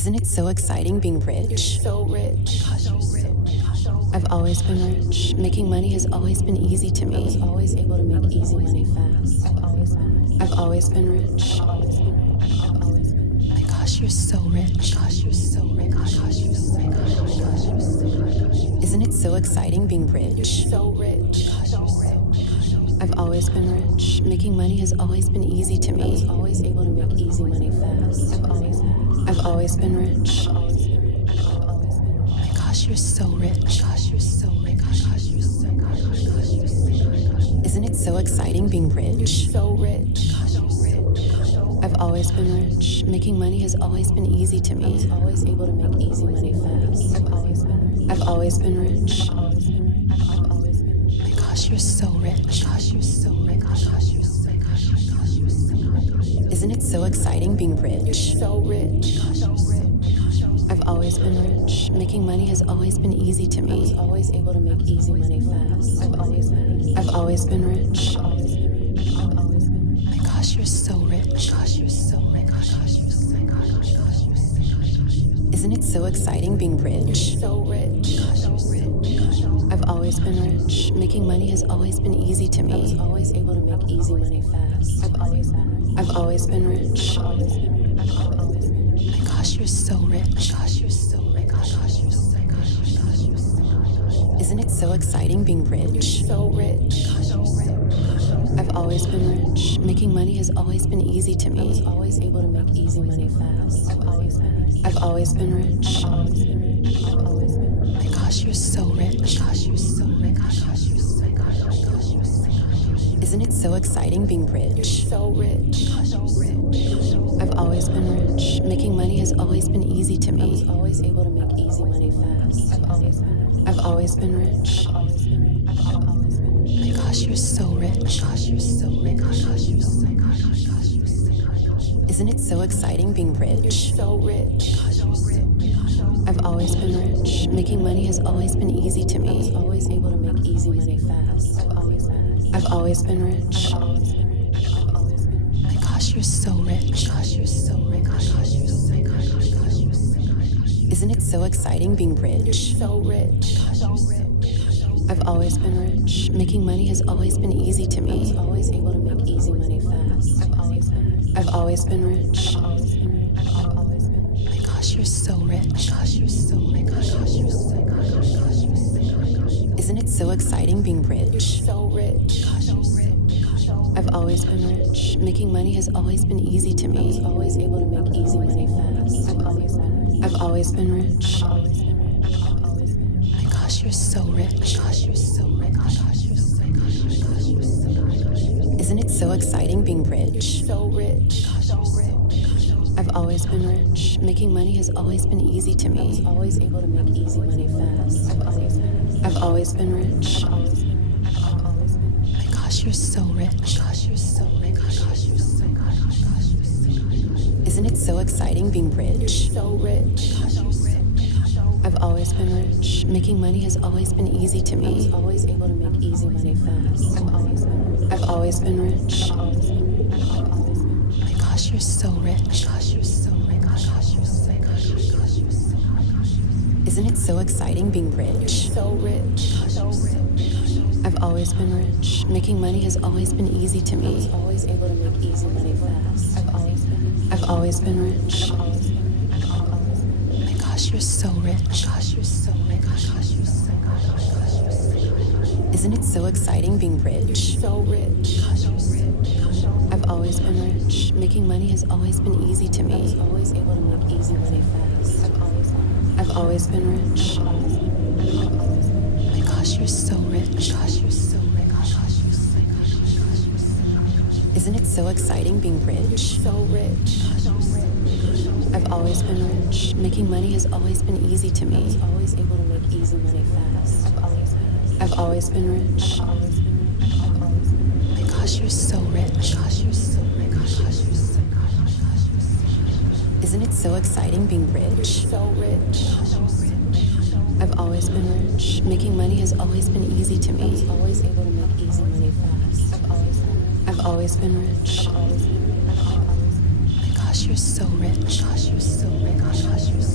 Isn't it so exciting being rich? So rich. I've always been rich. Making money has always been easy to me. I was always able to make easy money fast. I've always been rich. My gosh, you're so rich. Gosh, you're so rich. Gosh, you're so rich. Isn't it so exciting being rich? So rich. I've always been rich. Making money has always been easy to I was me. always able to make easy money fast. I've always been rich. My gosh, you're so rich. Gosh, you're so rich. Gosh, you're so rich. Isn't it so exciting being rich? So rich. I've always been rich. Making money has always been easy to I was me. always able to make easy money fast. I've always been rich. My gosh, you're so rich. Gosh, you're so rich. Gosh, you're so rich. Isn't it so exciting being rich? So rich. I've always been rich. Making money has always been easy to I was me. always able to make easy money fast. I've always been rich. My gosh, you're so rich. Gosh, you're so rich. Gosh, you're so rich. Isn't it so exciting being rich? So rich. I've always been rich. Making money has always been easy to I was me. always able to make easy money fast. I've always been rich. My gosh, you're so rich. Gosh, you're so rich. Gosh, you're so rich. Isn't it so exciting being rich? So rich. I've always been rich. Making money has always been easy to I was me. always able to make easy money fast. I've always been rich. My gosh, you're so rich. Gosh, you're so rich. Gosh, you're so rich. Isn't it so exciting being rich? So rich. I've always been rich. Making money has always been easy to I was me. always able to make easy money fast. I've always been rich. My gosh, you're so rich. Gosh, you're so rich. Gosh, you're so rich. Isn't it so exciting being rich? So rich. I've always been rich. Making money has always been easy to I was me. always able to make easy money fast. I've always been rich. My gosh, you're so rich. Gosh, you're so rich. Gosh, you're so rich. Isn't it so exciting being rich? So rich. I've always been rich. Making money has always been easy to I was me. always able to make easy money fast. I've always been rich. My gosh, you're so rich. Gosh, you're so rich. Gosh, you're so rich. Isn't it so exciting being rich? So rich. I've always been rich. Making money has always been easy to I was me. always able to make easy money fast. I've always been rich. My gosh, you're so rich. Gosh, you're so rich. Gosh, you're so rich. Isn't it so exciting being rich? So rich. I've always been rich. Making money has always been easy to I was me. always able to make easy money fast. I've always been rich. My gosh, you're so rich. Gosh, you're so rich. Gosh, you're so rich. Isn't it so exciting being rich? So rich. I've always been rich. Making money has always been easy to I was me. always able to make easy money fast. I've always been rich. My gosh, you're so rich. Gosh, you're so rich. Gosh, you're so rich. Isn't it so exciting being rich? So rich. I've always been rich. Making money has always been easy to I was me. always able to make easy money fast. I've always been rich. My gosh, you're so rich. Gosh, you're so rich. Gosh, you're so rich. Isn't it so exciting being rich? So rich. I've always been rich. Making money has always been easy to I was me. always able to make easy money fast. I've always been rich. My gosh, you're so rich. Gosh, you're so rich. Gosh, you're so rich. Isn't it so exciting being rich? So rich. I've always been rich. Making money has always been easy to I was me. always able to make easy money fast. I've always been rich. My gosh, you're so rich. Gosh, you're so rich. Gosh, you're so rich. Isn't it so exciting being rich? So rich. I've always been rich. Making money has always been easy to I was me. always able to make easy money fast. I've always been rich. My gosh, you're so rich. Gosh, you're so rich. Gosh, you're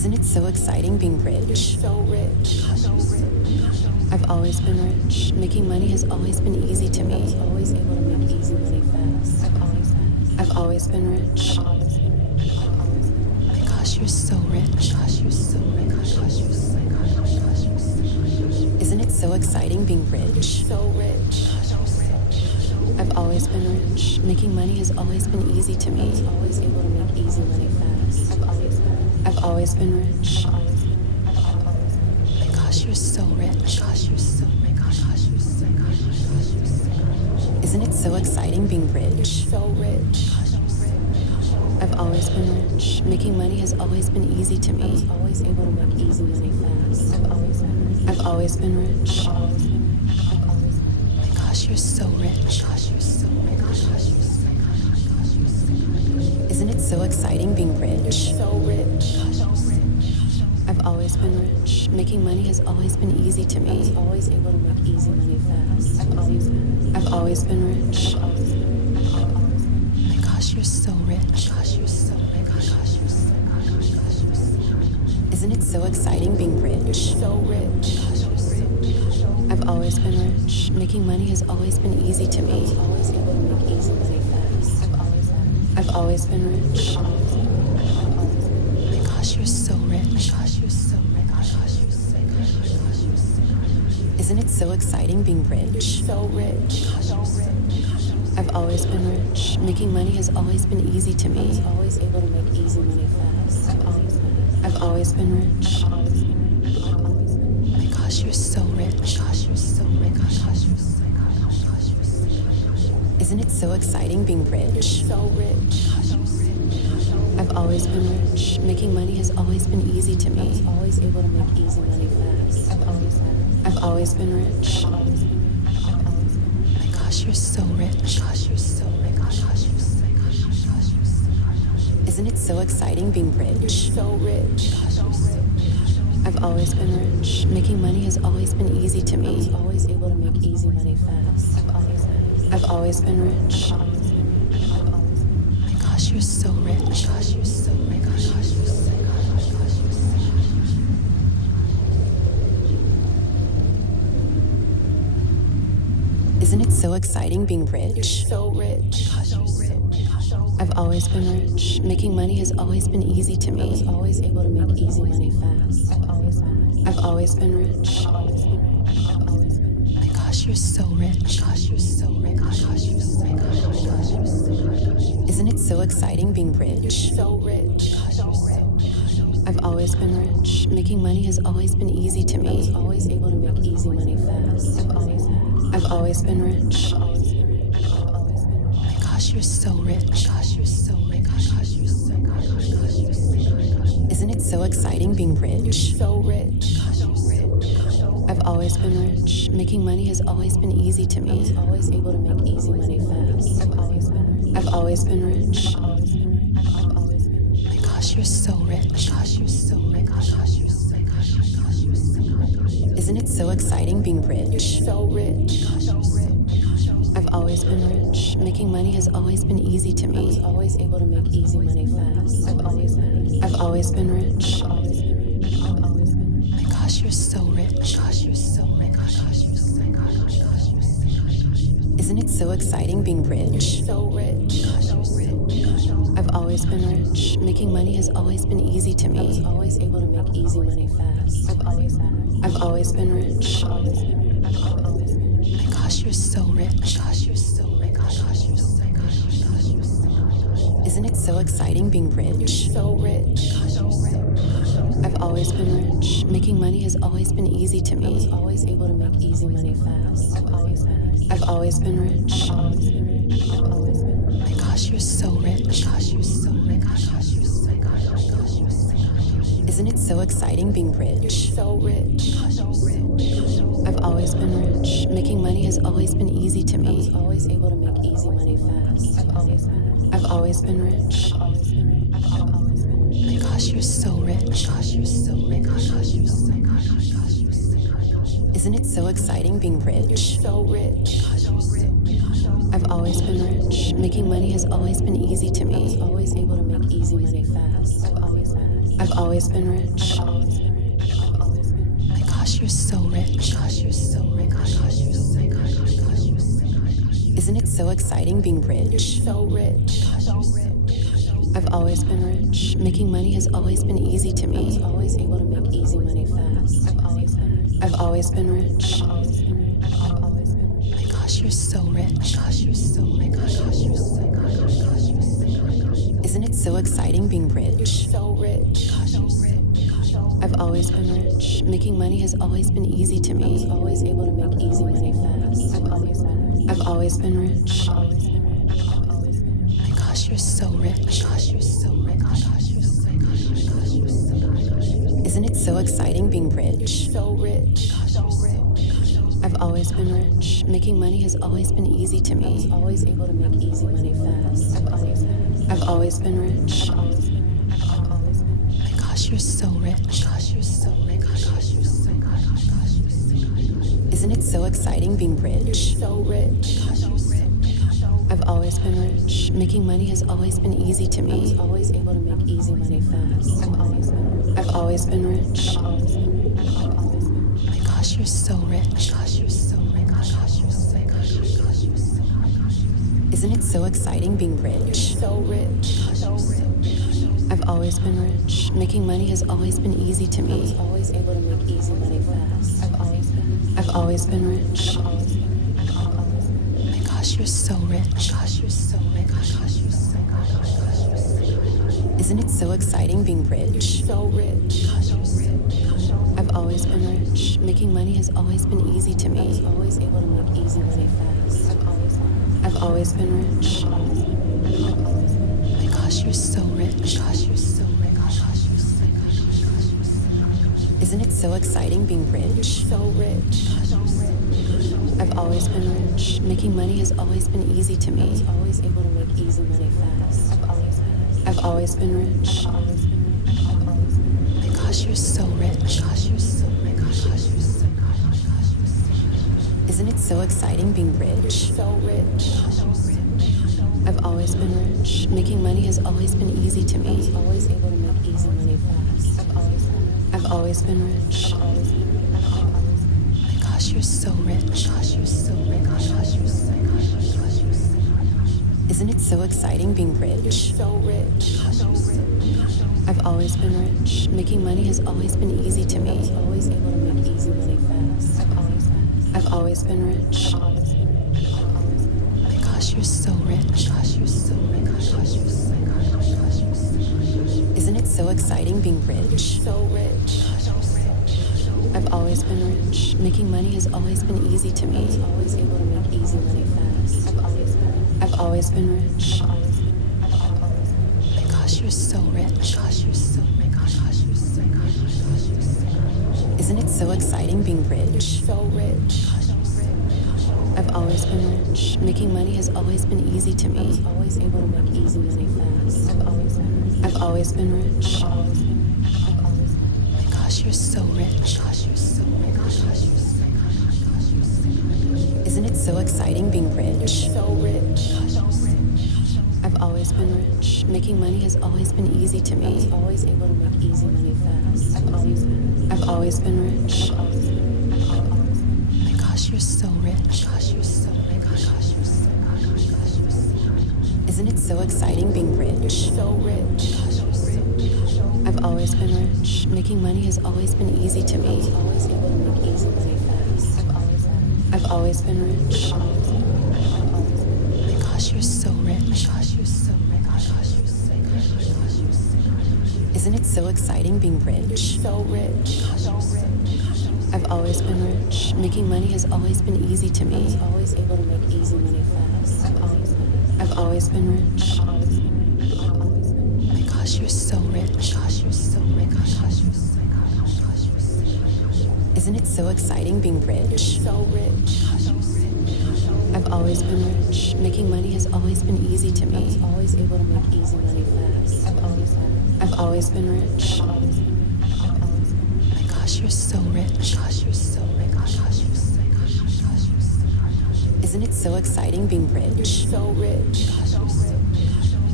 Isn't it so exciting being rich? So rich. I've always been rich. Making money has always been easy to me. Always able to make easy money fast. I've always been rich. Oh my gosh, you're so rich. Gosh, you're so rich. Gosh, you're so Isn't it so exciting being rich? so rich. I've always been rich. Making money has always been easy to me. Always able to make easy money fast. I've always been rich. Oh my gosh, you're so rich. Gosh, you're so rich. Gosh, you're so Isn't it so exciting being rich? so rich. I've always been rich. Making money has always been easy to me. Always able to make easy money fast. I've always been rich. Oh my gosh, you're so rich. Gosh, you're so rich. Gosh, you're so Isn't it so exciting being rich? so rich. I've always been rich. Making money has always been easy to me. Always able to make easy money fast. I've always been rich. Oh my gosh, you're so rich. Gosh, you're so rich. Gosh, you're so Isn't it so exciting being rich? so rich. I've always been rich. Making money has always been easy to me. Always able to make easy money fast. I've always been rich. Oh my gosh, you're so rich. Gosh, you're so rich. Gosh, you're so Isn't it so exciting being rich? so rich. I've always been rich. Making money has always been easy to me. Always able to make easy money fast. I've always been rich. Oh my gosh, you're so rich. Gosh, you're so rich. Gosh, you're so Isn't it so exciting being rich? so rich. I've always been rich. Making money has always been easy to me. Always able to make easy money fast. I've always been rich. Oh my gosh, you're so rich. Gosh, you're so rich. Gosh, you're so Isn't it so exciting being rich? so rich. I've always been rich. Making money has always been easy to me. Always able to make easy money fast. I've always been rich. Oh my gosh, you're so rich. Gosh, you're so rich. Gosh, you're so Isn't it so exciting being rich? so rich. I've always been rich. Making money has always been easy to me. Always able to make easy money fast. I've always been rich. Oh my gosh, you're so rich. Gosh, you're so rich. Gosh, you're so Isn't it so exciting being rich? so rich. I've always been rich. Making money has always been easy to me. Always able to make easy money fast. I've always been rich. Oh my gosh, you're so rich. Gosh, you're so rich. Gosh, you're so Isn't it so exciting being rich? so rich. I've always been rich. Making money has always been easy to me. Always able to make easy money fast. I've always been rich. Oh my gosh, you're so rich. Gosh, you're so rich. Gosh, you're so Isn't it so exciting being rich? so rich. I've always been rich. Making money has always been easy to me. Always able to make easy money fast. I've always been rich. Oh my gosh, you're so rich. Gosh, you're so rich. Gosh, you're so Isn't it so exciting being rich? so rich. I've always been rich. Making money has always been easy to me. Always able to make easy money fast. I've always been rich. Oh my gosh, you're so rich. Gosh, you're so rich. Gosh, you're so Isn't it so exciting being rich? so rich. I've always been rich. Making money has always been easy to me. Always able to make easy money fast. I've always been rich. Oh my gosh, you're so rich. Gosh, you're so rich. Gosh, you're so Isn't it so exciting being rich? so rich. I've always been rich. Making money has always been easy to me. Always able to make easy money fast. I've always been rich. Oh my gosh, you're so rich. Gosh, you're so rich. Gosh, you're so Isn't it so exciting being rich? so rich. I've always been rich. Making money has always been easy to me. Always able to make easy money fast. I've always been rich. My gosh, you're so rich. Gosh, you're so rich. Isn't it so exciting being rich? So rich. I've always been rich. Making money has always been easy to me. Always able to make easy money fast. I've always been rich. My gosh, you're so rich. Gosh, you're so rich. Isn't it so exciting being rich? So rich. I've always been rich. Making money has always been easy to me. Always able to make easy money fast. I've always been rich. My gosh, you're so rich. Gosh, you're so rich. Isn't it so exciting being rich? So rich. I've always been rich. Making money has always been easy to me. Always able to make easy money fast. I've always been rich. My gosh, you're so rich. Gosh, you're so rich. Isn't it so exciting being rich? So rich. I've always been rich. Making money has always been easy to me. Always able to make easy money fast. I've always been rich. My gosh, you're so rich. Gosh, you're so rich. Isn't it so exciting being rich? So rich. I've always been rich. Making money has always been easy to me. Always able to make easy money fast. I've always been rich. My gosh, you're so rich. Gosh, you're so rich. Isn't it so exciting being rich? So rich. I've always been rich. Making money has always been easy to me. Always able to make easy money fast. I've always been rich. My gosh, you're so rich. Gosh, you're so rich. Isn't it so exciting being rich? So rich. I've always been rich. Making money has always been easy to me. Always able to make easy money fast. I've always been rich. My gosh, you're so rich. Gosh, you're so rich. Isn't it so exciting being rich? So rich. I've always been rich. Making money has always been easy to me. Always able to make easy money fast. I've always been rich. My gosh, you're so rich. Gosh, you're so rich. Isn't it so exciting being rich? So rich. I've always been rich. Making money has always been easy to me. Always able to make easy money fast. I've always been rich. My gosh, you're so rich. Gosh, you're so rich. Isn't it so exciting being rich? So rich. I've always been rich. Making money has always been easy to me. Always able to make easy money fast. I've always been rich. My gosh, you're so rich. Gosh, you're so rich. Isn't it so exciting being rich? So rich. I've always been rich. Making money has always been easy to me. Always able to make easy money fast. I've always been rich. My gosh, you're so rich. Gosh, you're so rich. Isn't it so exciting being rich? So rich. I've always been rich. Making money has always been easy to me. Always able to make easy money fast. I've always been rich. My gosh, you're so rich. Gosh, you're so rich. Isn't it so exciting being rich? So rich. I've always been rich. Making money has always been easy to me. Always able to make easy money fast. I've always been rich. My gosh, you're so rich. Gosh, you're so rich. Isn't it so exciting being rich? So rich. I've always been rich. Making money has always been easy to me. Always able to make easy money fast. I've always been rich. My gosh, you're so rich. Gosh, you're so rich. Isn't it so exciting being rich? So rich. I've always been rich. Making money has always been easy to me. Always able to make easy money fast. I've always been rich. My gosh, you're so rich. Gosh, you're so rich. Isn't it so exciting being rich? So rich.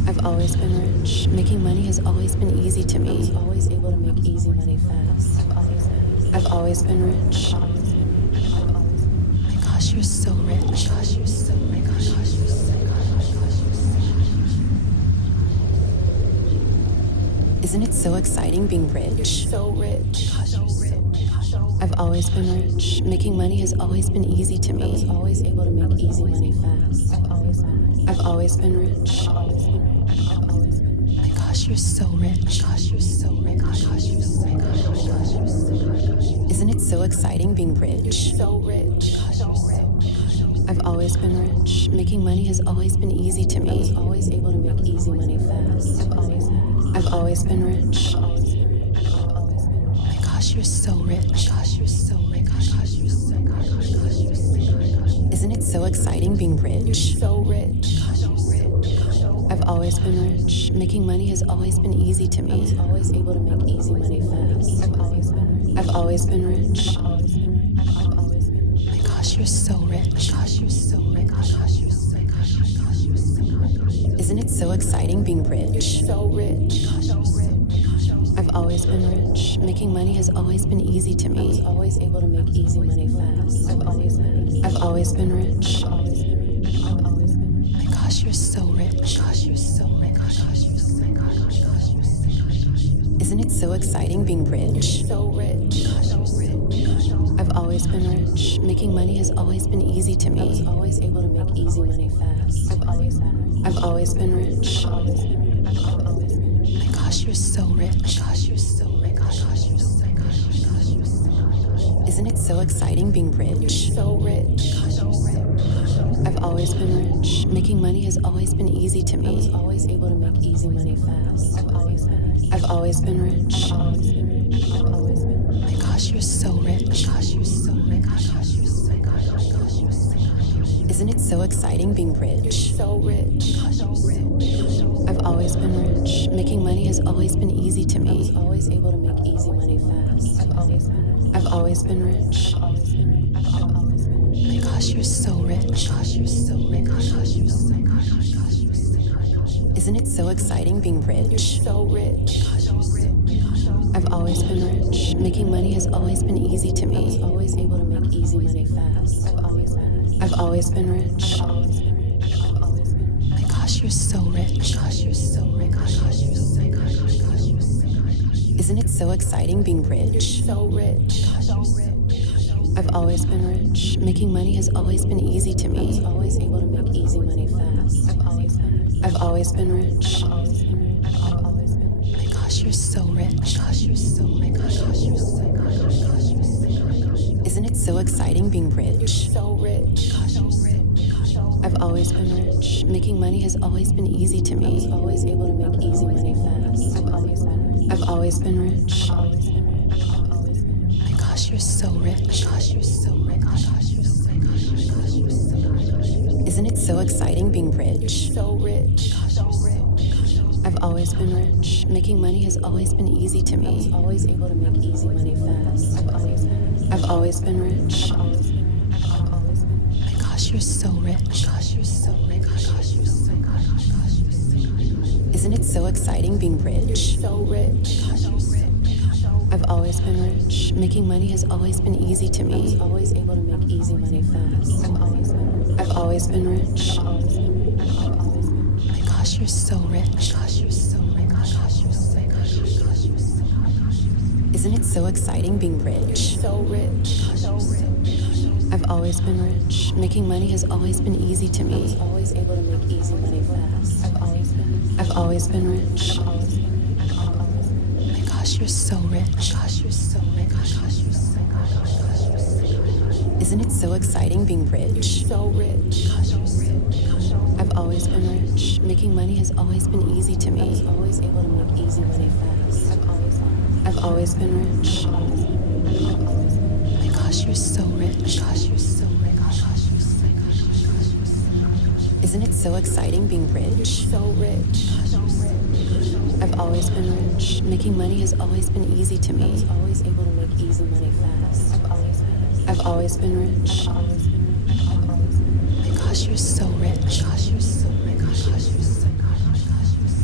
I've always been rich. Making money has always been easy to me. I was always able to make easy money fast. I've always been rich. Oh my gosh, you're so rich. Oh my gosh, you're so rich. Oh my gosh, you're so rich. Isn't it so exciting being rich? You're so rich. I've always been rich. Making money has always been easy to me. I was always able to make easy money fast. I've always been rich. Oh my gosh, you're so rich. Oh my gosh, you're so rich. Oh my gosh, you're so rich. Isn't it so exciting being rich? You're so rich. I've always been rich. Making money has always been easy to me. I was always able to make easy money fast. I've always been rich. Oh my gosh, you're so rich. Oh my gosh, you're so rich. Oh my gosh, you're so rich. Isn't it so exciting being rich? You're so rich. I've always been rich. Making money has always been easy to me. I was always able to make easy money fast. I've always been rich. Oh my gosh, you're so rich. Oh my gosh, you're so rich. Oh my gosh, you're so rich. Isn't it so exciting being rich? You're so rich. I've always been rich. Making money has always been easy to me. I was always able to make easy money fast. I've always been rich. Oh my gosh, you're so rich. Oh my gosh, you're so rich. Oh my gosh, you're so rich. Isn't it so exciting being rich? You're so rich. I've always been rich. Making money has always been easy to me. I was always able to make easy money fast. I've always been rich. Oh my gosh, you're so rich. Oh my gosh, you're so rich. Oh my gosh, you're so rich. Isn't it so exciting being rich? You're so rich. I've always been rich. Making money has always been easy to me. I was always able to make easy money fast. I've always been rich. Oh my gosh, you're so rich. Oh my gosh, you're so rich. Oh my gosh, you're so rich. Isn't it so exciting being rich? You're so rich. I've always been rich. Making money has always been easy to me. I was always able to make easy money fast. I've always been rich. Oh my gosh, you're so rich. Oh my gosh, you're so rich. Oh my gosh, you're so rich. Isn't it so exciting being rich? You're so rich. I've always been rich. Making money has always been easy to me. I was always able to make easy money fast. I've always been rich. Oh my gosh, you're so rich. Oh my gosh, you're so rich. Oh my gosh, you're so rich. Isn't it so exciting being rich? You're so rich. I've always been rich. Making money has always been easy to me. I was always able to make easy money fast. I've always been rich. Oh my gosh, you're so rich. Oh my gosh, you're so rich. Oh my gosh, you're so rich. Isn't it so exciting being rich? You're so rich. I've always been rich. Making money has always been easy to me. I was always able to make easy money fast. I've always been rich. Oh my gosh, you're so rich. Oh my gosh, you're so rich. Oh my gosh, you're so rich. Isn't it so exciting being rich? You're so rich. I've always been rich. Making money has always been easy to me. I was always able to make easy money fast. I've always been rich. Oh my gosh, you're so rich. Oh my gosh, you're so rich. Oh my gosh, you're so rich. Isn't it so exciting being rich? You're so rich. I've always been rich. Making money has always been easy to me. I was always able to make easy money fast. I've always been rich. Oh my gosh, you're so rich. Oh my gosh, you're so rich. Oh my gosh, you're so rich. Isn't it so exciting being rich? So rich. I've always been rich. Making money has always been easy to me. I was always able to make easy money fast. I've always been rich. Oh my gosh, you're so rich. Oh my gosh, you're so rich. Oh my gosh, you're so rich. Isn't it so exciting being rich? So rich. I've always been rich. Making money has always been easy to me. I was always able to make easy money fast. I've always been rich. Oh my gosh, you're so rich. Oh my gosh, you're so rich. Oh my gosh, you're so rich. Isn't it so exciting being rich? So rich. I've always been rich. Making money has always been easy to me. I was always able to make easy money fast. I've always been rich. Oh my gosh, you're so rich. Oh my gosh, you're so rich. Oh my gosh, you're so rich.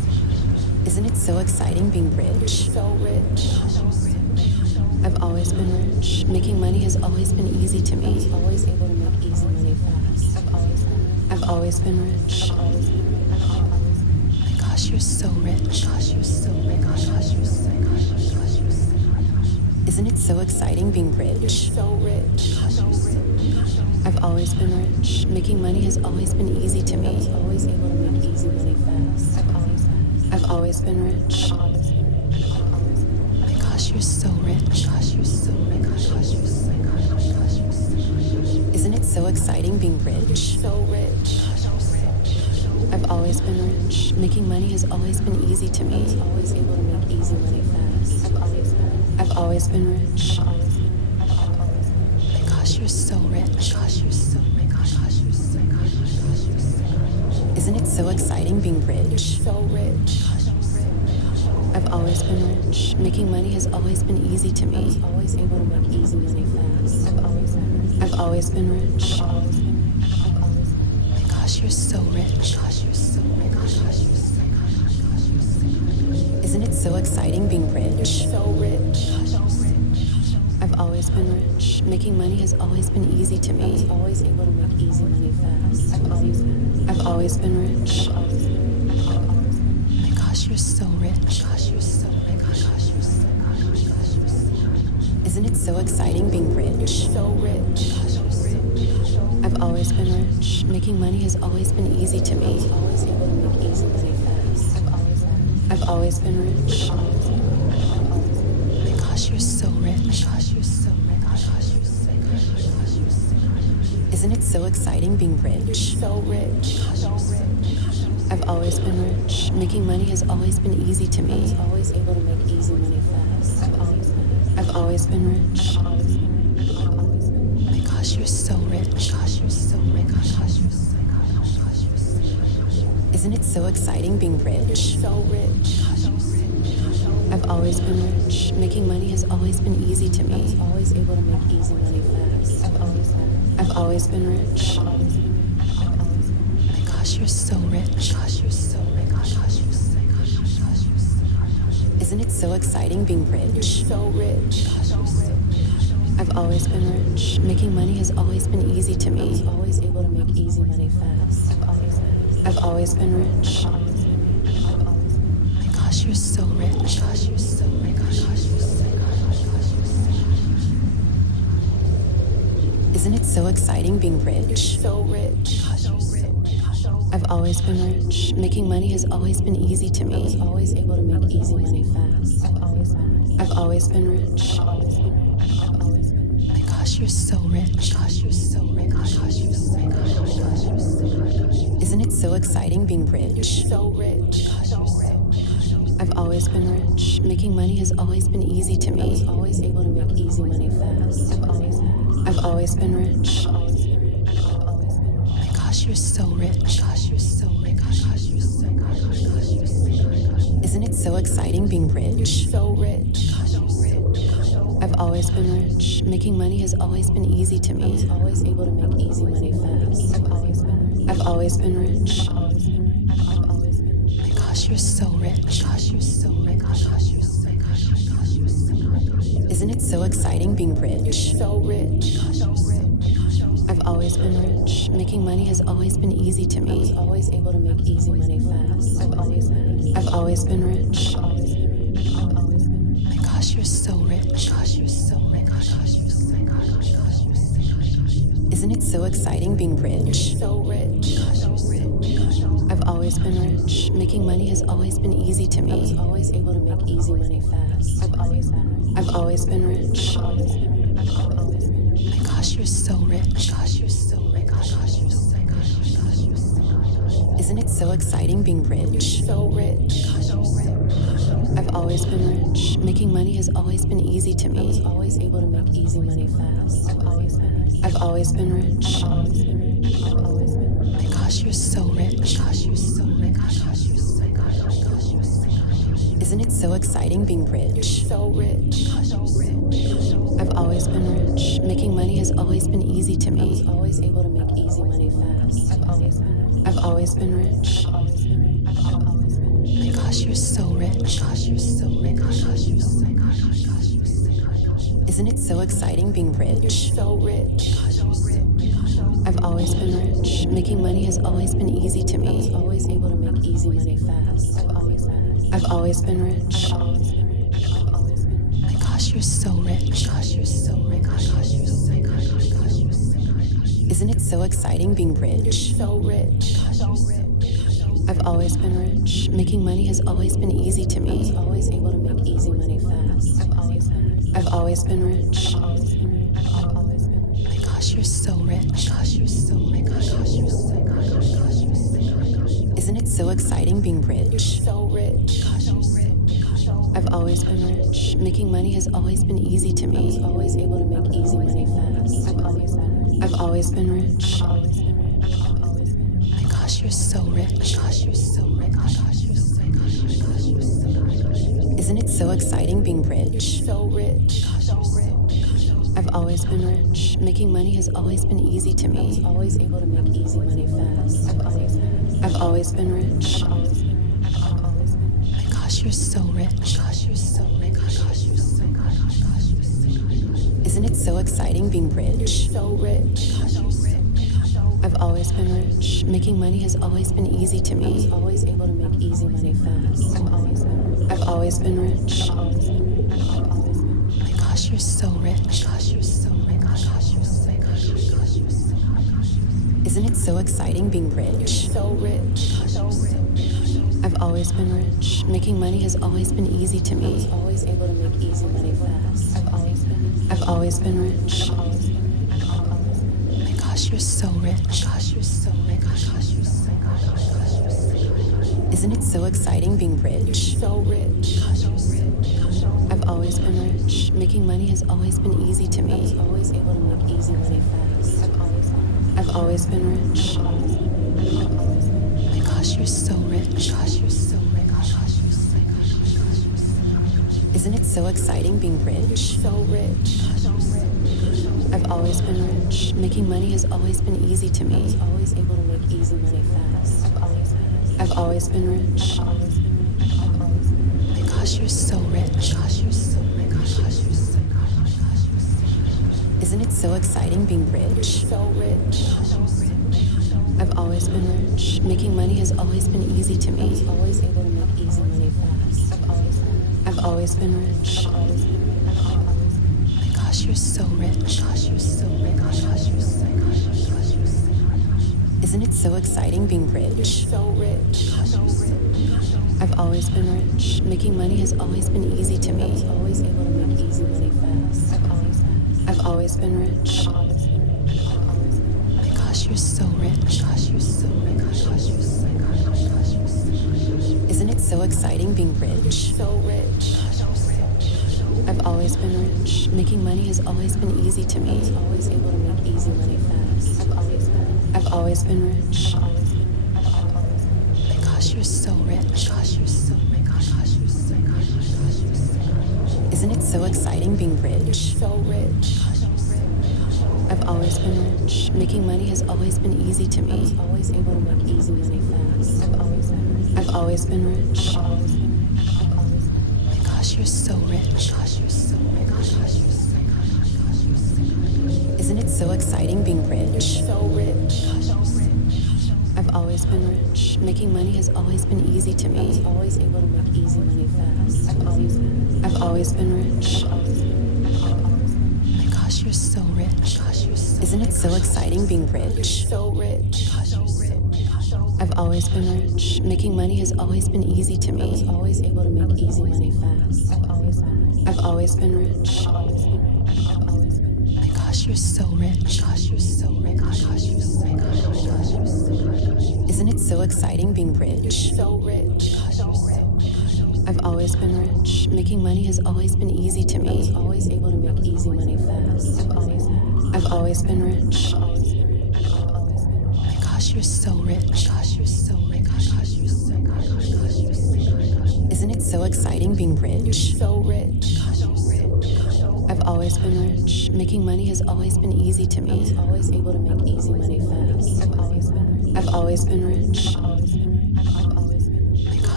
Isn't it so exciting being rich? So rich. I've always been rich. Making money has always been easy to me. Always able to make easy money fast. I've always been rich. My gosh, you're so rich. Gosh, you're so rich. Gosh, you're so Isn't it so exciting being rich? So rich. I've always been rich. Making money has always been easy to me. Always able to make easy money fast. I've always been rich. My gosh, you're so rich. Gosh, you're so rich. Gosh, you're so Isn't it so exciting being rich? So rich. I've always been rich. Making money has always been easy to me. Always able to make easy money fast. I've always been rich. My gosh, you're so rich. Gosh, you're so rich. Gosh, you're so Isn't it so exciting being rich? So rich. I've always been rich. Making money has always been easy to me. Always able to make easy money fast. I've always been rich. My gosh, you're so rich. Gosh, you're so rich. Gosh, you're so Isn't it so exciting being rich? So rich. I've always been rich. Making money has always been easy to me. Always able to make easy money fast. I've always been rich. My gosh, you're so rich. Gosh, you're so rich. Gosh, you're so Isn't it so exciting being rich? So rich. I've always been rich. Making money has always been easy to me. Always able to make easy money fast. I've always been rich. My gosh, you're so rich. Gosh, you're so rich. Gosh, you're so Isn't it so exciting being rich? So rich. I've always been rich. Making money has always been easy to me. Always able to make easy money fast. I've always been rich. My gosh, you're so rich. Gosh, you're so rich. Gosh, you're so Isn't it so exciting being rich? So rich. I've always been rich. Making money has always been easy to me. Always able to make easy money fast. I've always been rich. My gosh, you're so rich. Gosh, you're so rich. Gosh, you're so Isn't it so exciting being rich? So rich. I've always been rich. Making money has always been easy to me. Always able to make easy money fast. I've always been rich. My gosh, you're so rich. Gosh, you're so rich. Gosh, you're so Isn't it so exciting being rich? So rich. I've always been rich. Making money has always been easy to me. Always able to make easy money fast. I've always been rich. My gosh, you're so rich. Gosh, you're so rich. Gosh, you're so Isn't it so exciting being rich? So rich. I've always been rich. Making money has always been easy to me. Always able to make easy money fast. I've always been rich. My gosh, you're so rich. Gosh, you're so rich. Gosh, you're so Isn't it so exciting being rich? So rich. I've always been rich. Making money has always been easy to me. Always able to make easy money fast. I've always been rich. My gosh, you're so rich. Gosh, you're so rich. Gosh, you're so Isn't it so exciting being rich? So rich. I've always been rich. Making money has always been easy to me. Always able to make easy money fast. I've always been rich. My gosh, you're so rich. Gosh, you're so rich. Gosh, you're so Isn't it so exciting being rich? So rich. I've always been rich. Making money has always been easy to me. Always able to make easy money fast. I've always been rich. My gosh, you're so rich. Gosh, you're so rich. Gosh, you're so Isn't it so exciting being rich? So rich. I've always been rich. Making money has always been easy to me. Always able to make easy money fast. I've always been rich. My gosh, you're so rich. Gosh, you're so rich. Gosh, you're so Isn't it so exciting being rich? So rich. I've always been rich. Making money has always been easy to me. Always able to make easy money fast. I've always been rich. My gosh, you're so rich. Gosh, you're so rich. Gosh, you're so rich. Isn't it so exciting being rich? So rich. I've always been rich. Making money has always been easy to me. Always able to make easy money fast. I've always been rich. My gosh, you're so rich. Gosh, you're so rich. Gosh, you're so rich. Isn't it so exciting being rich? So rich. I've always been rich. Making money has always been easy to me. Always able to make easy money fast. I've always been rich. My gosh, you're so rich. Gosh, you're so rich. Gosh, you're so rich. Isn't it so exciting being rich? So rich. I've always been rich. Making money has always been easy to me. Always able to make easy money fast. I've always been rich. My gosh, you're so rich. Gosh, you're so rich. Gosh, you're so rich. Isn't it so exciting being rich? So rich. I've always been rich. Making money has always been easy to me. Always able to make easy money fast. I've always been rich. My gosh, you're so rich. Gosh, you're so rich. Gosh, you're so rich. Isn't it so exciting being rich? So rich. I've always been rich. Making money has always been easy to me. Always able to make easy money fast. I've always been rich. My gosh, you're so rich. Gosh, you're so rich. Gosh, you're so rich. Isn't it so exciting being rich? So rich. I've always been rich. Making money has always been easy to me. Always able to make easy money fast. I've always been rich. My gosh, you're so rich. Gosh, you're so rich. Gosh, you're so rich. Isn't it so exciting being rich? So rich. I've always been rich. Making money has always been easy to me. Always able to make easy money fast. I've always been rich. My gosh, you're so rich. Gosh, you're so rich. Gosh, you're so rich. Isn't it so exciting being rich? So rich. I've always been rich. Making money has always been easy to me. Always able to make easy money fast. I've always been rich. My gosh, you're so rich. Gosh, you're so rich. Gosh, you're so rich. Isn't it so exciting being rich? So rich. I've always been rich. Making money has always been easy to me. Always able to make easy money fast. I've always been rich. My gosh, you're so rich. Gosh, you're so rich. Gosh, you're so rich. Isn't it so exciting being rich? So rich. I've always been rich. Making money has always been easy to me. Always able to make easy money fast. I've always been rich. My gosh, you're so rich. Gosh, you're so rich. Gosh, you're so rich. Isn't it so exciting being rich? So rich. I've always been rich. Making money has always been easy to me. Always able to make easy money fast. I've always been rich. My gosh, you're so rich. Gosh, you're so rich. Gosh, you're so rich. Isn't it so exciting being rich? So rich. I've always been rich. Making money has always been easy to me. Always able to make easy money fast. I've always been rich. My gosh, you're so rich. Gosh, you're so rich. Gosh, you're so rich. Isn't it so exciting being rich? So rich. I've always been rich. Making money has always been easy to me. Always able to make easy money fast. I've always been rich. My gosh, you're so rich. Gosh, you're so Isn't it so exciting being rich? so rich. I've always been rich. Making money has always been easy to me. Always able to make easy money fast. I've always been rich. My gosh, you're so rich. Gosh, you're so rich. Gosh, you're so rich. Isn't it so exciting being rich? So rich. I've always been rich. Making money has always been easy to me. Always able to make easy money fast. I've always been rich. My gosh, you're so rich. Gosh, you're so rich. Gosh, you're so rich. Isn't it so exciting being rich? So rich. I've always been rich. Making money has always been easy to me. Always able to make easy money fast. I've always been rich. My gosh,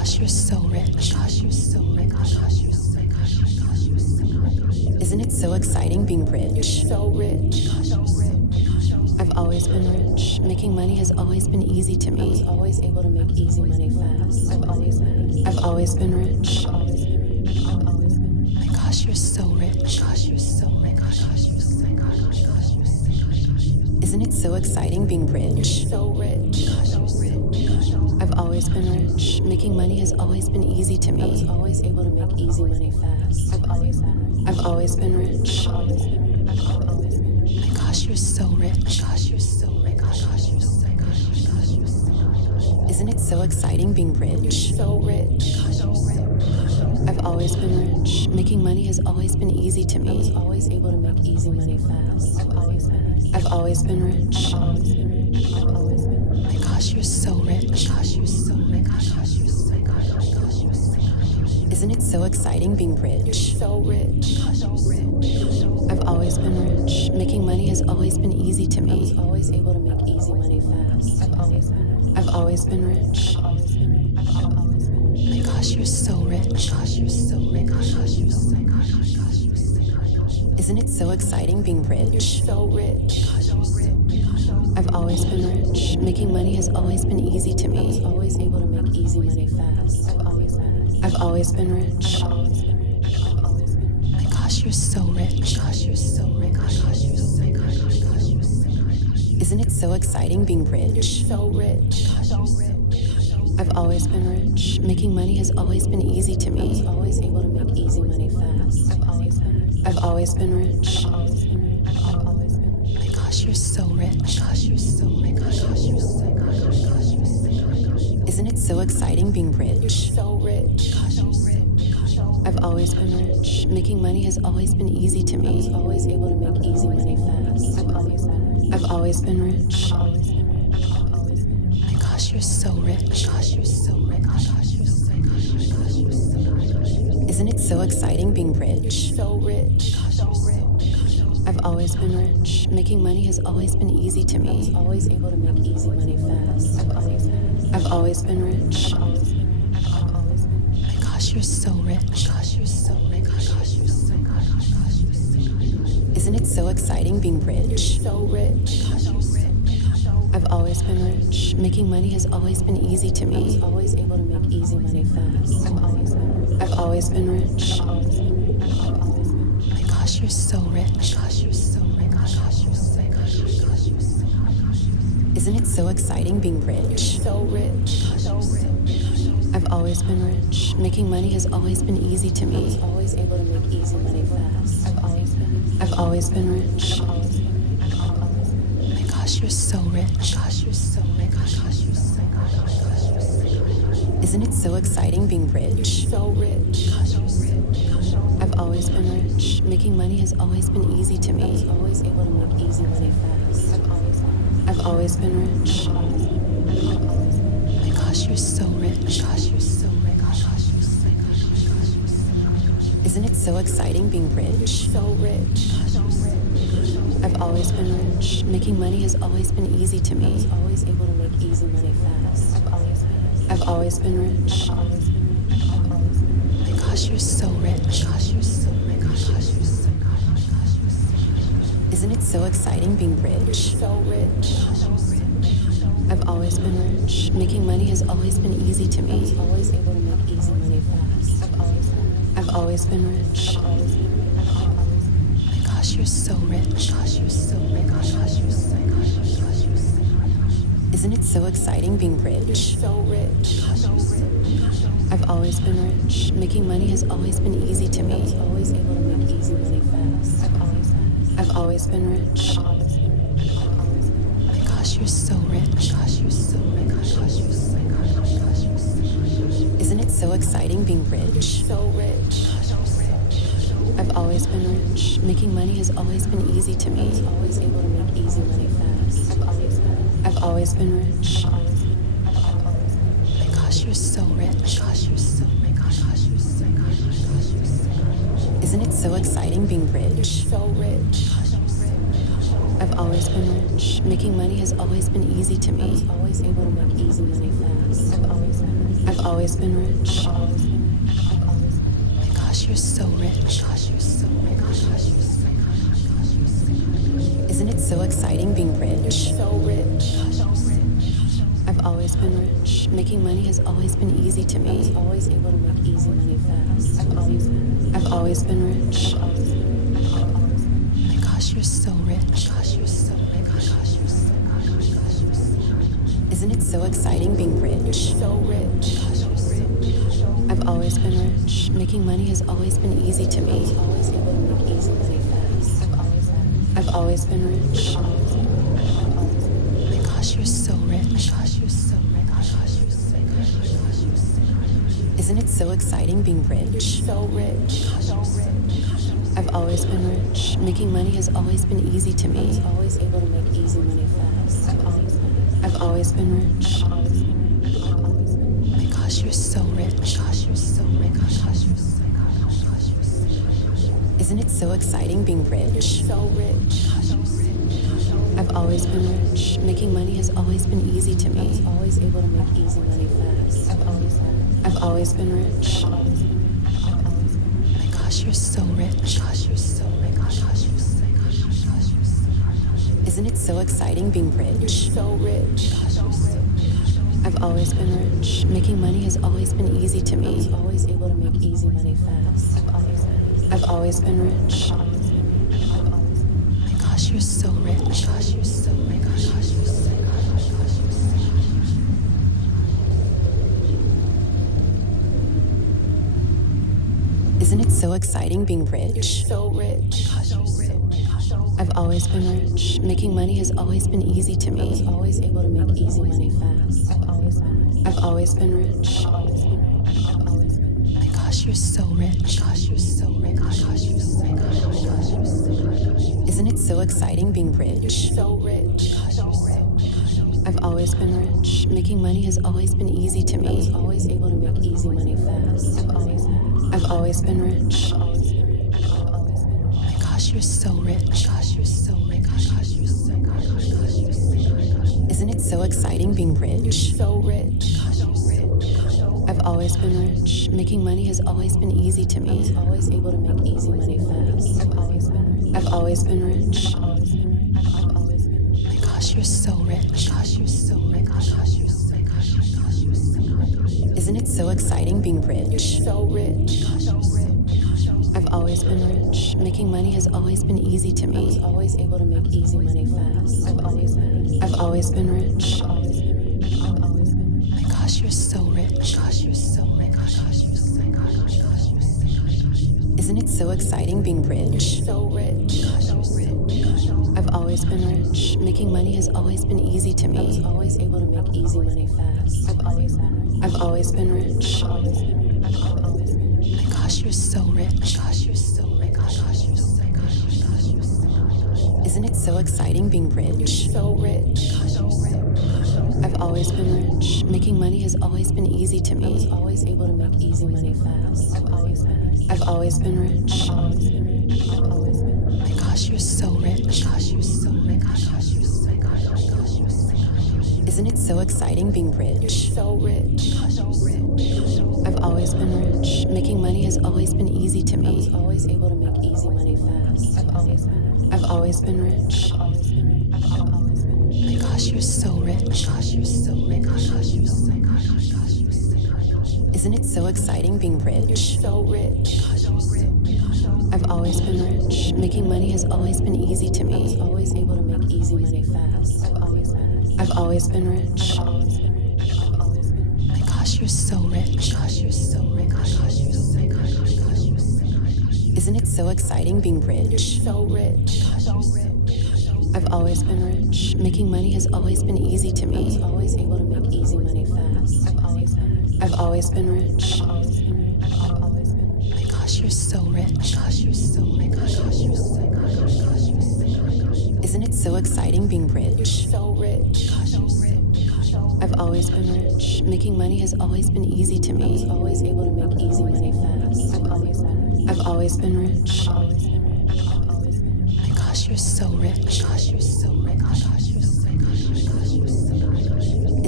gosh, you're so rich. Gosh, you're so rich. Gosh, you're so rich. Isn't it so exciting being rich? So rich. I've always been rich. Making money has always been easy to me. I was always able to make easy money fast. I've always been rich. My gosh, you're so rich. Gosh, you're so rich. Gosh, you're so rich. Isn't it so exciting being rich? So rich. I've always been rich. Making money has always been easy to I was me. always able to make easy money fast. I've always been rich. My gosh, you're so rich. Gosh, you're so rich. Gosh, you're so rich. Isn't it so exciting being rich? So rich. I've always been rich. Making money has always been easy to I was me. always able to make easy money fast. I've always been rich. My gosh, you're so rich. Gosh, you're so rich. Gosh, you're so rich. Isn't it so exciting being rich? So rich. I've always been rich. Making money has always been easy to I was me. always able to make easy money fast. I've always been rich. My gosh, you're so rich. Gosh, you're so rich. Gosh, you're so rich. Isn't it so exciting being rich? So rich. I've always been rich. Making money has always been easy to I was me. always able to make easy money fast. I've always been rich. My gosh, you're so rich. Gosh, you're so rich. Gosh, you're so rich. Isn't it so exciting being rich? So rich. I've always been rich. Making money has always been easy to I was me. always able to make easy money fast. I've always been rich. My gosh, you're so rich. Gosh, you're so rich. Gosh, you're so rich. Isn't it so exciting being rich? So rich. I've always been rich. Making money has always been easy to I was me. always able to make easy money fast. I've always been rich. My gosh, you're so rich. Gosh, you're so rich. Gosh, you're so rich. Isn't it so exciting being rich? So rich. I've always been rich. Making money has always been easy to I was me. always able to make easy money fast. I've always been rich. My gosh, you're so rich. Gosh, you're so rich. Gosh, you're so Isn't it so exciting being rich? so rich. I've always been rich. Making money has always been easy to I was me. always able to make easy money fast. I've always been rich. My gosh, you're so rich. Gosh, you're so rich. Gosh, you're so Isn't it so exciting being rich? so rich. I've always been rich. Making money has always been easy to I was me. always able to make easy money fast. I've always been rich. My gosh, you're so rich. Gosh, you're so rich. Gosh, you're so Isn't it so exciting being rich? so rich. I've always been rich. Making money has always been easy to I was me. always able to make easy money fast. I've always been rich. My gosh, you're so rich. Gosh, you're so rich. Gosh, you're so Isn't it so exciting being rich? so rich. I've always been rich. Making money has always been easy to I was me. always able to make easy money fast. I've always been rich. My gosh, you're so rich. Gosh, you're so rich. Gosh, you're so Isn't it so exciting being rich? so rich. I've always been rich. Making money has always been easy to I was me. always able to make easy money fast. I've always been rich. My gosh, you're so rich. Gosh, you're so rich. Gosh, you're so Isn't it so exciting being rich? so rich. I've always been rich. Making money has always been easy to I was me. always able to make easy money fast. I've always been rich. My gosh, you're so rich. Gosh, you're so rich. Gosh, you're so Isn't it so exciting being rich? so rich. I've always been rich. Making money has always been easy to I was me. always able to make easy money fast. I've always been rich. My gosh, you're so rich. Gosh, you're so rich. Gosh, you're so Isn't it so exciting being rich? so rich. I've always been rich. Making money has always been easy to I was me. always able to make easy money fast. I've always been rich. Oh my gosh, you're so rich. Gosh, you're so rich. Isn't it so exciting being rich? You're so rich. I've always been rich. Making money has always been easy to me. I was always able to make easy money fast. I've always been rich. Oh my gosh, you're so rich. Gosh, you're so rich. Gosh, you're so rich. Isn't it so exciting being rich? You're so rich. I've always been rich. Making money has always been easy to me. I was always able to make easy money fast. I've always been rich. Gosh, you're so rich. Gosh, you're so rich. Gosh, you're so rich. Isn't it so exciting being rich? You're so rich. I've always been rich. Making money has always been easy to me. I was always able to make easy money fast. I've always been rich. Gosh, you're so rich. Gosh, you're so rich. Gosh, you're so rich. Isn't it so exciting being rich? You're so rich. I've always been rich. Making money has always been easy to me. I was always able to make easy money fast. I've always been rich. Gosh, you're so rich. Gosh, you're so rich. Gosh, you're so rich. Isn't it so exciting being rich? You're so rich. I've always been rich. Making money has always been easy to me. I was always able to make easy money fast. I've always been rich. Gosh, you're so rich. Gosh, you're so rich. Gosh, you're so rich. Isn't it so exciting being rich? You're so rich. I've always been rich. Making money has always been easy to me. I was always able to make easy money fast. I've always been rich. Gosh, you're so rich. Gosh, you're so rich. Gosh, you're so rich. Isn't it so exciting being rich? You're so rich. I've always been rich. Making money has always been easy to me. I was always able to make easy money fast. I've always been rich. Gosh, you're so rich. Gosh, you're so rich. Gosh, you're so rich. Isn't it so exciting being rich? You're so rich. I've always been rich. Making money has always been easy to me. I was always able to make easy money fast. I've always been rich. Gosh, you're so rich. Gosh, you're so rich. Gosh, you're so rich. Isn't it so exciting being rich? You're so rich. I've always been rich. Making money has always been easy to me. I was always able to make easy money fast. I've always been rich. Gosh, you're so rich. Gosh, you're so rich. Gosh, you're so rich. Isn't it so exciting being rich? You're so rich. I've always been rich. Making money has always been easy to me. I was always able to make easy money fast. I've always been rich. Gosh, you're so rich. Gosh, you're so rich. Gosh, you're so rich. Isn't it so exciting being rich? You're so rich. I've always been rich. Making money has always been easy to me. I was always able to make easy money fast. I've always been rich. Gosh, you're so rich. Gosh, you're so rich. Gosh, you're so rich. Isn't it so exciting being rich? You're so rich. I've always been rich. Making money has always been easy to me. I was always able to make easy money fast. I've always been rich. Gosh, you're so rich. Gosh, you're so rich. Gosh, you're so rich. Isn't it so exciting being rich? You're so rich. I've always been rich. Making money has always been easy to me. I was always able to make easy money fast. I've always been rich. Gosh, you're so rich. Gosh, you're so rich. Gosh, you're so rich. Isn't it so exciting being rich? You're so rich. I've always been rich. Making money has always been easy to me. I was always able to make easy money fast. I've always been rich. Gosh, you're so rich. Gosh, you're so rich. Gosh, you're so rich. Isn't it so exciting being rich? So rich. I've always been rich. Making money has always been easy to me. I was always able to make easy money fast. I've always been rich. Gosh, you're so rich. Gosh, you're so rich. Gosh, you're so rich.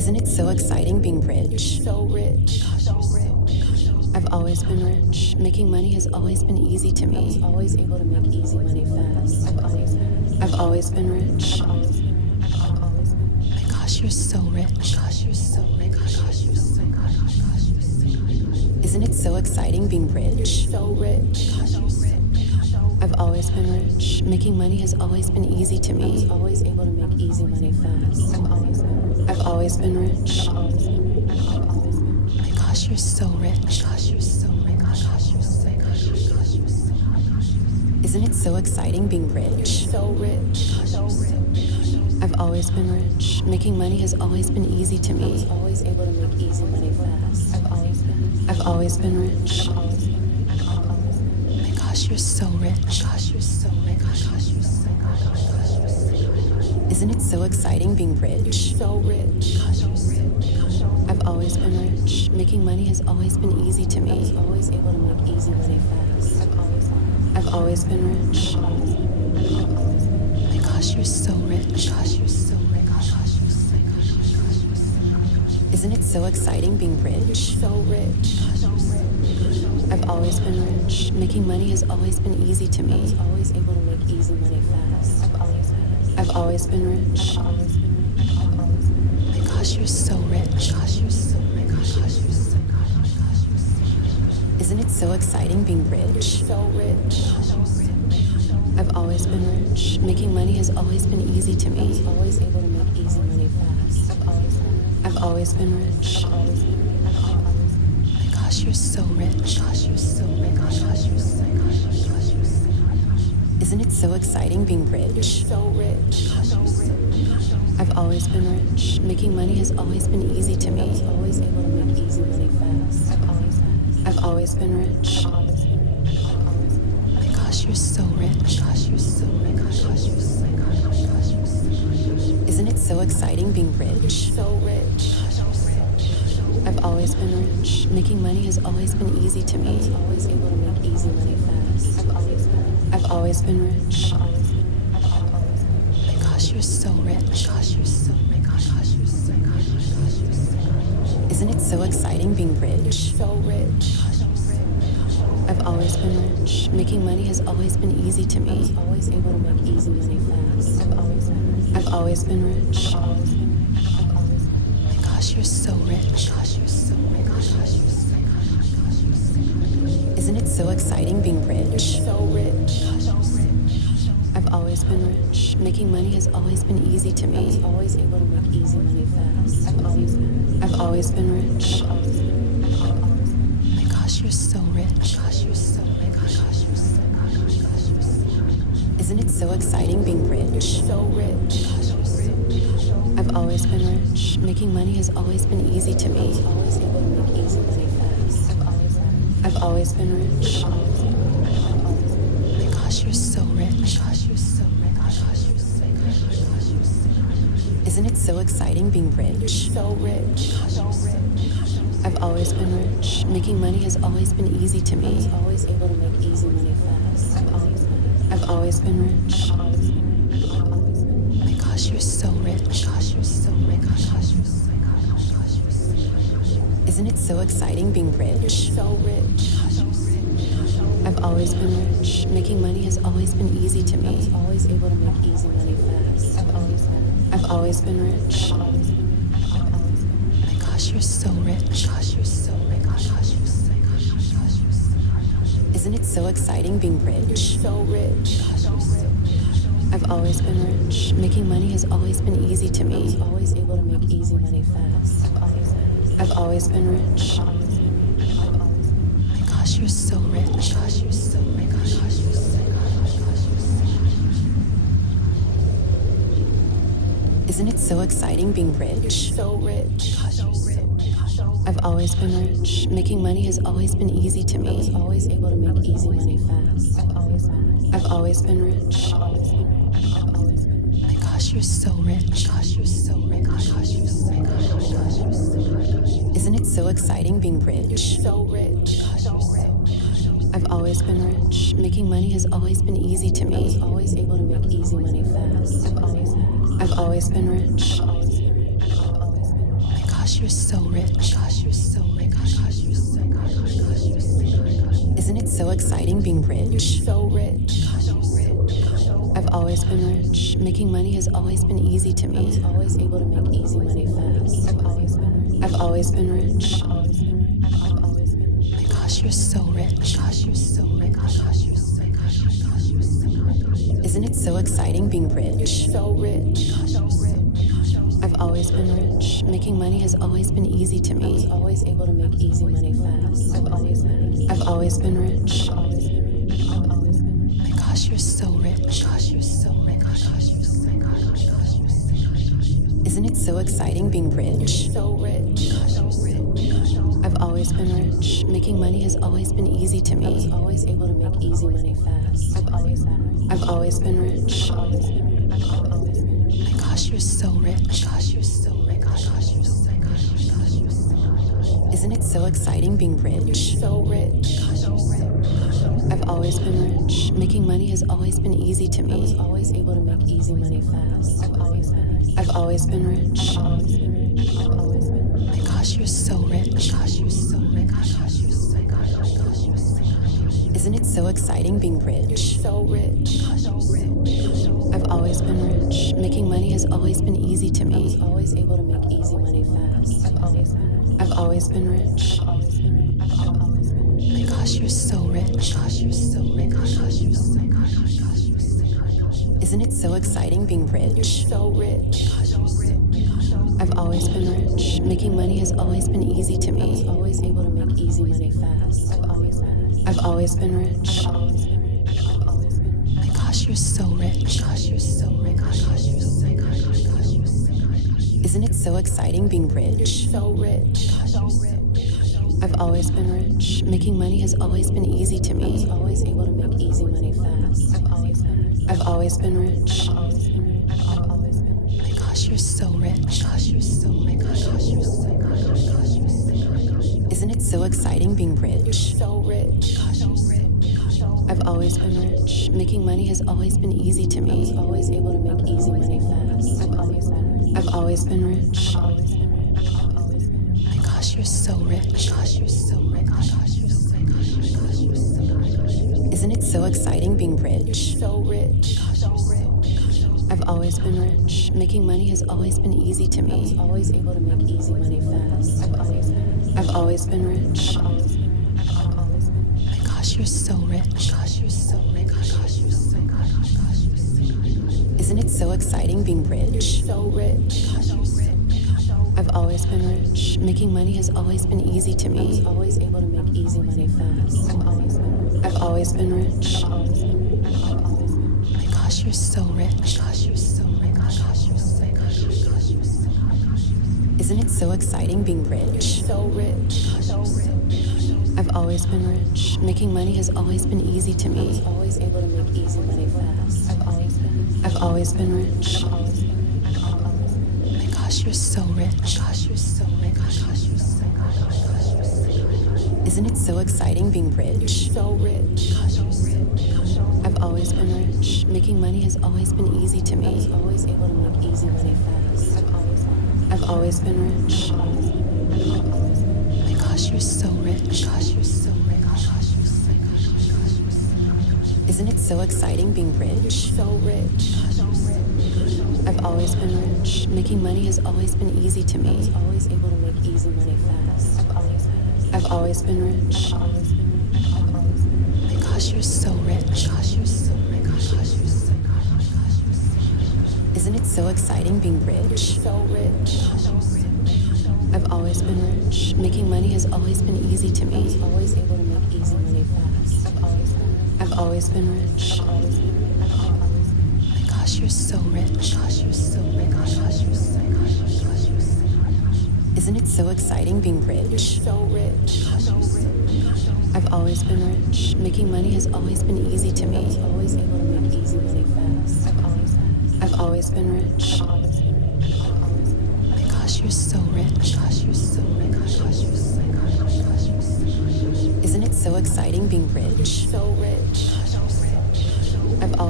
Isn't it so exciting being rich? So rich. I've always been rich. Making money has always been easy to me. Always able to make easy money fast. I've always been rich. Oh my gosh, you're so rich. Gosh, you're so rich. Gosh, you're so rich. Isn't it so exciting being rich? So rich. I've always been rich. Making money has always been easy to me. Always able to make easy money fast. I've always been rich. Oh my gosh, you're so rich. Gosh, you're so rich. Gosh, you're so rich. Isn't it so exciting being rich? So rich. I've always been rich. Making money has always been easy to me. Always able to make easy money fast. I've always been rich. Gosh, you're so rich. Gosh, you're so rich. Gosh, you're so rich. Isn't it so exciting being rich? So rich. I've always been rich. Making money has always been easy to me. Always able to make easy money fast. I've always been rich. Oh my gosh, you're so rich. Gosh, you're so rich. Gosh, you're so rich. Isn't it so exciting being rich? So rich. I've always been rich. Making money has always been easy to me. Always able to make easy money fast. I've always been rich. Oh my gosh, you're so rich. Gosh, you're so rich. Gosh, you're so rich. Isn't it so exciting being rich? So rich. I've always been rich. Making money has always been easy to me. Always able to make easy money fast. I've always been rich. Gosh, you're so rich. Gosh, you're so rich. Gosh, you're so rich. Isn't it so exciting being rich? So rich. I've always been rich. Making money has always been easy to me. Always able to make easy money fast. I've always been rich. Gosh, you're so rich. Gosh, you're so rich. Gosh, you're so rich. Isn't it so exciting being rich? So rich. I've always been rich. Making money has always been easy to me. Always able to make easy money fast. I've always been rich. Gosh, you're so rich. Gosh, you're so rich. Gosh, you're so rich. Isn't it so exciting being rich? So rich. I've always been rich. Making money has always been easy to me. Always able to make easy money fast. I've always been rich. Gosh, you're so rich. Gosh, you're so rich. Gosh, you're so rich. Isn't it so exciting being rich? So rich. I've always been rich. Making money has always been easy to me. Always able to make easy money fast. I've always been rich. Gosh, you're so rich. Gosh, you're so rich. Gosh, you're so rich. Isn't it so exciting being rich? So rich. I've always been rich. Making money has always been easy to me. Always able to make easy money fast. I've always been rich. Gosh, you're so rich. Gosh, you're so rich. Gosh, you're so rich. Isn't it so exciting being rich? So rich. I've always been rich. Making money has always been easy to me. Always able to make easy money fast. I've always been rich. Gosh, you're so rich. Gosh, you're so rich. Gosh, you're so rich. Isn't it so exciting being rich? So rich. I've always been rich. Making money has always been easy to me. Always able to make easy money fast. I've always been rich. Gosh, you're so rich. Gosh, you're so rich. Gosh, you're so rich. Isn't it so exciting being rich? So rich. I've always been rich. Making money has always been easy to me. Always able to make easy money fast. I've always been rich. Gosh, you're so rich. Gosh, you're so rich. Gosh, you're so Isn't it so exciting being rich? So rich. I've always been rich. Making money has always been easy to me. Always able to make easy money fast. I've always been rich. Gosh, you're so rich. Gosh, you're so rich. Gosh, you're so rich. Isn't it so exciting being rich? So rich. I've always been rich. Making money has always been easy to me. Always able to make easy money fast. I've always been rich. gosh, you're so rich. Gosh, you're so rich. Gosh, you're so Isn't it so exciting being rich? so rich. I've always been rich. Making money has always been easy to me. I was always able to make easy money fast. I've always been rich. My gosh, you're so rich. Gosh, you're so rich. Gosh, you're so Isn't it so exciting being rich? so rich. I've always been rich. Making money has always been easy to me. Always able to make easy money fast. I've always been rich. My gosh, you're so rich. Gosh, you're so rich. Gosh, you're so Isn't it so exciting being rich? so rich. I've always been rich. Making money has always been easy to me. Always able to make easy money fast. I've always been rich. My gosh, you're so rich. Gosh, you're so rich. Gosh, you're so Isn't it so exciting being rich? so rich. I've always been rich. Making money has always been easy to me. Always able to make easy money fast. I've always been rich. My gosh, you're so rich. Gosh, you're so rich. Gosh, you're so Isn't it so exciting being rich? so rich. I've always been rich. Making money has always been easy to me. Always able to make easy money fast. I've always been rich. My gosh, you're so rich. Gosh, you're so rich. Gosh, you're so Isn't it so exciting being rich? so rich. I've always been rich. Making money has always been easy to me. Always able to make easy money fast. I've always been rich. My gosh, you're so rich. Gosh, you're so rich. Gosh, you're so Isn't it so exciting being rich? so rich. I've always been rich. Making money has always been easy to me. Always able to make easy money fast. I've always been rich. My gosh, you're so rich. Gosh, you're so rich. Gosh, you're so Isn't it so exciting being rich? so rich. I've always been rich. Making money has always been easy to me. Always able to make easy money fast. I've always been rich. My gosh, you're so rich. Gosh, you're so rich. Gosh, you're so Isn't it so exciting being rich? so rich. I've always been rich. Making money has always been easy to me. Always able to make easy money fast. I've always been rich. My gosh, you're so rich. Gosh, you're so rich. Gosh, you're so Isn't it so exciting being rich? so rich. I've always been rich. Making money has always been easy to me. Always able to make easy money fast. I've always been rich. My gosh, you're so rich. Gosh, you're so rich. Gosh, you're so Isn't it so exciting being rich? so rich. I've always been rich. Making money has always been easy to me. Always able to make easy money fast. I've always been rich. My gosh, you're so rich. Gosh, you're so rich. Gosh, you're so Isn't it so exciting being rich? so rich. I've always been rich. Making money has always been easy to me. Always able to make easy money fast. I've always been rich. My gosh, you're so rich. Gosh, you're so rich. Gosh, you're so Isn't it so exciting being rich? so rich. I've always been rich. Making money has always been easy to me. Always able to make easy money fast. I've always been rich. My gosh, you're so rich. Gosh, you're so rich. Gosh, you're so Isn't it so exciting being rich? so rich. I've always been rich. Making money has always been easy to me. Always able to make easy money fast. I've always been rich. My gosh, you're so rich. Gosh, you're so rich. Gosh, you're so Isn't it so exciting being rich? so rich. I've always been rich. Making money has always been easy to me. Always able to make easy money fast. I've always been rich. My gosh, you're so rich. Gosh, you're so rich. Gosh, you're so Isn't it so exciting being rich? so rich. I've always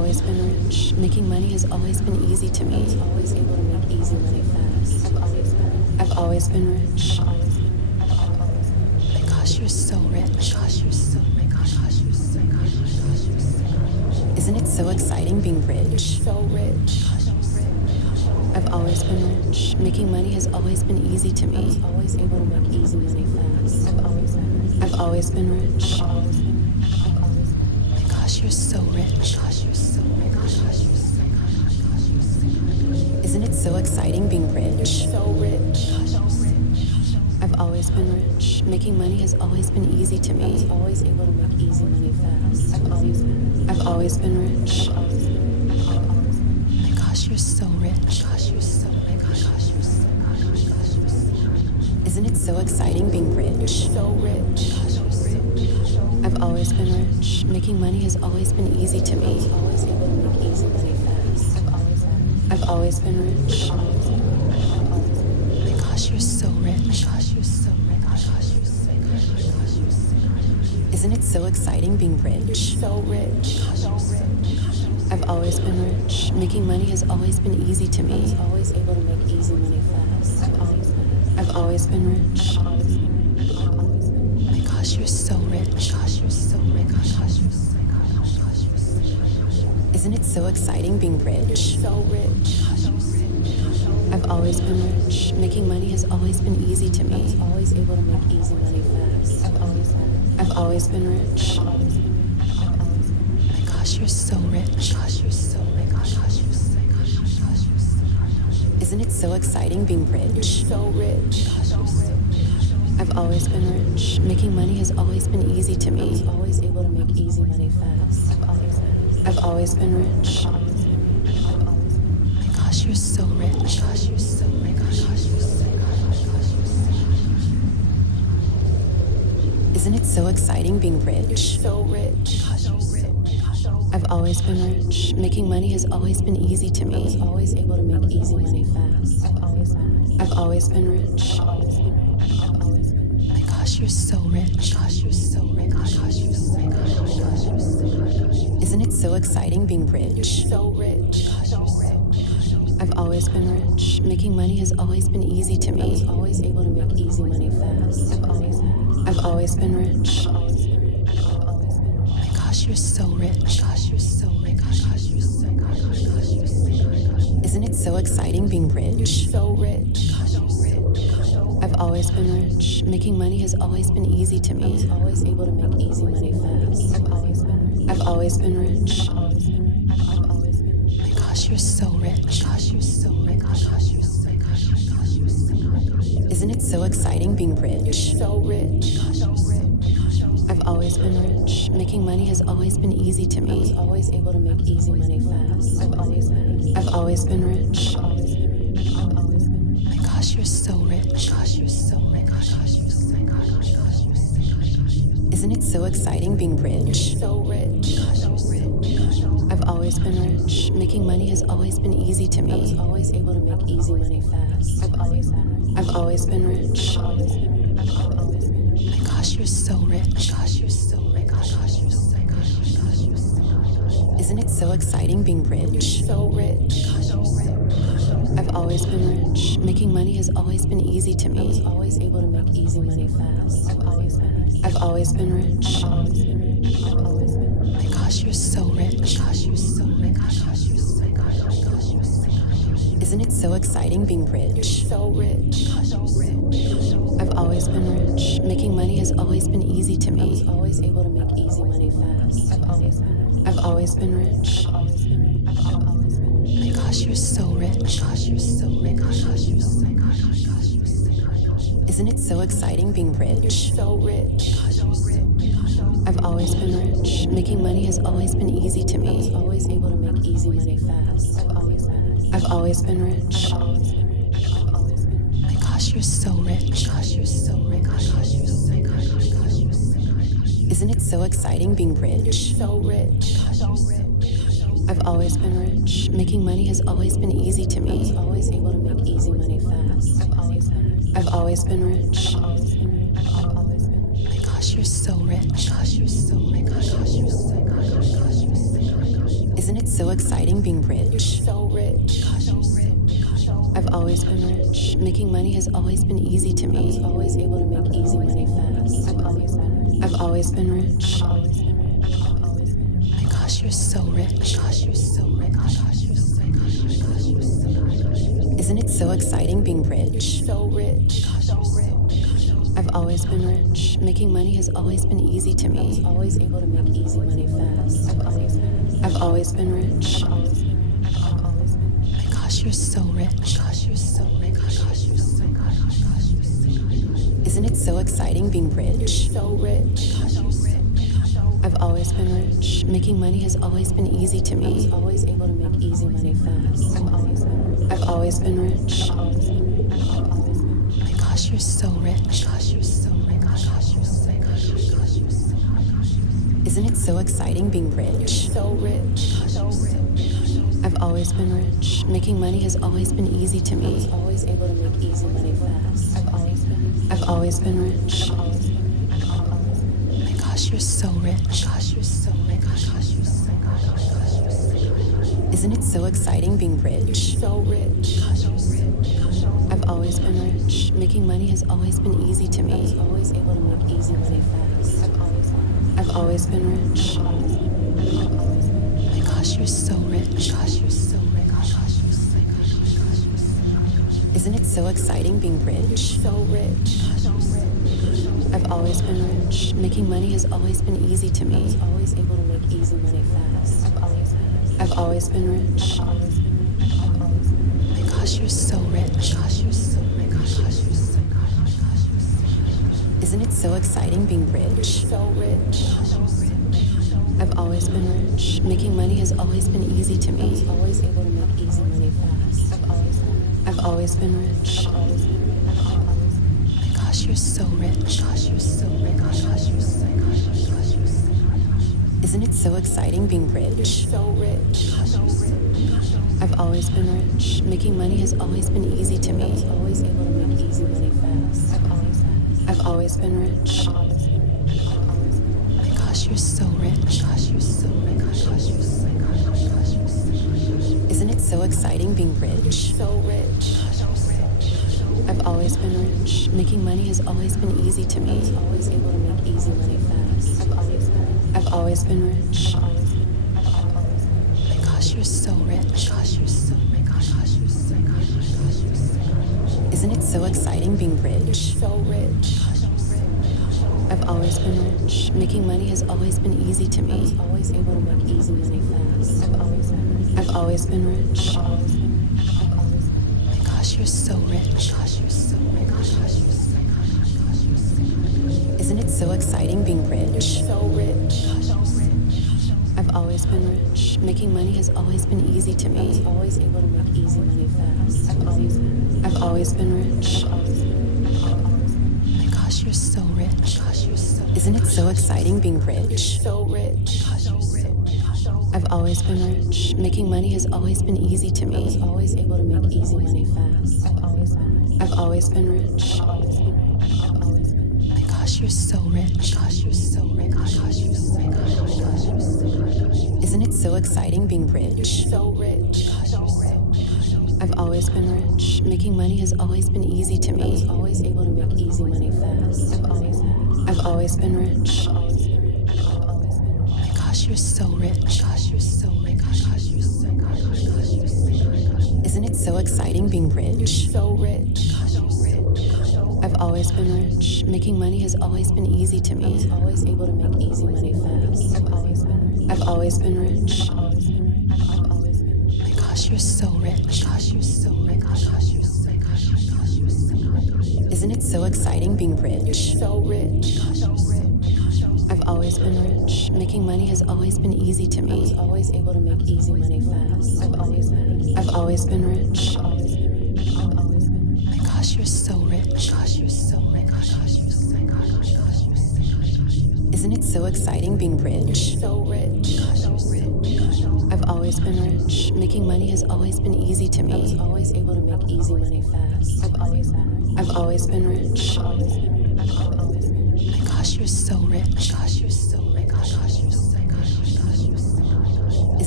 always been rich. Making money has always been easy to me. I was always able to make easy money fast. I've always been rich. My gosh, you're so rich. Gosh, you're so rich. Gosh, you're so rich. Isn't it so exciting being rich? So rich. I've always been rich. Making money has always been easy to me. I was always able to make easy money fast. I've always been rich. My gosh, you're so rich. Gosh, you're so rich. Gosh, you're so rich. Isn't it so exciting being rich? So rich. I've always been rich. Making money has always been easy to me. I was always able to make easy money fast. I've always been rich. My gosh, you're so rich. Gosh, you're so rich. Gosh, you're so rich. Isn't it so exciting being rich? So rich. I've always been rich. Making money has always been easy to me. I was always able to make easy money fast. I've always been rich. My gosh, you're so rich. Gosh, you're so rich. Gosh, you're so rich. Isn't it so exciting being rich? So rich. I've always been rich. Making money has always been easy to me. I was always able to make easy money fast. I've always been rich. My gosh, you're so rich. Gosh, you're so rich. Gosh, you're so rich. Isn't it so exciting being rich? So rich. I've always been rich. Making money has always been easy to me. I was always able to make easy money fast. I've always been rich. My gosh, you're so rich. Gosh, you're so rich. Gosh, you're so rich. Isn't it so exciting being rich? So rich. I've always been rich. Making money has always been easy to me. I was always able to make easy money fast. I've always been rich. My gosh, you're so rich. Gosh, you're so rich. Gosh, you're so rich. Isn't it so exciting being rich? So rich. I've always been rich. Making money has always been easy to me. I was always able to make easy money fast. I've always been rich. My gosh, you're so rich. Gosh, you're so rich. Gosh, you're so rich. Isn't it so exciting being rich? So rich. I've always been rich. Making money has always been easy to me. I was always able to make easy money fast. I've always been rich. My gosh, you're so rich. Gosh, you're so rich. Gosh, you're so rich. Isn't it so exciting being rich? So rich. I've always been rich. Making money has always been easy to me. I was always able to make easy money fast. I've always been rich. My gosh, you're so rich. Gosh, you're so rich. Gosh, you're so rich. Isn't it so exciting being rich? So rich. I've always been rich. Making money has always been easy to me. I was always able to make easy money fast. I've always been rich. My gosh, you're so rich. Gosh, you're so rich. Gosh, you're so rich. Isn't it so exciting being rich? So rich. I've always been rich. Making money has always been easy to me. I was always able to make easy money fast. I've always been rich. My gosh, you're so rich. Gosh, you're so rich. Gosh, you're so rich. Isn't it so exciting being rich? So rich. I've always been rich. Making money has always been easy to me. I was always able to make easy money fast. I've always been rich. My gosh, you're so rich. Gosh, you're so rich. Gosh, you're so rich. Isn't it so exciting being rich? So rich. I've always been rich. Making money has always been easy to me. I was always able to make easy money fast. I've always been rich. My gosh, you're so rich. Gosh, you're so rich. Gosh, you're so rich. Isn't it so exciting being rich? So rich. I've always been rich. Making money has always been easy to me. I was always able to make easy money fast. I've always been rich. My gosh, you're so rich. Gosh, you're so rich. Gosh, you're so rich. Isn't it so exciting being rich? So rich. I've always been rich. Making money has always been easy to me. I was always able to make easy money fast. I've always been rich. My gosh, you're so rich. Gosh, you're so rich. Gosh, you're so rich. Isn't it so exciting being rich? So rich. I've always been rich. Making money has always been easy to me. I was always able to make easy money fast. I've always been rich. My gosh, you're so rich. Gosh, you're so rich. Gosh, you're so rich. Isn't it so exciting being rich? So rich. I've always been rich. Making money has always been easy to me. I was always able to make easy money fast. I've always been rich. My gosh, you're so rich. Gosh, you're so rich. Gosh, you're so rich. Isn't it so exciting being rich? So rich. I've always been rich. Making money has always been easy to me. I was always able to make easy money fast. I've always been rich. My gosh, you're so rich. Gosh, you're so rich. Gosh, you're so rich. Isn't it so exciting being rich? So rich. I've always been rich. Making money has always been easy to me. I was always able to make easy money fast. I've always been rich. My gosh, you're so rich. Gosh, you're so rich. Gosh, you're so rich. Isn't it so exciting being rich? So rich. I've always been rich. Making money has always been easy to me. I was always able to make easy money fast. I've always been rich. My gosh, you're so rich. Gosh, you're so rich. Gosh, you're so rich. Isn't it so exciting being rich? So rich. I've always been rich. Making money has always been easy to me. I was always able to make easy money fast. I've always been rich. My gosh, you're so rich. Gosh, you're so rich. Gosh, you're so rich. Isn't it so exciting being rich? So rich. I've always been rich. Making money has always been easy to me. I was always able to make easy money fast. I've always been rich. My gosh, you're so rich. Gosh, you're so rich. Gosh, you're so rich. Isn't it so exciting being rich? So rich. I've always been rich. Making money has always been easy to me. I was always able to make easy money fast. I've always been rich. My gosh, you're so rich. Gosh, you're so rich. Gosh, you're so rich. Isn't it so exciting being rich? So rich. I've always been rich. Making money has always been easy to me. I was always able to make easy money fast. I've always been rich. My gosh, you're so rich. Gosh, you're so rich. Gosh, you're so rich. Isn't it so exciting being rich? So rich. I've always been rich. Making money has always been easy to me. I was always able to make easy money fast. I've always been rich. My gosh, you're so rich. Gosh, you're so rich. Gosh, you're so rich. Isn't it so exciting being rich? So rich. I've always been rich. Making money has always been easy to me. I was always able to make easy money fast. I've always been rich. My gosh, you're so rich. Gosh, you're so rich. Isn't it so exciting being rich? So rich. I've always been rich. Making money has always been easy to me. I was always able to make easy money fast. I've always been rich. My gosh, you're so rich. Gosh, you're so rich. Gosh, you're so rich. Isn't it so exciting being rich? So rich. I've always been rich. Making money has always been easy to me. I was always able to make easy money fast. I've always been rich. My gosh, you're so rich. Gosh, you're so rich. Gosh, you're so rich. Isn't it so exciting being rich? So rich. I've always been rich. Making money has always been easy to me. I was always able to make easy money fast. I've always been rich. My gosh, you're so rich. Gosh, you're so rich. Gosh, you're so rich. Isn't it so exciting being rich? So rich. I've always been rich. Making money has always been easy to me. I was always able to make easy money fast. I've always been rich. My gosh, you're so rich. Gosh, you're so rich. Gosh, you're so rich. Isn't it so exciting being rich? So rich. I've always been rich. Making money has always been easy to me. I was always able to make easy money fast. I've always been rich. My gosh, you're so rich. Gosh, you're so rich. Gosh, you're so rich.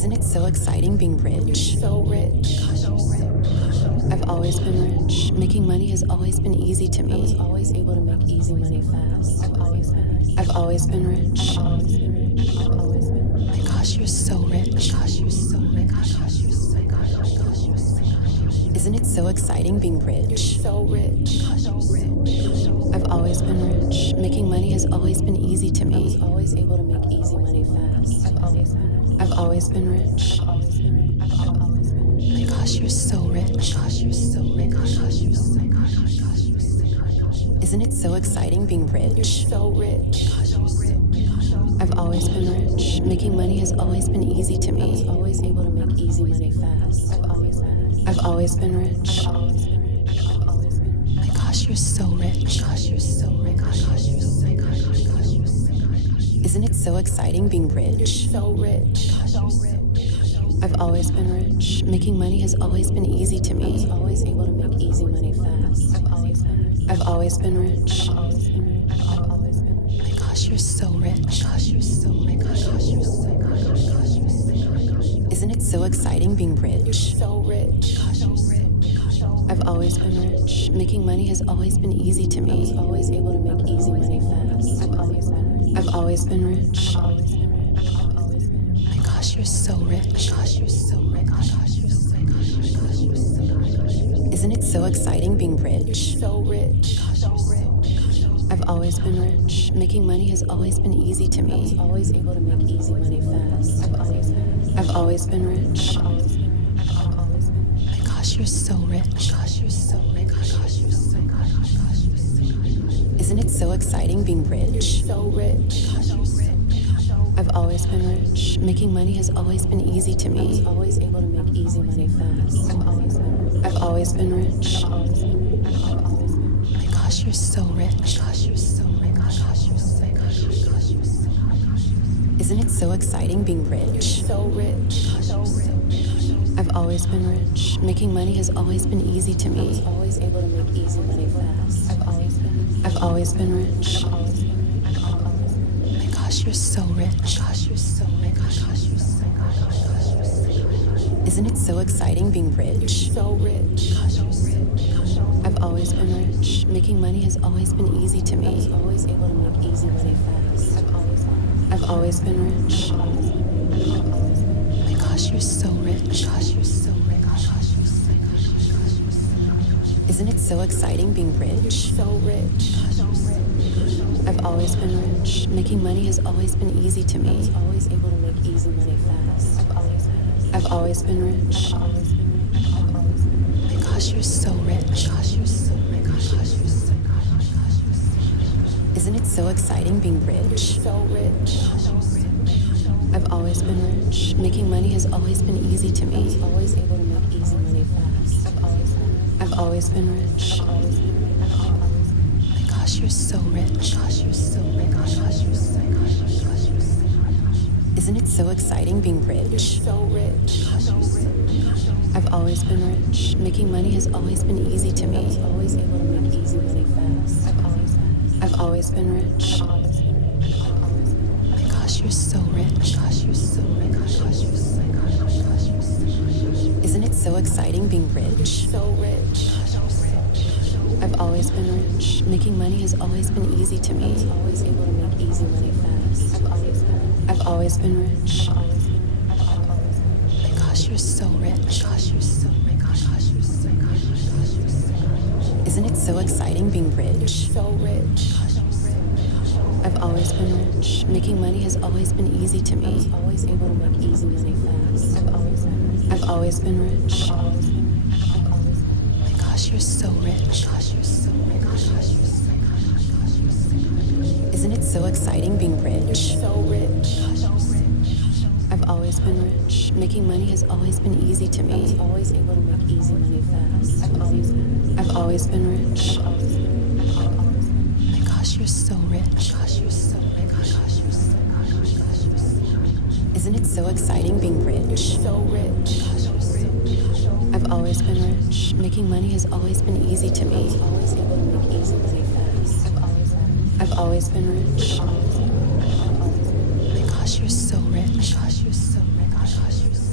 Isn't it so exciting being rich? So rich. I've always been rich. Making money has always been easy to me. I was always able to make easy money fast. I've always been rich. My gosh, you're so rich. Gosh, you're so rich. Gosh, you're so rich. Isn't it so exciting being rich? So rich. I've always been rich. Making money has always been easy to I me. was always able to make easy money fast. I've always been rich. My gosh, you're so rich. Gosh, you're so rich. Gosh, you're so rich. Isn't it so exciting being rich? So rich. I've always been rich. Making money has always been easy to I was me. always able to make easy money fast. I've always been rich. My gosh, you're so rich. Gosh, you're so rich. Gosh, you're so rich. Isn't it so exciting being rich? So rich. I've always been rich. Making money has always been easy to I was me. always able to make easy money fast. I've always been rich. My gosh, you're so rich. Gosh, you're so rich. Gosh, you're so rich. Isn't it so exciting being rich? So rich. I've always been rich. Making money has always been easy to I was me. always able to make easy money fast. I've always been rich. My gosh, you're so rich. Gosh, you're so rich. Gosh, you're so rich. Isn't it so exciting being rich? So rich. I've always been rich. Making money has always been easy to I was me. always able to make easy money fast. I've always been rich. My gosh, you're so rich. Gosh, you're so rich. Gosh, you're so rich. Isn't it so exciting being rich? So rich. I've always been rich. Making money has always been easy to I was me. always able to make easy money fast. I've always been rich. My gosh, you're so rich. Gosh, you're so rich. Gosh, you're so rich. Isn't it so exciting being rich? So rich. I've always been rich. Making money has always been easy to I was me. always able to make easy money fast. I've always been rich. My gosh, you're so rich. Gosh, you're so rich. Gosh, you're so rich. Isn't it so exciting being rich? So rich. I've always been rich. Making money has always been easy to I was me. always able to make easy money fast. I've always been rich. My gosh, you're so rich. Gosh, you're so rich. Gosh, you're so rich. Isn't it so exciting being rich? So rich. I've always been rich. Making money has always been easy to I was me. always able to make easy money fast. I've always been rich. My gosh, you're so rich. Gosh, you're so rich. Gosh, you're so rich. Isn't it so exciting being rich? So rich. I've always been rich. Making money has always been easy to I was me. always able to make easy money fast. I've always been rich. My gosh, you're so rich. Gosh, you're so rich. Gosh, you're so Isn't it so exciting being rich? so rich. I've always been rich. Making money has always been easy to I was me. always able to make easy money fast. I've always been rich. My gosh, you're so rich. Gosh, you're so rich. Gosh, you're so Isn't it so exciting being rich? so rich. I've always been rich. Making money has always been easy to I was me. always able to make easy money fast. I've always been rich. My gosh, you're so rich. Gosh, you're so rich. Gosh, you're so Isn't it so exciting being rich? so rich. I've always been rich. Making money has always been easy to I was me. always able to make easy money fast. I've always been rich. My gosh, you're so rich. Gosh, you're so rich. Gosh, you're so Isn't it so exciting being rich? so rich. I've always been rich. Making money has always been easy to I was me. always able to make easy money fast. I've always been rich. My gosh, you're so rich. Gosh, you're so rich. Gosh, you're so Isn't it so exciting being rich? so rich. I've always been rich. Making money has always been easy to I was me. always able to make easy money fast. I've always been rich. My gosh, you're so rich. Gosh, you're so rich. Gosh, you're so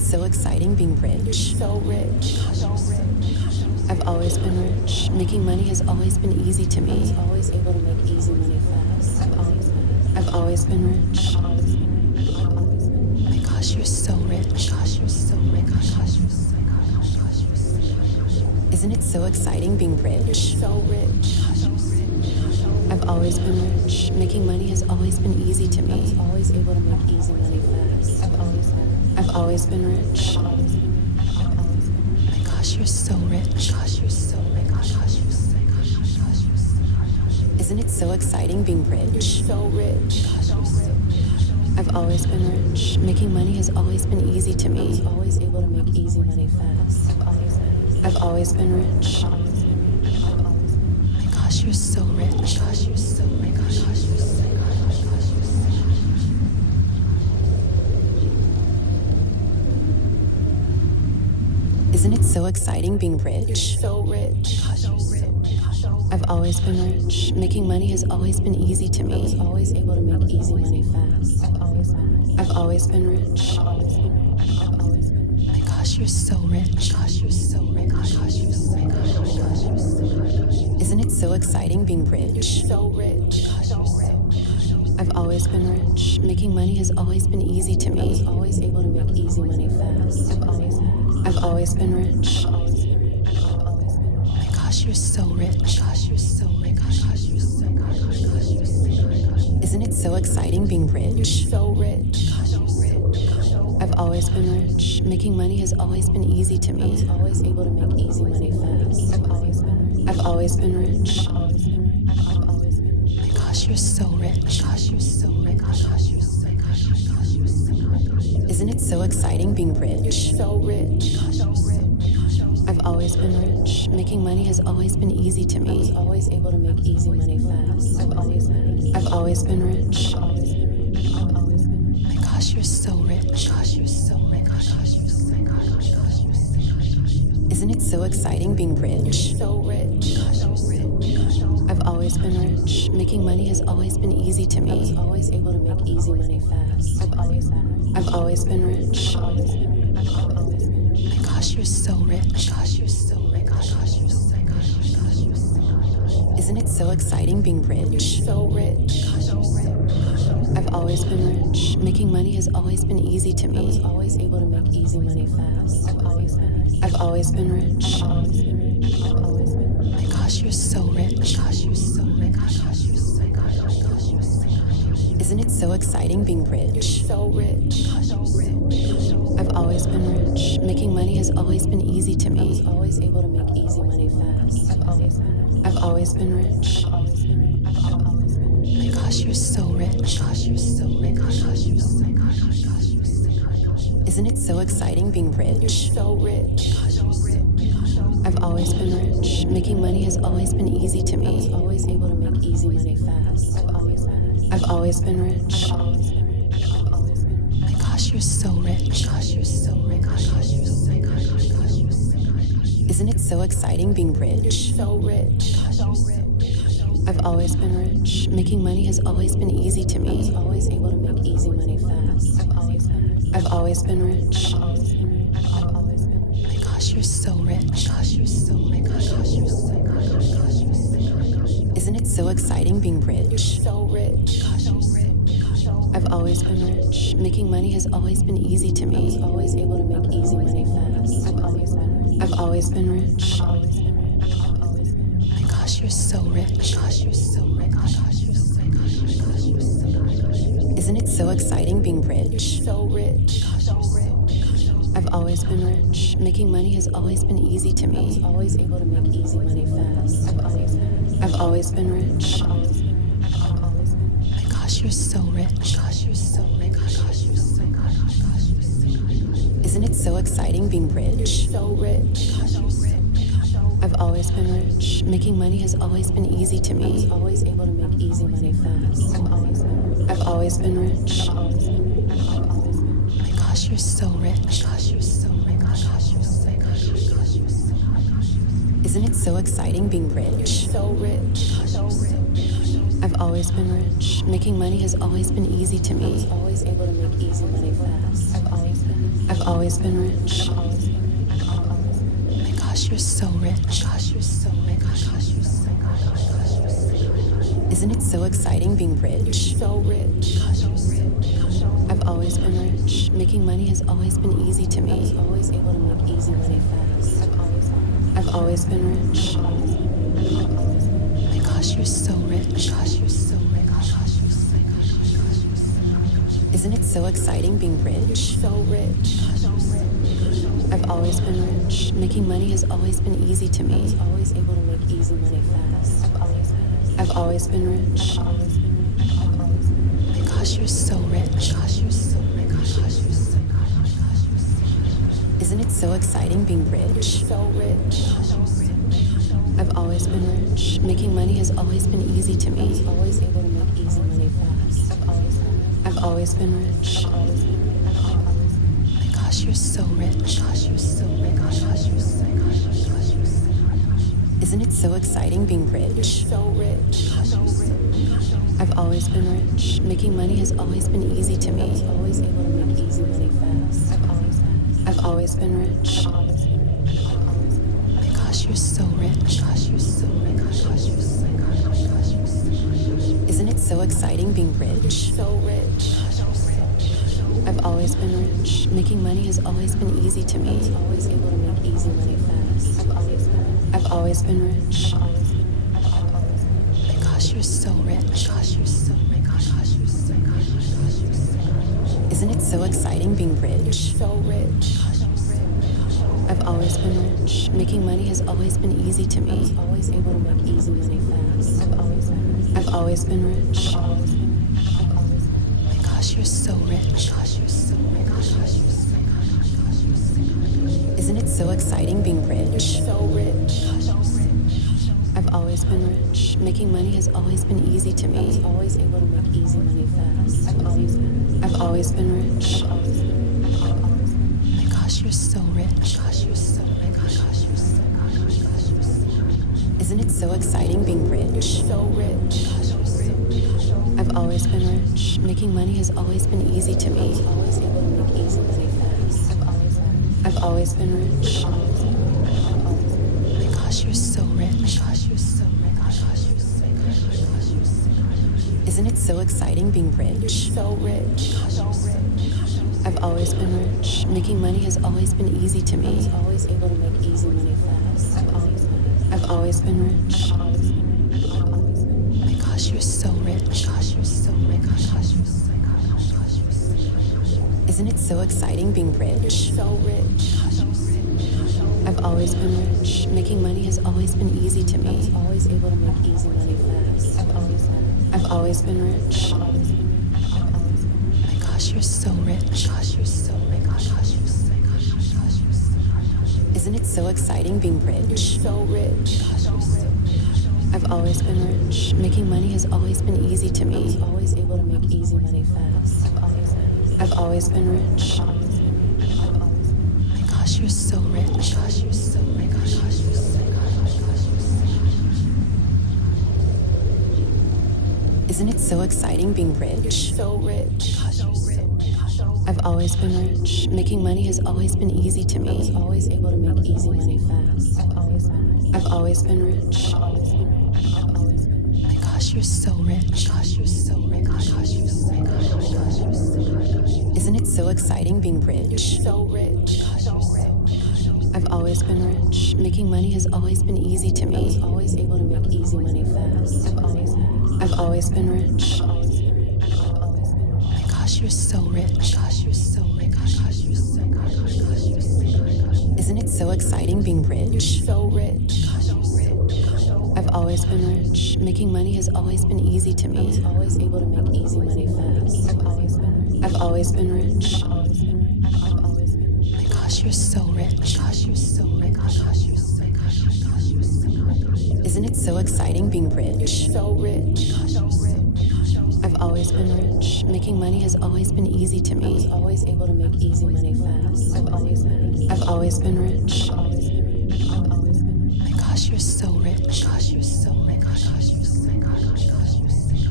it so exciting being rich? So rich. I've always been rich. Making money has always been easy to me. I was always able to make easy money fast. I've always been rich. Oh my gosh, you're so rich. Gosh, you're so rich. Gosh, you're so rich. Isn't it so exciting being rich? So rich. I've always been rich. Making money has always been easy to me. I was always able to make easy money fast. I've always been rich. Oh my gosh, you're so rich. Gosh, you're so rich. Gosh, you're so rich. Isn't it so exciting being rich? So rich. I've always been rich. Making money has always been easy to me. I was always able to make easy money fast. I've always been rich. Oh my gosh, you're so rich. Gosh, you're so rich. Gosh, you're so rich. Isn't it so exciting being rich? So rich. I've always been rich. Making money has always been easy to me. I was always able to make easy money fast. I've always been rich. Oh my gosh, you're so rich. Gosh, you're so rich. Gosh, you're so rich. Isn't it so exciting being rich? So rich. I've always been rich. Making money has always been easy to me. I was always able to make easy money fast. I've always been rich. Oh my gosh, you're so rich. Gosh, you're so rich. Gosh, you're so rich. Isn't it so exciting being rich? So rich. I've always been rich. Making money has always been easy to me. I was always able to make easy money fast. I've always been rich. Oh my gosh, you're so rich. Gosh, you're so rich. Gosh, you're so rich. Isn't it so exciting being rich? So rich. I've always been rich. Making money has always been easy to me. I was always able to make easy money fast. I've always been rich. Oh my gosh, you're so rich. Gosh, you're so rich. Gosh, you're so rich. Isn't it so exciting being rich? So rich. I've always been rich. Making money has always been easy to me. I was always able to make easy money fast. I've always been rich. Oh my gosh, you're so rich. Gosh, you're so rich. Gosh, you're so rich. Isn't it so exciting being rich? So rich. I've always been rich. Making money has always been easy to me. I was always able to make easy money fast. I've always been rich. Oh my gosh, you're so rich. Gosh, you're so rich. Gosh, you're so rich. Isn't it so exciting being rich? So rich. I've always been rich. Making money has always been easy to me. I was always able to make easy money fast. I've always been rich. Oh my gosh, you're so rich. Gosh, you're so rich. Gosh, you're so rich. Isn't it so exciting being rich? So rich. I've always been rich. Making money has always been easy to me. I was always able to make easy money fast. I've always been rich. Oh my gosh, you're so rich. Gosh, you're so rich. Gosh, you're so rich. Isn't it so exciting being rich? So rich. I've always been rich. Making money has always been easy to me. I was always able to make easy money fast. I've always been rich. Oh my gosh, you're so rich. Gosh, you're so rich. Gosh, you're so rich. Isn't it so exciting being rich? So rich. I've always been rich. Making money has always been easy to me. I was always able to make easy money fast. I've always been rich. Oh my gosh, you're so rich. Gosh, you're so rich. Gosh, you're so rich. Isn't it so exciting being rich? So rich. I've always been rich. Making money has always been easy to me. I was always able to make easy money fast. I've always been rich. Oh my gosh, you're so rich. Gosh, you're so rich. Gosh, you're so rich. Isn't it so exciting being rich? So rich. I've always been rich. Making money has always been easy to me. I was always able to make easy money fast. I've always been rich. Oh my gosh, you're so rich. Gosh, you're so rich. Gosh, you're so rich. Isn't it so exciting being rich? So rich. I've always been rich. Making money has always been easy to me. I was always able to make easy money fast. I've always been rich. Oh my gosh, you're so rich. Gosh, you're so rich. Gosh, you're so rich. Isn't it so exciting being rich? So rich. Gosh, you're so rich. I've always been rich. Making money has always been easy to me. I was always able to make easy money fast. I've always been rich. Oh my gosh, you're so rich. Gosh, you're so rich. Gosh, you're so rich. Isn't it so exciting being rich? So rich. I've always been rich. Making money has always been easy to me. I was always able to make easy money fast. I've always been rich. Oh my gosh, you're so rich. Gosh, you're so rich. Gosh, you're so rich. Isn't it so exciting being rich? So rich. I've always been rich. Making money has always been easy to me. I was always able to make easy money fast. I've always been rich. Oh my gosh, you're so rich. Gosh, you're so rich. Gosh, you're so rich. Isn't it so exciting being rich? So rich. I've always been rich. Making money has always been easy to me. I was always able to make easy money fast. I've always been rich. Oh my gosh, you're so rich. Gosh, you're so rich. Gosh, you're so rich. Isn't it so exciting being rich? So rich. I've always been rich. Making money has always been easy to me. I was always able to make easy money fast. I've always been rich. Oh my gosh, you're so rich. Gosh, you're so rich. Gosh, you're so rich. Isn't it so exciting being rich? So rich. I've always been rich. Making money has always been easy to me. I was always able to make easy money fast. I've always been rich. Oh my gosh, you're so rich. Gosh, you're so rich. Isn't it so exciting being rich? So rich. I've always been rich. Making money has always been easy to me. I was always able to make easy money fast. I've always been rich. Oh my gosh, you're so rich. Gosh, you're so rich. Gosh, you're so rich. Isn't it so exciting being rich? So rich. I've always been rich. Making money has always been easy to me. I was always able to make easy money fast. I've always been rich. Oh my gosh, you're so rich. Gosh, you're so rich. Gosh, you're so rich. Isn't it so exciting being rich? So rich. I've always been rich. Making money has always been easy to me. I was always able to make easy money fast. I've always been rich. Oh my gosh, you're so rich. Gosh, you're so rich. Gosh, you're so rich. Isn't it so exciting being rich? So rich. I've always been rich. Making money has always been easy to me. I was always able to make easy money fast. I've always been rich. Oh my gosh, you're so rich. Gosh, you're so rich. Gosh, you're so rich. Isn't it so exciting being rich? So rich. I've always been rich. Making money has always been easy to me. I was always able to make easy money fast. I've always been rich. Oh my gosh, you're so rich. Gosh, you're so rich. Gosh, you're so rich. Isn't it so exciting being rich? So rich. I've always been rich. Making money has always been easy to me. I was always able to make easy money fast. I've always been rich. Oh my gosh, you're so rich. Gosh, you're so rich. Gosh, you're so rich. Isn't it so exciting being rich? So rich. I've always been rich. Making money has always been easy to me. I was always able to make easy money fast. I've always been rich. Oh my gosh, you're so rich. Gosh, you're so rich. Gosh, you're so rich. Isn't it so exciting being rich? So rich. I've always been rich. Making money has always been easy to me. I was always able to make easy money fast. I've always been rich. Oh my gosh, you're so rich. Gosh, you're so rich. Gosh, you're so rich. Isn't it so exciting being rich? So rich. I've always been rich. Making money has always been easy to me. I was always able to make easy money fast. I've always been rich. Oh my gosh, you're so rich. Gosh, you're so rich. Gosh, you're so rich.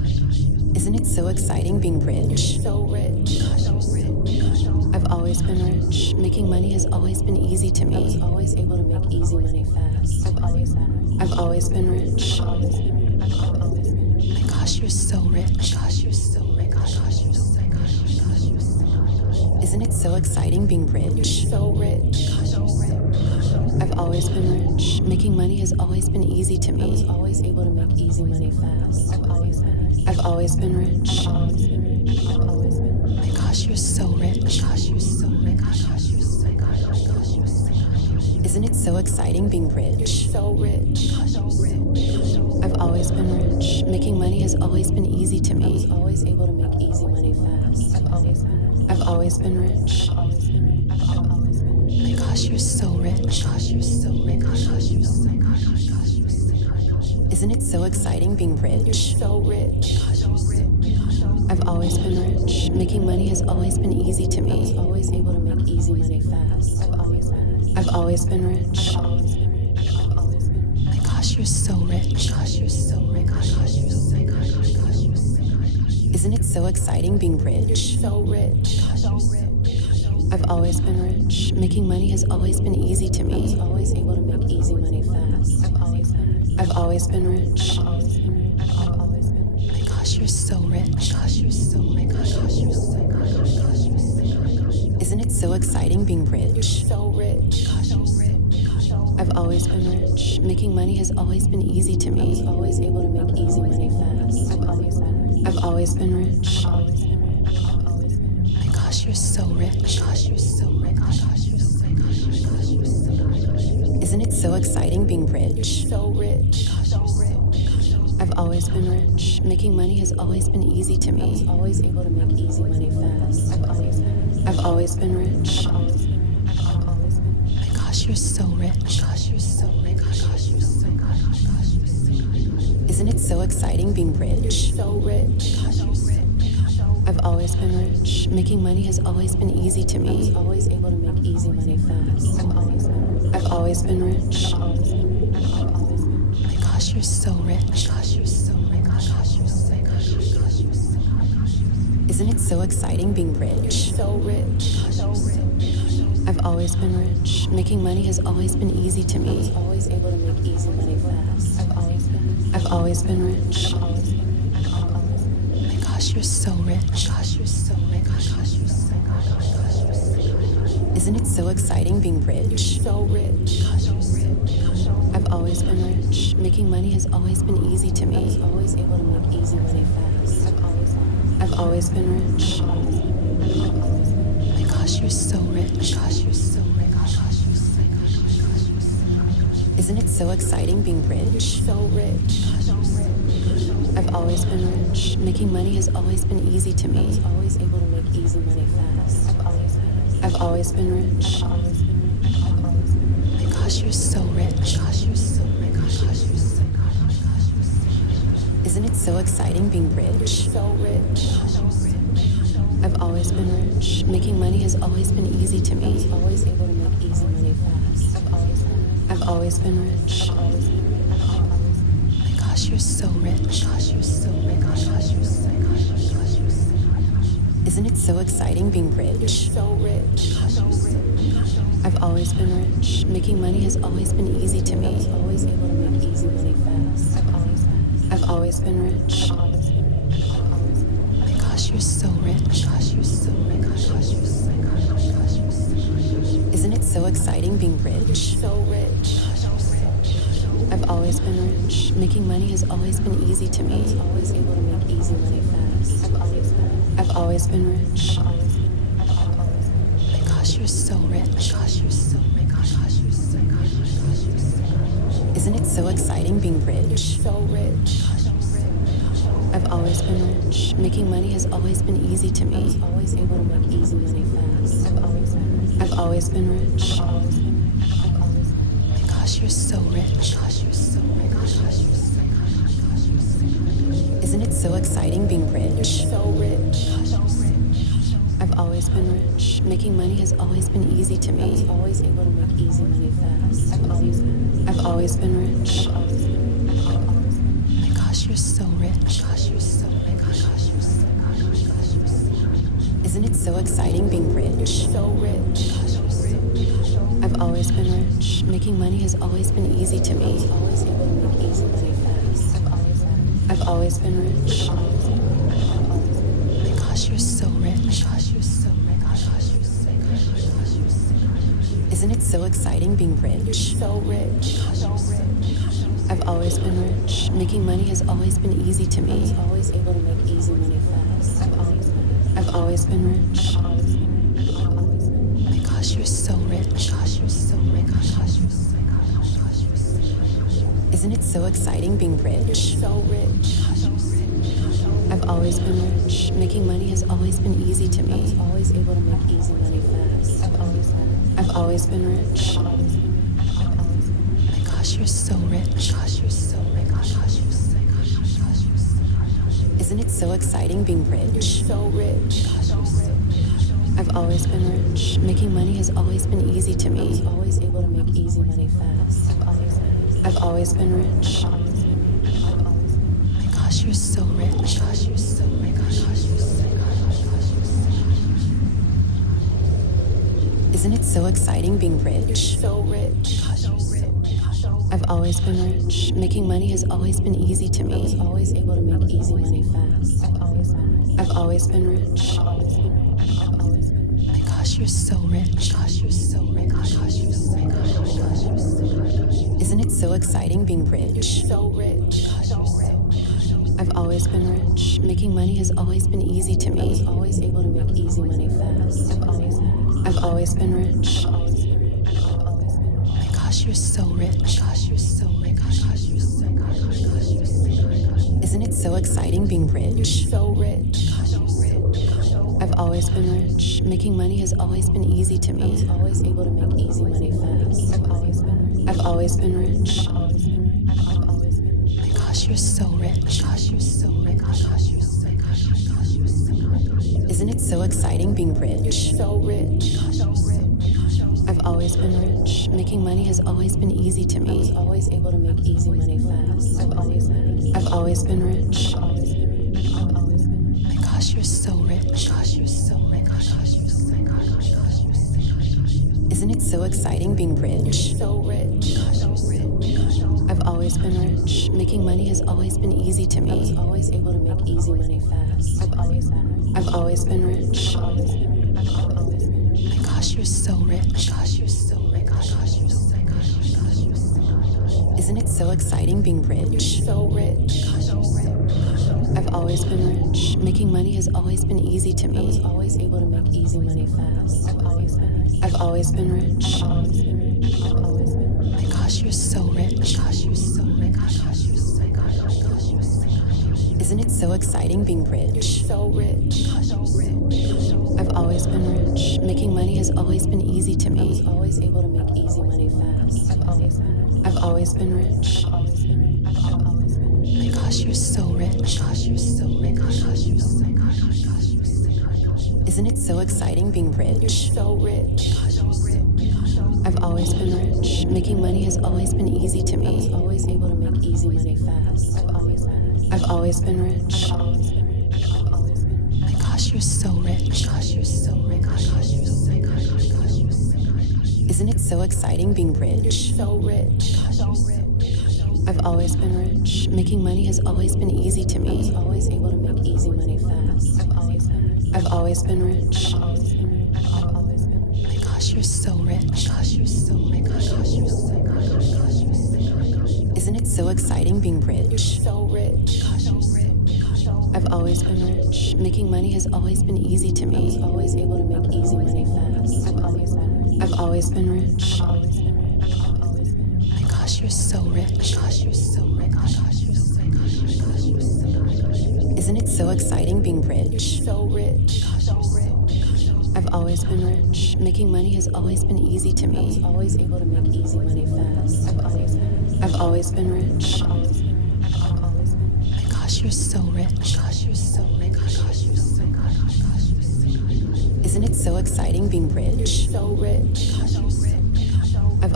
Isn't it so exciting being rich? So rich. I've always been rich. Making money has always been easy to me. I was always able to make easy money fast. I've always been rich. Oh my gosh, you're so rich. Gosh, you're so rich. Gosh, you're so rich. Isn't it so exciting being rich? So rich. I've always been rich. Making money has always been easy to me. I was always able to make easy money fast. I've always been rich. Oh my gosh, you're so rich. Gosh, you're so rich. Gosh, you're so rich. Isn't it so exciting being rich? So rich. I've always been rich. Making money has always been easy to me. I was always able to make easy money fast. I've always been rich. Oh my gosh, you're so rich. Gosh, you're so rich. Gosh, you're so rich. Isn't it so exciting being rich? So rich. I've always been rich. Making money has always been easy to me. I was always able to make easy money fast. I've always been rich. Oh my gosh, you're so rich. Gosh, you're so rich. Gosh, you're so rich. Isn't it so exciting being rich? So rich. I've always been rich. Making money has always been easy to me. I was always able to make easy money fast. I've always been rich. Oh my gosh, you're so rich. Gosh, you're so rich. Gosh, you're so rich. Isn't it so exciting being rich? So rich. I've always been rich. Making money has always been easy to me. I was always able to make easy money fast. I've always been rich. Oh my gosh, you're so rich. Gosh, you're so rich. Gosh, you're so rich. Isn't it so exciting being rich? So rich. I've always been rich. Making money has always been easy to me. I was always able to make easy money fast. I've always been rich. Oh my gosh, you're so rich. Gosh, you're so rich. Gosh, you're so rich. Isn't it so exciting being rich? So rich. I've always been rich. Making money has always been easy to me. I was always able to make easy money fast. I've always been rich. Oh my gosh, you're so rich. Gosh, you're so rich. Gosh, you're so rich. Isn't it so exciting being rich? So rich. I've always been rich. Making money has always been easy to me. I was always able to make easy money fast. I've always been rich. Oh my gosh, you're so rich. Gosh, you're so rich. Gosh, you're so rich. Isn't it so exciting being rich? So rich. I've always been rich. Making money has always been easy to me. I was always able to make easy money fast. I've always been rich. Oh my gosh, you're so rich. Gosh, you're so rich. Gosh, you're so rich. Isn't it so exciting being rich? So rich. I've always been rich. Making money has always been easy to me. I was always able to make easy money fast. I've always been rich. Oh my gosh, you're so rich. Gosh, you're so rich. Gosh, you're so rich. Isn't it so exciting being rich? So rich. I've always been rich. Making money has always been easy to me. I was always able to make easy money fast. I've always been rich. Oh my gosh, you're so rich. Gosh, you're so rich. Gosh, you're so rich. Isn't it so exciting being rich? So rich. I've always been rich. Making money has always been easy to me. I was always able to make easy money fast. I've always been rich. Oh my gosh, you're so rich. Gosh, you're so rich. Gosh, you're so rich. Isn't it so exciting being rich? So rich. I've always been rich. Making money has always been easy to me. I was always able to make easy money fast. I've always been rich. Oh my gosh, you're so rich. Gosh, you're so rich. Gosh, you're so rich. Isn't it so exciting being rich? So rich. I've always been rich. Making money has always been easy to me. I was always able to make easy money fast. I've always been rich. Oh my gosh, you're so rich. Gosh, you're so rich. Gosh, you're so rich. Isn't it so exciting being rich? So rich. I've always been rich. Making money has always been easy to me. I was always able to make easy money fast. I've always been rich. Oh my gosh, you're so rich. Gosh, you're so rich. Isn't it so exciting being rich? So rich. I've always been rich. Making money has always been easy to me. Always able to make easy money fast. I've always been rich. Oh my gosh, you're so rich. Isn't it so exciting being rich? So rich. I've always been rich. Making money has always been easy to me. Always able to make easy money fast. I've always been rich. Oh my gosh, you're so rich. Isn't it so exciting being rich? So rich. I've always been rich. Making money has always been easy to me. Always able to make easy money fast. I've always been rich. Oh my gosh, you're so rich. Isn't it so exciting being rich? So rich. I've always been rich. Making money has always been easy to me. Always able to make easy money fast. I've always been rich. Oh my gosh, you're so rich. Isn't it so exciting being rich? So rich. I've always been rich. Making money has always been easy to me. Always able to make easy money fast. I've always been rich. Oh my gosh, you're so rich. Isn't it so exciting being rich? So rich. I've always been rich. Making money has always been easy to me. Always able to make easy money fast. I've always been rich. Oh my gosh, you're so rich. Isn't it so exciting being rich? So rich. I've always been rich. Making money has always been easy to me. Always able to make easy money fast. I've always been rich. Oh my gosh, you're so rich. Isn't it so exciting being rich? So rich. I've always been rich. Making money has always been easy to me. Always able to make easy money fast. I've always been rich. Oh my gosh, you're so rich. Isn't it so exciting being rich? So rich. I've always been rich. Making money has always been easy to me. Always able to make easy money fast. I've always been rich. Oh my gosh, you're so rich. Isn't it so exciting being rich? So rich. I've always been rich. Making money has always been easy to me. Always able to make easy money fast. I've always been rich. Oh my gosh, you're so rich. Isn't it so exciting being rich? So rich. I've always been rich. Making money has always been easy to me. Always able to make easy money fast. I've always been rich. Oh my gosh, you're so rich. Isn't it so exciting being rich? So rich. I've always been rich. Making money has always been easy to me. Always able to make easy money fast. I've always been rich. Oh my gosh, you're so rich. Isn't it so exciting being rich? So rich. I've always been rich. Making money has always been easy to me. Always able to make easy money fast. I've always been rich. Oh my gosh, you're so rich. Isn't it so exciting being rich? So rich. I've always been rich. Making money has always been easy to me. Always able to make easy money fast. I've always been rich. Oh my gosh, you're so rich. Isn't it so exciting being rich? So rich. I've always been rich. Making money has always been easy to me. Always able to make easy money fast. I've always been rich. Oh my gosh, you're so rich. Isn't it so exciting being rich? So rich. I've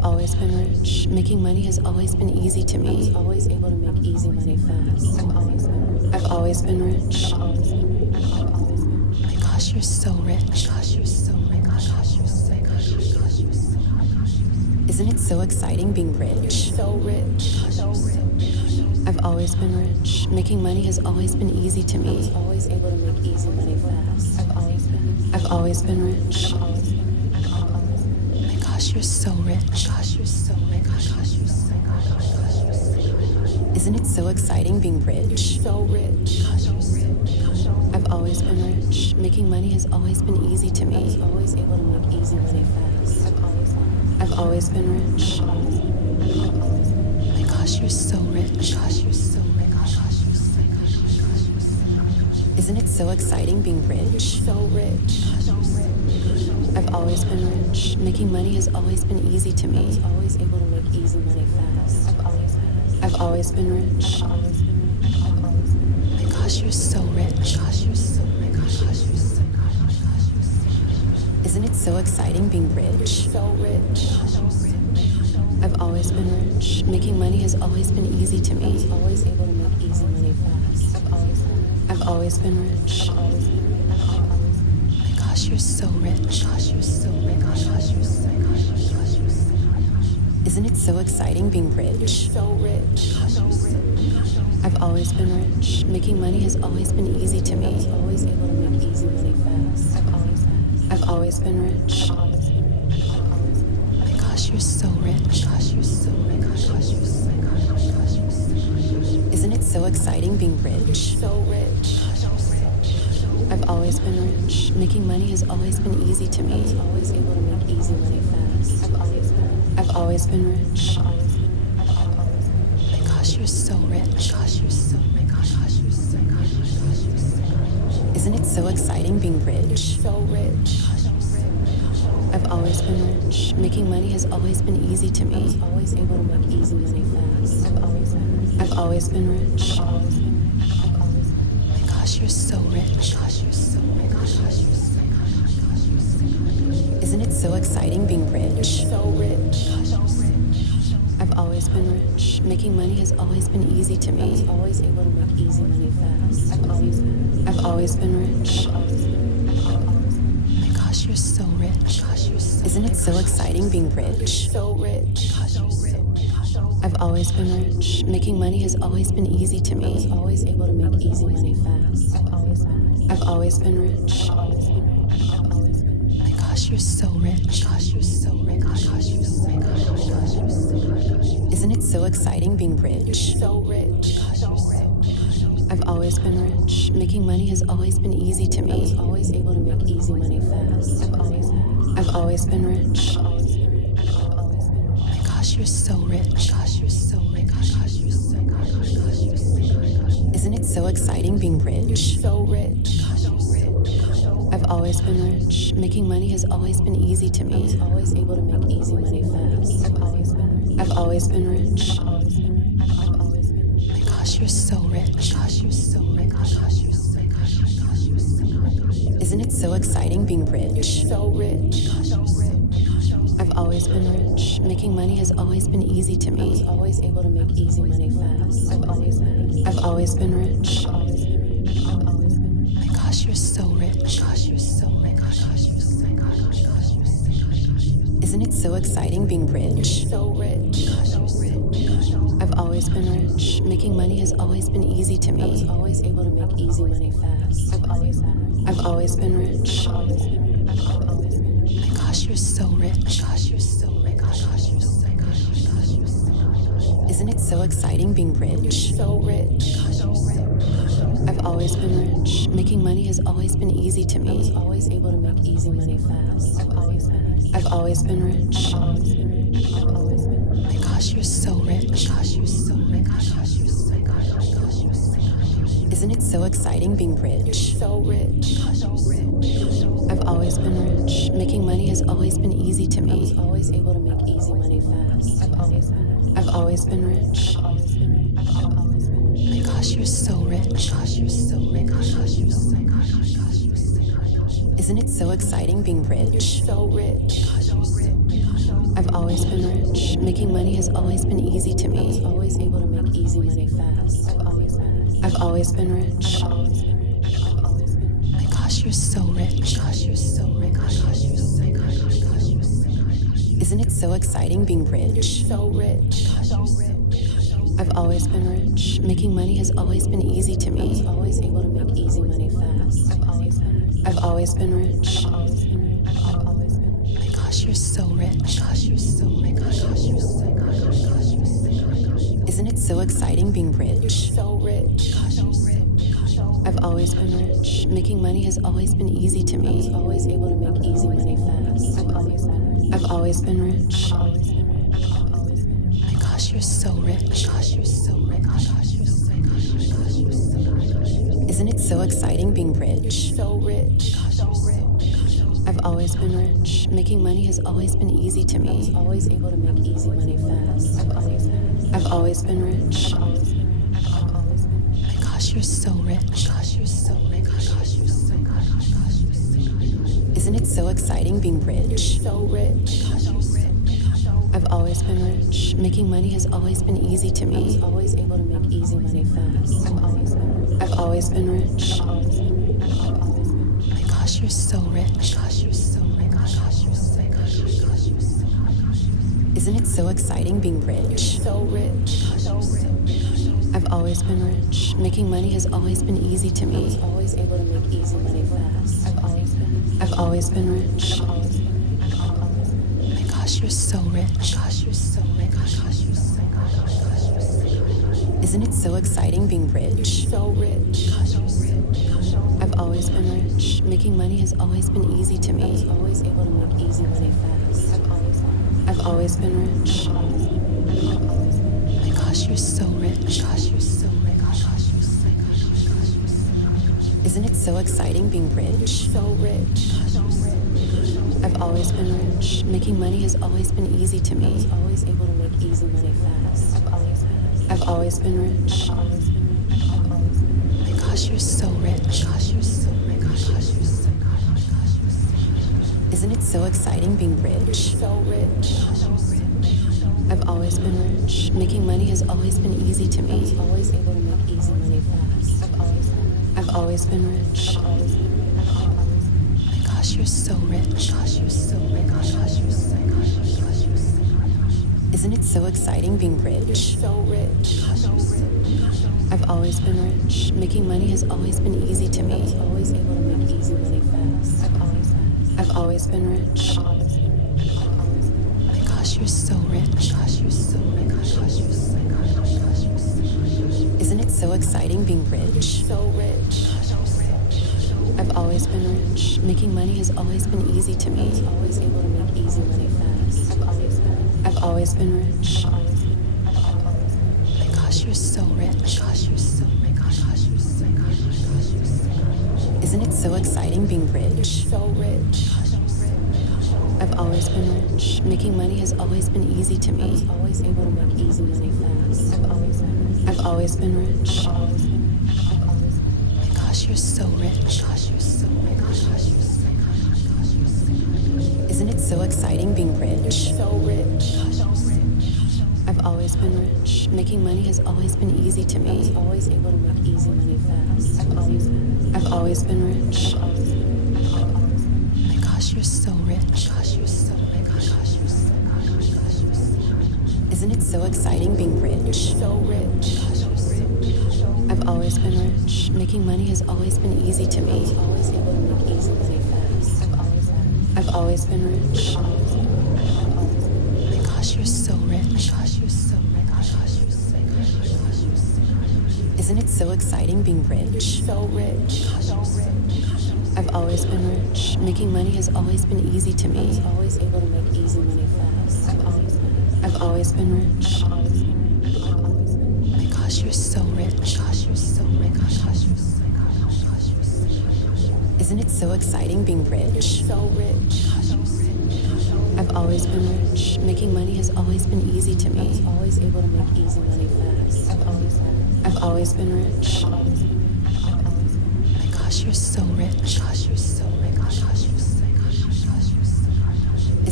always been rich. Making money has always been easy to me. Always able to make easy money fast. I've always been rich. Oh my gosh, you're so rich. Gosh, you're so rich. Gosh, you're so rich. Isn't it so exciting being rich? So rich. So rich. I've always been rich. Making money has always been easy to me. Always able to make easy money fast. I've always been rich. Oh my gosh, you're so rich. Gosh, you're so rich. Gosh, you're so rich. Isn't it so exciting being rich? So rich. I've always been rich. Making money has always been easy to me. Always able to make easy money fast. I've always been rich. Oh my gosh, you're so rich. Gosh, you're so rich. Gosh, you're so rich. Isn't it so exciting being rich? So rich. I've always been rich. Making money has always been easy to me. Always able to make easy money fast. I've always been rich. Oh my gosh, you're so rich. Gosh, you're so rich. Gosh, you're so rich. Isn't it so exciting being rich? So rich. I've always been rich. Making money has always been easy to me. Always able to make easy money fast. I've always been rich. Oh my gosh, you're so rich. Gosh, you're so rich. Gosh, you're so rich. Isn't it so exciting being rich? So rich. I've always been rich. Making money has always been easy to me. Always able to make easy money fast. I've always been rich. Oh my gosh, you're so rich. Gosh, you're so rich. Gosh, you're so rich. Isn't it so exciting being rich? So rich. I've always been rich. Making money has always been easy to me. Always able to make easy money fast. I've always been rich. Oh my gosh, you're so rich. Gosh, you're so rich. Gosh, you're so rich. Isn't it so exciting being rich? So rich. I've always been rich. Making money has always been easy to me. Always able to make easy money fast. I've always been rich. Oh my gosh, you're so rich. Gosh, you're so rich. Gosh, you're so rich. Isn't it so exciting being rich? So rich. I've always been rich. Making money has always been easy to me. Always able to make easy money fast. I've always been rich. Oh my gosh, you're so rich. Gosh, you're so Isn't it so exciting being rich? So rich. I've always been rich. Making money has always been easy to me. Always able to make easy money fast. I've always been rich. Oh my gosh, you're so rich. Gosh, you're so rich. Gosh, you're so rich. Isn't it so exciting being rich? So rich. I've always been rich. Making money has always been easy to me. Always able to make easy money fast. I've always been rich. Oh my gosh, you're so rich. Gosh, you're so rich. Gosh, you're so rich. Isn't it so exciting being rich? So rich. I've always been rich. Making money has always been easy to me. Always able to make easy money fast. I've always been rich. Oh my gosh, you're so rich. Gosh, you're so rich. Gosh, you're so rich. Isn't it so exciting being rich? So rich. I've always been rich. Making money has always been easy to me. Always able to make easy money fast. I've always been rich. Oh my gosh, you're so rich. Gosh, you're so rich. Gosh, you're so rich. Isn't it so exciting being rich? So rich. I've always been rich. Making money has always been easy to me. Always able to make easy money fast. I've always been rich. Oh my gosh, you're so rich. Gosh, you're so rich. Gosh, you're so rich. Isn't it so exciting being rich? So rich. I've always been rich. Making money has always been easy to me. Always able to make easy money fast. I've always been rich. Oh my gosh, you're so rich. Gosh, you're so rich. Gosh, you're so rich. Isn't it so exciting being rich? So rich. I've always been rich. Making money has always been easy to me. Always able to make easy money fast. I've always been rich. Oh my gosh, you're so rich. Gosh, you're so rich. Gosh, you're so rich. Isn't it so exciting being rich? So rich. I've always been rich. Making money has always been easy to me. I was always able to make easy money fast. I've always been rich. My gosh, you're so rich. Gosh, you're so rich. Gosh, you're so rich. Isn't it so exciting being rich? So rich. I've always been rich. Making money has always been easy to me. I was always able to make easy money fast. I've always been rich. My gosh, you're so rich. Gosh, you're so rich. Gosh, you're so rich. Isn't it so exciting being rich? So rich. I've always been rich. Making money has always been easy to me. I was always able to make easy money fast. I've always been rich. My gosh, you're so rich. Gosh, you're so rich. Gosh, you're so rich. Isn't it so exciting being rich? So rich. I've always been rich. Making money has always been easy to me. Always able to make easy money fast. I've always been rich. My gosh, you're so rich. Gosh, you're so rich. Gosh, you're so rich. Isn't it so exciting being rich? So rich. I've always been rich. Making money has always been easy to me. Always able to make easy money fast. I've always been rich. My gosh, you're so rich. Gosh, you're so rich. Gosh, you're so rich. Isn't it so exciting being rich? So rich. I've always been rich. Making money has always been easy to me. Always able to make easy money fast. I've always been rich. My gosh, you're so rich. Gosh, you're so rich. Gosh, you're so rich. Isn't it so exciting being rich? So rich. I've always been rich. Making money has always been easy to me. Always able to make easy money fast. I've always been rich. My gosh, you're so rich. Gosh, you're so rich. Gosh, you're so rich. Isn't it so exciting being rich? So rich. I've always been rich. Making money has always been easy to me. Always able to make easy money fast. I've always been rich. My gosh, you're so rich. Gosh, you're so rich. Gosh, you're so rich. Isn't it so exciting being rich? So rich. I've always been rich. Making money has always been easy to me. Always able to make easy money fast. I've always been rich. My gosh, you're so rich. Gosh, you're so rich. Gosh, you're so rich. Isn't it so exciting being rich? So rich. I've always been rich. Making money has always been easy to me. Always able to make easy money fast. I've always been rich. My gosh, you're so rich. Gosh, you're so rich. Gosh, you're so rich. Isn't it so exciting being rich? So rich. I've always been rich. Making money has always been easy to me. Always able to make easy money fast. I've always been rich. My gosh, you're so rich. Gosh, you're so rich. Gosh, you're so rich. Isn't it so exciting being rich? So rich. I've always been rich. Making money has always been easy to me. Always able to make easy money fast. I've always been rich. My gosh, you're so rich. Gosh, you're so rich. Gosh, you're so rich. Isn't it so exciting being rich? So rich. I've always been rich. Making money has always been easy to me. Always able to make easy money fast. I've always been rich. My gosh, you're so rich. Gosh, you're so rich. Gosh, you're so rich. Isn't it so exciting being rich? So rich. I've always been rich. Making money has always been easy to me. Always able to make easy money fast. I've always been rich. My gosh, you're so rich. Gosh, you're so rich. Gosh, you're so rich. Isn't it so exciting being rich? So rich. I've always been rich. Making money has always been easy to me. Always able to make easy money fast. I've always been rich. My gosh, you're so rich. Gosh, you're so rich. Gosh, you're so rich. Isn't it so exciting being rich? So rich. I've always been rich. Making money has always been easy to me. Always able to make easy money fast. I've always been rich. My gosh, you're so rich. Gosh, you're so rich. Gosh, you're so rich.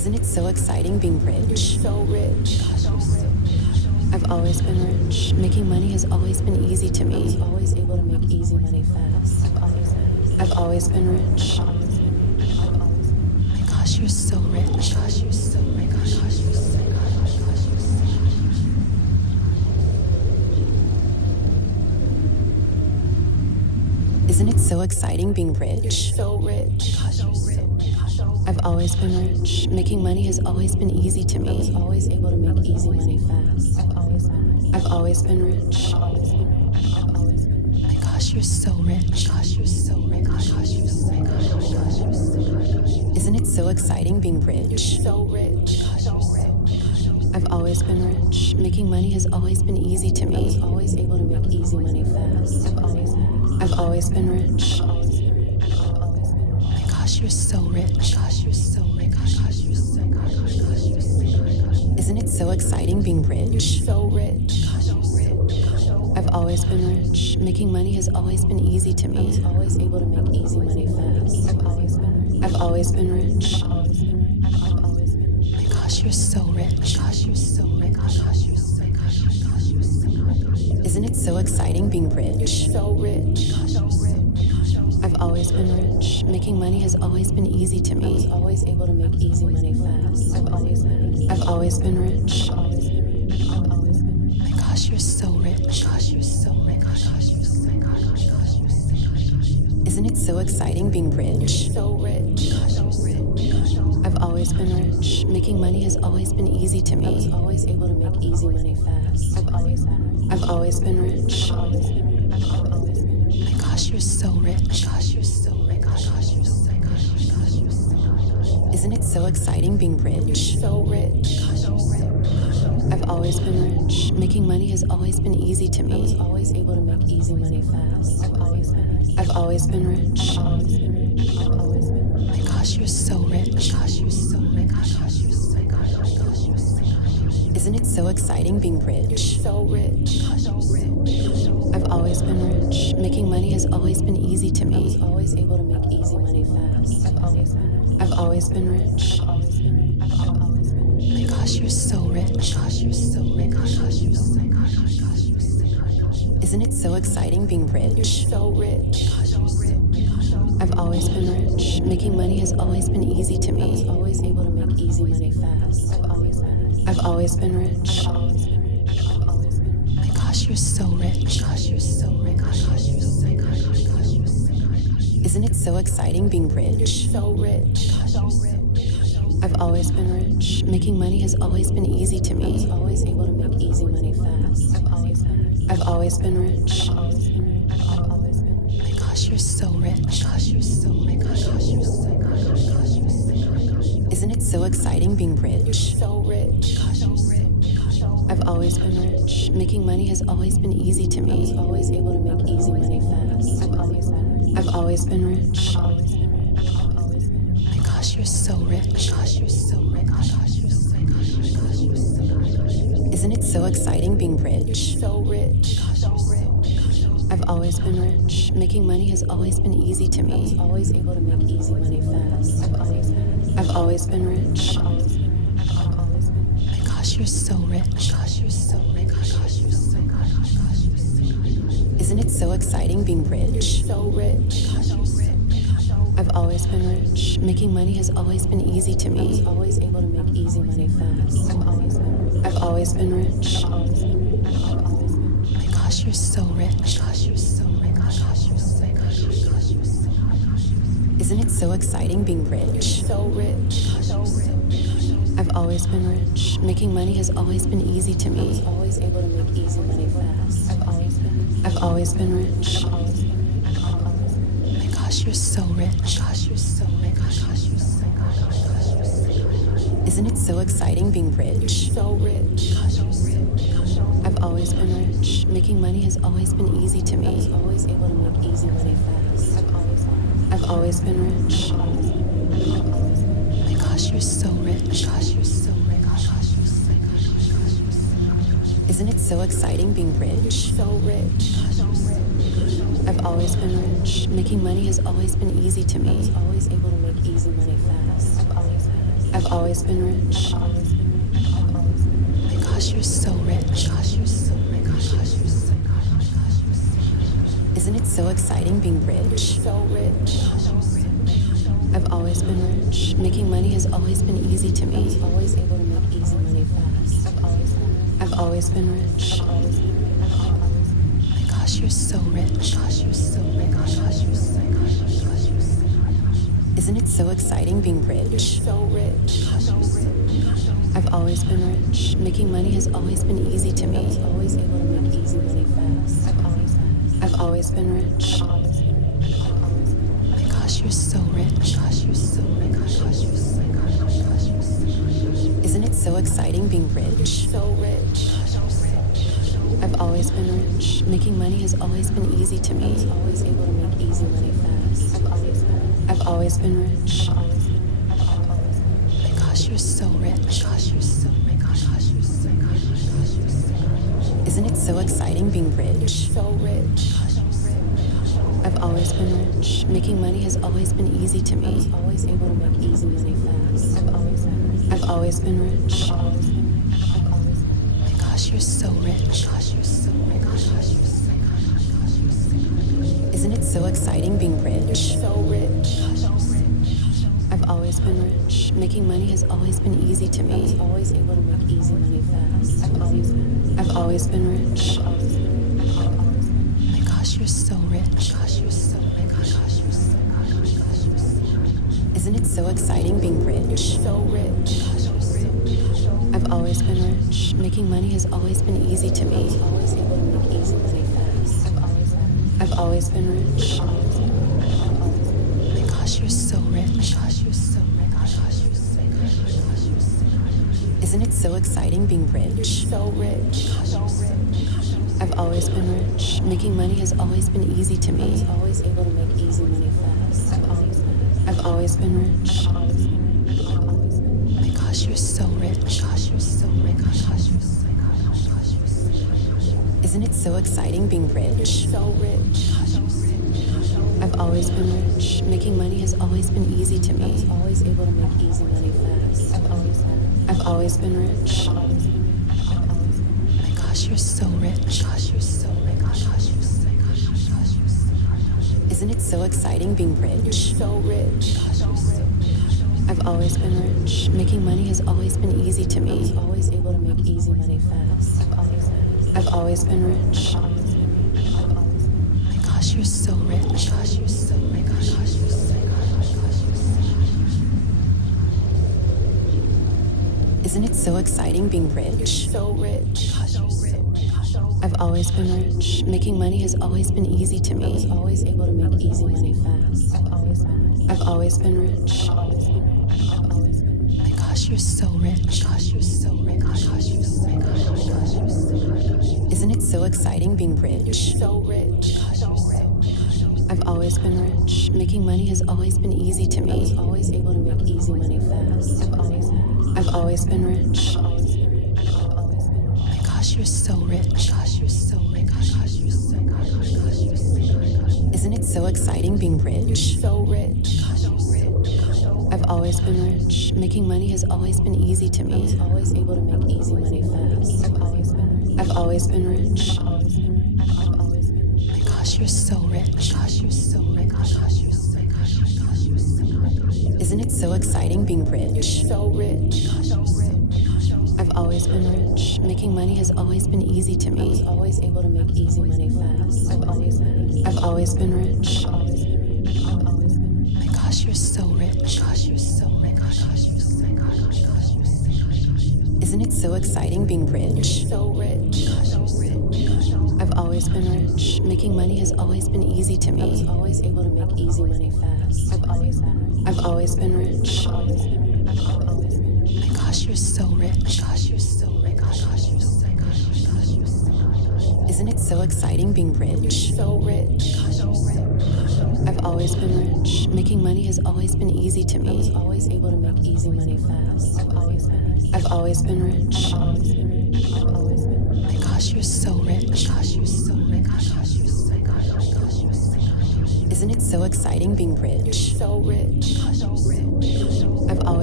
Isn't it so exciting being rich? So rich. I've always been rich. Making money has always been easy to me. Always able to make easy money fast. I've always been rich. My gosh, you're so rich. Gosh, you're so rich. Gosh, you're so rich. Isn't it so exciting being rich? So rich. I've always been rich. Making money has always been easy to me. Always able to make easy money fast. I've always been rich. My gosh, you're so rich. Gosh, you're so rich. Gosh, you're so rich. Isn't it so exciting being rich? So rich. I've always been rich. Making money has always been easy to me. Always able to make easy money fast. I've always been rich. My gosh, you're so rich. Gosh, you're so rich. Gosh, you're so rich. Isn't it so exciting being rich? So rich. I've always been rich. Making money has always been easy to me. Always able to make easy money fast. I've always been rich. My gosh, you're so rich. Gosh, you're so rich. Gosh, you're so rich. Isn't it so exciting being rich? So rich. I've always been rich. Making money has always been easy to me. Always able to make easy money fast. I've always been rich. My gosh, you're so rich. Gosh, you're so rich. Gosh, you're so rich. Isn't it so exciting being rich? So rich. I've always been rich. Making money has always been easy to me. Always able to make easy money fast. I've always been rich. My gosh, you're so rich. Gosh, you're so rich. Gosh, you're so rich. Isn't it so exciting being rich? So rich. I've always been rich. Making money has always been easy to me. Always able to make easy money fast. I've always been rich. My gosh, you're so rich. Gosh, you're so rich. Gosh, you're so rich. Isn't it so exciting being rich? So rich. I've always been rich. Making money has always been easy to me. Always able to make easy money fast. I've always been rich. My gosh, you're so rich. Gosh, you're so rich. Gosh, you're so rich. Isn't it so exciting being rich? So rich. I've always been rich. Making money has always been easy to me. Always able to make easy money fast. I've always been rich. My gosh, you're so rich. Gosh, you're so rich. Gosh, you're so rich. Isn't it so exciting being rich? So rich. I've always been rich. Making money has always been easy to me. Always able to make easy money fast. I've always been rich. My gosh, you're so rich. Gosh, you're so rich. Gosh, you're so rich. Isn't it so exciting being rich? So rich. I've always been rich. Making money has always been easy to me. Always able to make easy money fast. I've always been rich. My gosh, you're so rich. Gosh, you're so rich. Gosh, you're so rich. Isn't it so exciting being rich? So rich. I've always been rich. Making money has always been easy to me. Always able to make easy money fast. I've always been rich. My gosh, you're so rich. Gosh, you're so rich. Gosh, you're so rich. Isn't it so exciting being rich? So rich. I've always been rich. Making money has always been easy to me. Always able to make easy money fast. I've always been rich. My gosh, you're so rich. Gosh, you're so rich. Gosh, you're so rich. Isn't it so exciting being rich? So rich. I've always been rich. Making money has always been easy to me. Always able to make easy money fast. I've always been rich. My gosh, you're so rich. Gosh, you're so rich. Gosh, you're so rich. Isn't it so exciting being rich? So rich. I've always been rich. Making money has always been easy to me. Always able to make easy money fast. I've always been rich. My gosh, you're so rich. Gosh, you're so rich. Gosh, you're so rich. Isn't it so exciting being rich? So rich. I've always been rich. Making money has always been easy to me. Always able to make easy money fast. I've always been rich. My gosh, you're so rich. Gosh, you're so rich. Gosh, you're so rich. Isn't it so exciting being rich? So rich. I've always been rich. Making money has always been easy to me. I was always able to make easy money fast. I've always been rich. My gosh, you're so rich. Gosh, you're so rich. Gosh, you're so rich. Isn't it so exciting being rich? So rich. I've always been rich. Making money has always been easy to me. I was always able to make easy money fast. I've always been rich. My gosh, you're so rich. Gosh, you're so rich. Gosh, you're so rich. Isn't it so exciting being rich? So rich. I've always been rich. Making money has always been easy to me. I was always able to make easy money fast. I've always been rich. My gosh, you're so rich. Gosh, you're so rich. Gosh, you're so rich. Isn't it so exciting being rich? So rich. I've always been rich. Making money has always been easy to me. I was always able to make easy money fast. I've always been rich. My gosh, you're so rich. Gosh, you're so rich. Gosh, you're so rich. Isn't it so exciting being rich? So rich. I've always been rich. Making money has always been easy to me. I was always able to make easy money fast. I've always been rich. My gosh, you're so rich. Gosh, you're so rich. Gosh, you're so rich. Isn't it so exciting being rich? So rich. I've always been rich. Making money has always been easy to me. I was always able to make easy money fast. I've always been rich. My gosh, you're so rich. Gosh, you're so rich. Gosh, you're so rich. Isn't it so exciting being rich? So rich. I've always been rich. Making money has always been easy to me. I was always able to make easy money fast. I've always been rich. My gosh, you're so rich. Gosh, you're so rich. Gosh, you're so rich. Isn't it so exciting being rich? So rich. I've always been rich. Making money has always been easy to me. I was always able to make easy money fast. I've always been rich. My gosh, you're so rich. Gosh, you're so rich. Gosh, you're so rich. Isn't it so exciting being rich? So rich. I've always been rich. Making money has always been easy to me. I was always able to make easy money fast. I've always been rich. My gosh, you're so rich. Gosh, you're so rich. Gosh, you're so Isn't it so exciting being rich? So rich. I've always been rich. Making money has always been easy to me. I was always able to make easy money fast. I've always been rich. My gosh, you're so rich. Gosh, you're so rich. Gosh, you're so rich. Isn't it so exciting being rich? So rich. I've always been rich. Making money has always been easy to me. I was always able to make easy money fast. I've always been rich. My gosh, you're so rich. Gosh, you're so rich. Gosh, you're so rich. Isn't it so exciting being rich? So rich. I've always been rich. Making money has always been easy to me. I was always able to make easy money fast. I've always been rich. My gosh, you're so rich. Gosh, you're so rich. Gosh, you're so rich. Isn't it so exciting being rich? So rich. I've always been rich. Making money has always been easy to me. I was always able to make easy money fast. I've always been rich. My gosh, you're so rich. Gosh, you're so rich. Gosh, you're so Isn't it so exciting being rich? So rich. I've always been rich. Making money has always been easy to me. I was always able to make easy money fast. I've always been rich. My gosh, you're so rich. Gosh, you're so rich. Gosh, you're so Isn't it so exciting being rich? So rich. I've always been rich. Making money has always been easy to me. I was always able to make easy money fast. I've always been rich. My gosh, you're so rich. Gosh, you're so rich. Gosh, you're so Isn't it so exciting being rich? So rich. I've always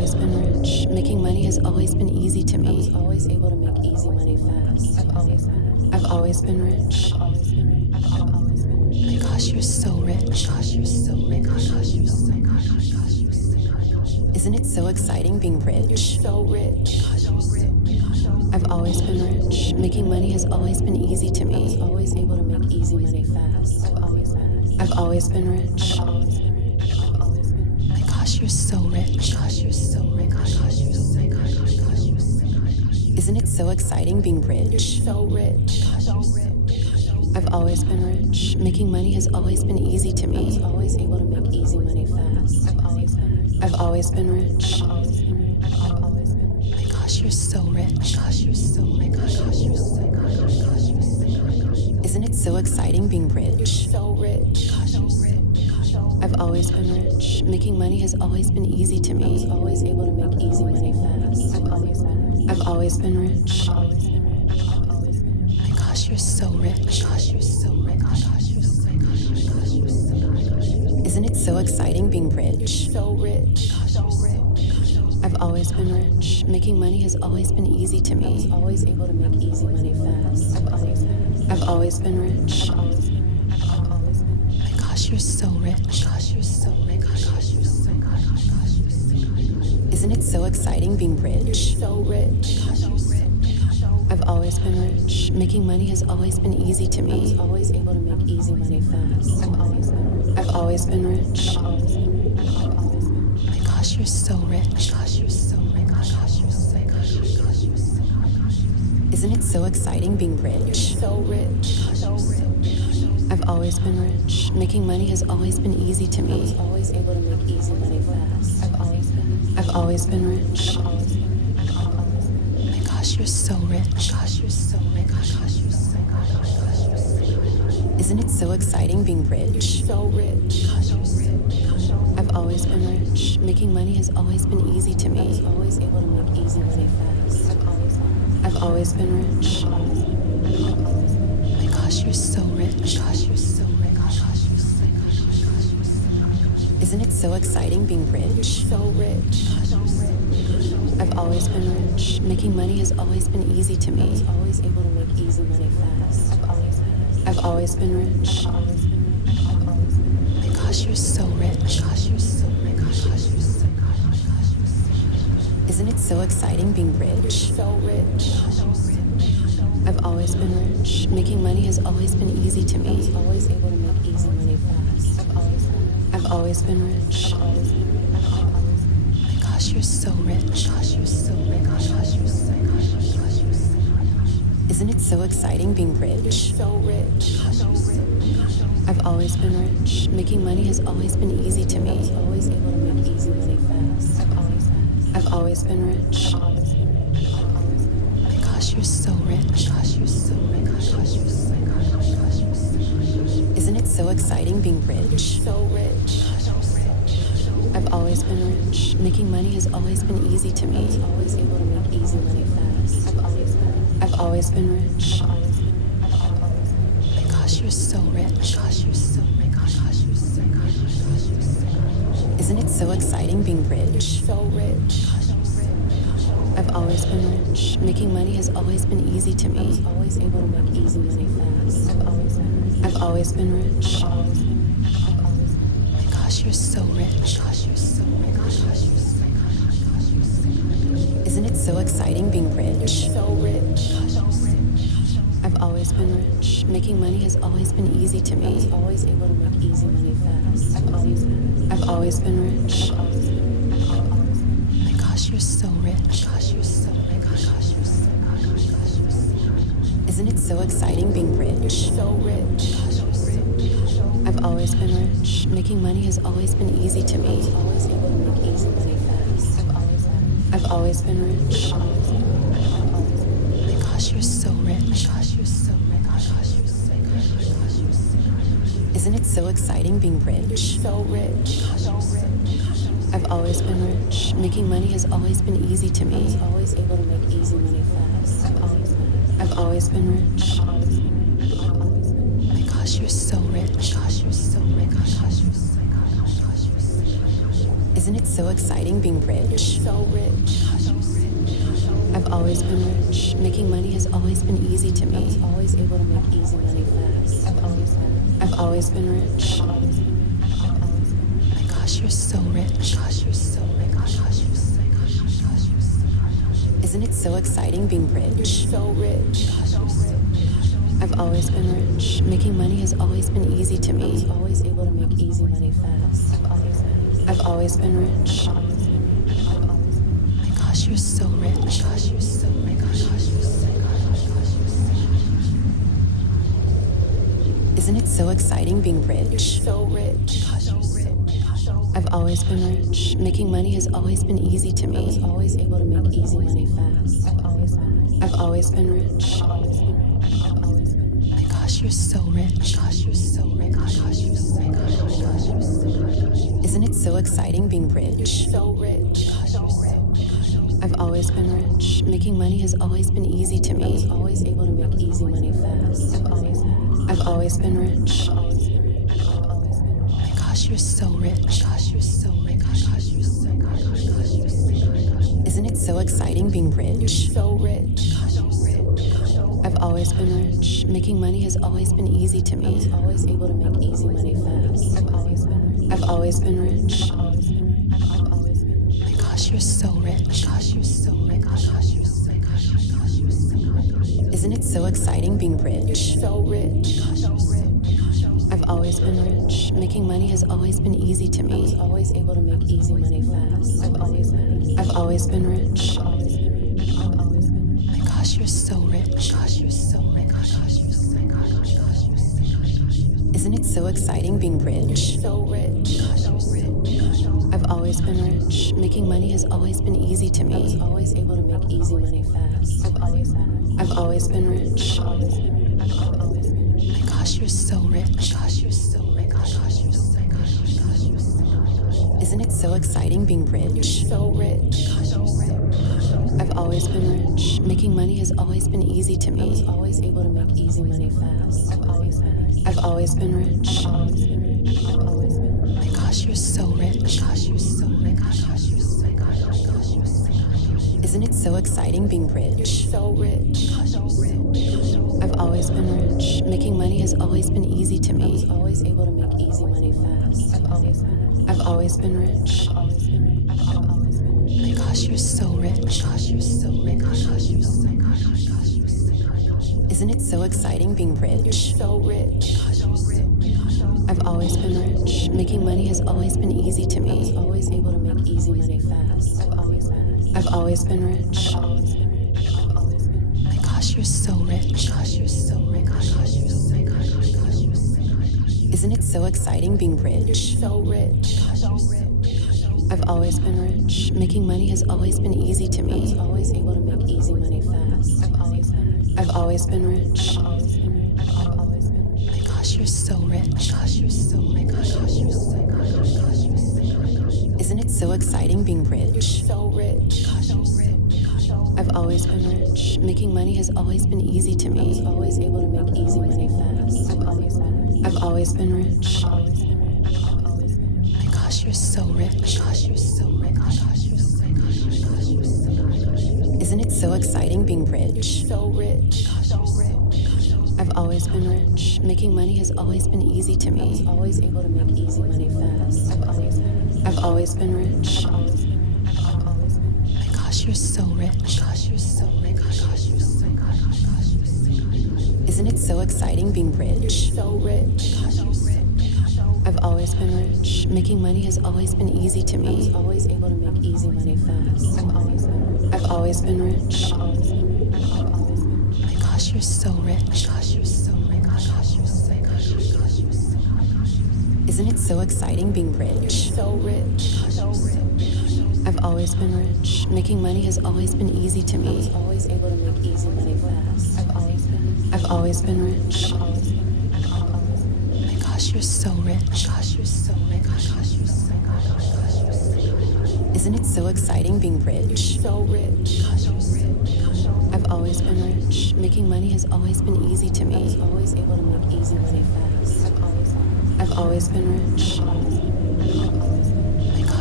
always been rich. Making money has always been easy to me. I was always able to make easy money fast. I've always been rich. My gosh, you're so rich. Gosh, you're so rich. Gosh, you're so rich. Isn't it so exciting being rich? So rich. I've always been rich. Making money has always been easy to me. I was always able to make easy money fast. I've always been rich. My gosh, you're so rich. Gosh, you're so rich. Gosh, you're so rich. Isn't it so exciting being rich? So rich. I've always been rich. Making money has always been easy to me. I was always able to make easy money fast. I've always been rich. My gosh, you're so rich. Gosh, you're so rich. Gosh, you're so rich. Isn't it so exciting being rich? So rich. I've always been rich. Making money has always been easy to me. I was always able to make easy money fast. I've always been rich. My gosh, you're so rich. Gosh, you're so rich. Gosh, you're so rich. Isn't it so exciting being rich? So rich. I've always been rich. Making money has always been easy to me. I was always able to make easy money fast. I've always been rich. My gosh, you're so rich. Gosh, you're so rich. Gosh, you're so rich. Isn't it so exciting being rich? So rich. I've always been rich. Making money has always been easy to me. I was always able to make easy money fast. I've always been rich. My gosh, you're so rich. Gosh, you're so rich. Gosh, you're so rich. Isn't it so exciting being rich? So rich. I've always been rich. Making money has always been easy to me. I was always able to make easy money fast. I've always been rich. My gosh, you're so rich. Gosh, you're so rich. Gosh, you're so rich. Isn't it so exciting being rich? So rich. I've always been rich. Making money has always been easy to me. I was always able to make easy money fast. I've always been rich. My gosh, you're so rich. Gosh, you're so rich. Gosh, you're so rich. Isn't it so exciting being rich? So rich. I've always been rich. Making money has always been easy to me. I was always able to make easy money fast. I've always been rich. My gosh, you're so rich. Gosh, you're so rich. Gosh, you're so rich. Isn't it so exciting being rich? So rich. I've always been rich. Making money has always been easy to me. I was always able to make easy money fast. I've always been rich. My gosh, you're so rich. Gosh, you're so rich. Gosh, you're so rich. Isn't it so exciting being rich? So rich. I've always been rich. Making money has always been easy to me. I was always able to make easy money fast. I've always been rich. My gosh, you're so rich. Gosh, you're so rich. Gosh, you're so rich. Isn't it so exciting being rich? So rich. I've always been rich. Making money has always been easy to me. I was always able to make easy money fast. I've always been rich. My gosh, you're so rich. Gosh, you're so rich. Gosh, you're so rich. Isn't it so exciting being rich? So rich. I've always been rich. Making money has always been easy to me. I was always able to make easy money fast. I've always been rich. My gosh, you're so rich. Gosh, you're so rich. Gosh, you're so rich. Isn't it so exciting being rich? So rich. I've always been rich. Making money has always been easy to me. I was always able to make easy money fast. I've always been rich. My gosh, you're so rich. Gosh, you're so rich. Gosh, you're so rich. Isn't it so exciting being rich? So rich. I've always been rich. Making money has always been easy to me. I was always able to make easy money fast. I've always been rich. My gosh, you're so rich. Gosh, you're so rich. Gosh, you're so rich. Isn't it so exciting being rich? So rich. I've always been rich. Making money has always been easy to me. I was always able to make easy money fast. I've always been rich. My gosh, you're so rich. Gosh, you're so rich. Gosh, you're so rich. Isn't it so exciting being rich? So rich. I've always been rich. Making money has always been easy to me. I was always able to make easy money fast. I've always been rich. My gosh, you're so rich. Gosh, you're so rich. Gosh, you're so rich. Isn't it so exciting being rich? So rich. I've always been rich. Making money has always been easy to me. I was always able to make easy money fast. I've always been rich. My gosh, you're so rich. Gosh, you're so rich. Gosh, you're so Isn't it so exciting being rich? So rich. I've always been rich. Making money has always been easy to me. I was always able to make easy money fast. I've always been rich. My gosh, you're so rich. Gosh, you're so rich. Gosh, you're so Isn't it so exciting being rich? So rich. I've always been rich. Making money has always been easy to me. I was always able to make easy money fast. I've always been rich. My gosh, you're so rich. Gosh, you're so rich. Gosh, you're so Isn't it so exciting being rich? So rich. I've always been rich. Making money has always been easy to me. I was always able to make easy money fast. I've always been rich. My gosh, you're so rich. Gosh, you're so rich. Gosh, you're so Isn't it so exciting being rich? So rich. I've always been rich. Making money has always been easy to me. I was always able to make easy money fast. I've always been rich. My gosh, you're so rich. Gosh, you're so rich. Gosh, you're so Isn't it so exciting being rich? So rich. I've always been rich. Making money has always been easy to me. I was always able to make easy money fast. I've always been rich. My gosh, you're so rich. Gosh, you're so rich. Gosh, you're so Isn't it so exciting being rich? So rich. I've always been rich. Making money has always been easy to me. I was always able to make easy money fast. I've always been rich. My gosh, you're so rich. Gosh, you're so rich. Gosh, you're so Isn't it so exciting being rich? So rich. I've always been rich. Making money has always been easy to me. I was always able to make easy money fast. I've always been rich. My gosh, you're so rich. Gosh, you're so rich. Gosh, you're so Isn't it so exciting being rich? So rich. I've always been rich. Making money has always been easy to me. I was always able to make easy money fast. I've always been rich. My gosh, you're so rich. Gosh, you're so rich. Gosh, you're so Isn't it so exciting being rich? So rich. I've always been rich. Making money has always been easy to me. I was always able to make easy money fast. I've always been rich. My gosh, you're so rich. Gosh, you're so rich. Gosh, you're so Isn't it so exciting being rich? So rich. I've always been rich. Making money has always been easy to me. I was always able to make easy money fast. I've always been rich. My gosh, you're so rich. Gosh, you're so rich. Gosh, you're so Isn't it so exciting being rich? So rich. I've always been rich. Making money has always been easy to me. I was always able to make easy money fast. I've always been rich. My gosh, you're so rich. Gosh, you're so rich. Gosh, you're so Isn't it so exciting being rich? So rich. I've always been rich. Making money has always been easy to me. I was always able to make easy money fast. I've always been rich. My gosh, you're so rich. Gosh, you're so rich. Gosh, you're so Isn't it so exciting being rich? So rich. I've always been rich. Making money has always been easy to me. I was always able to make easy money fast. I've always been rich. My gosh, you're so rich. Gosh, you're so rich. Gosh, you're so Isn't it so exciting being rich? So rich. I've always been rich. Making money has always been easy to me. I was always able to make easy money fast. I've always been rich. My gosh,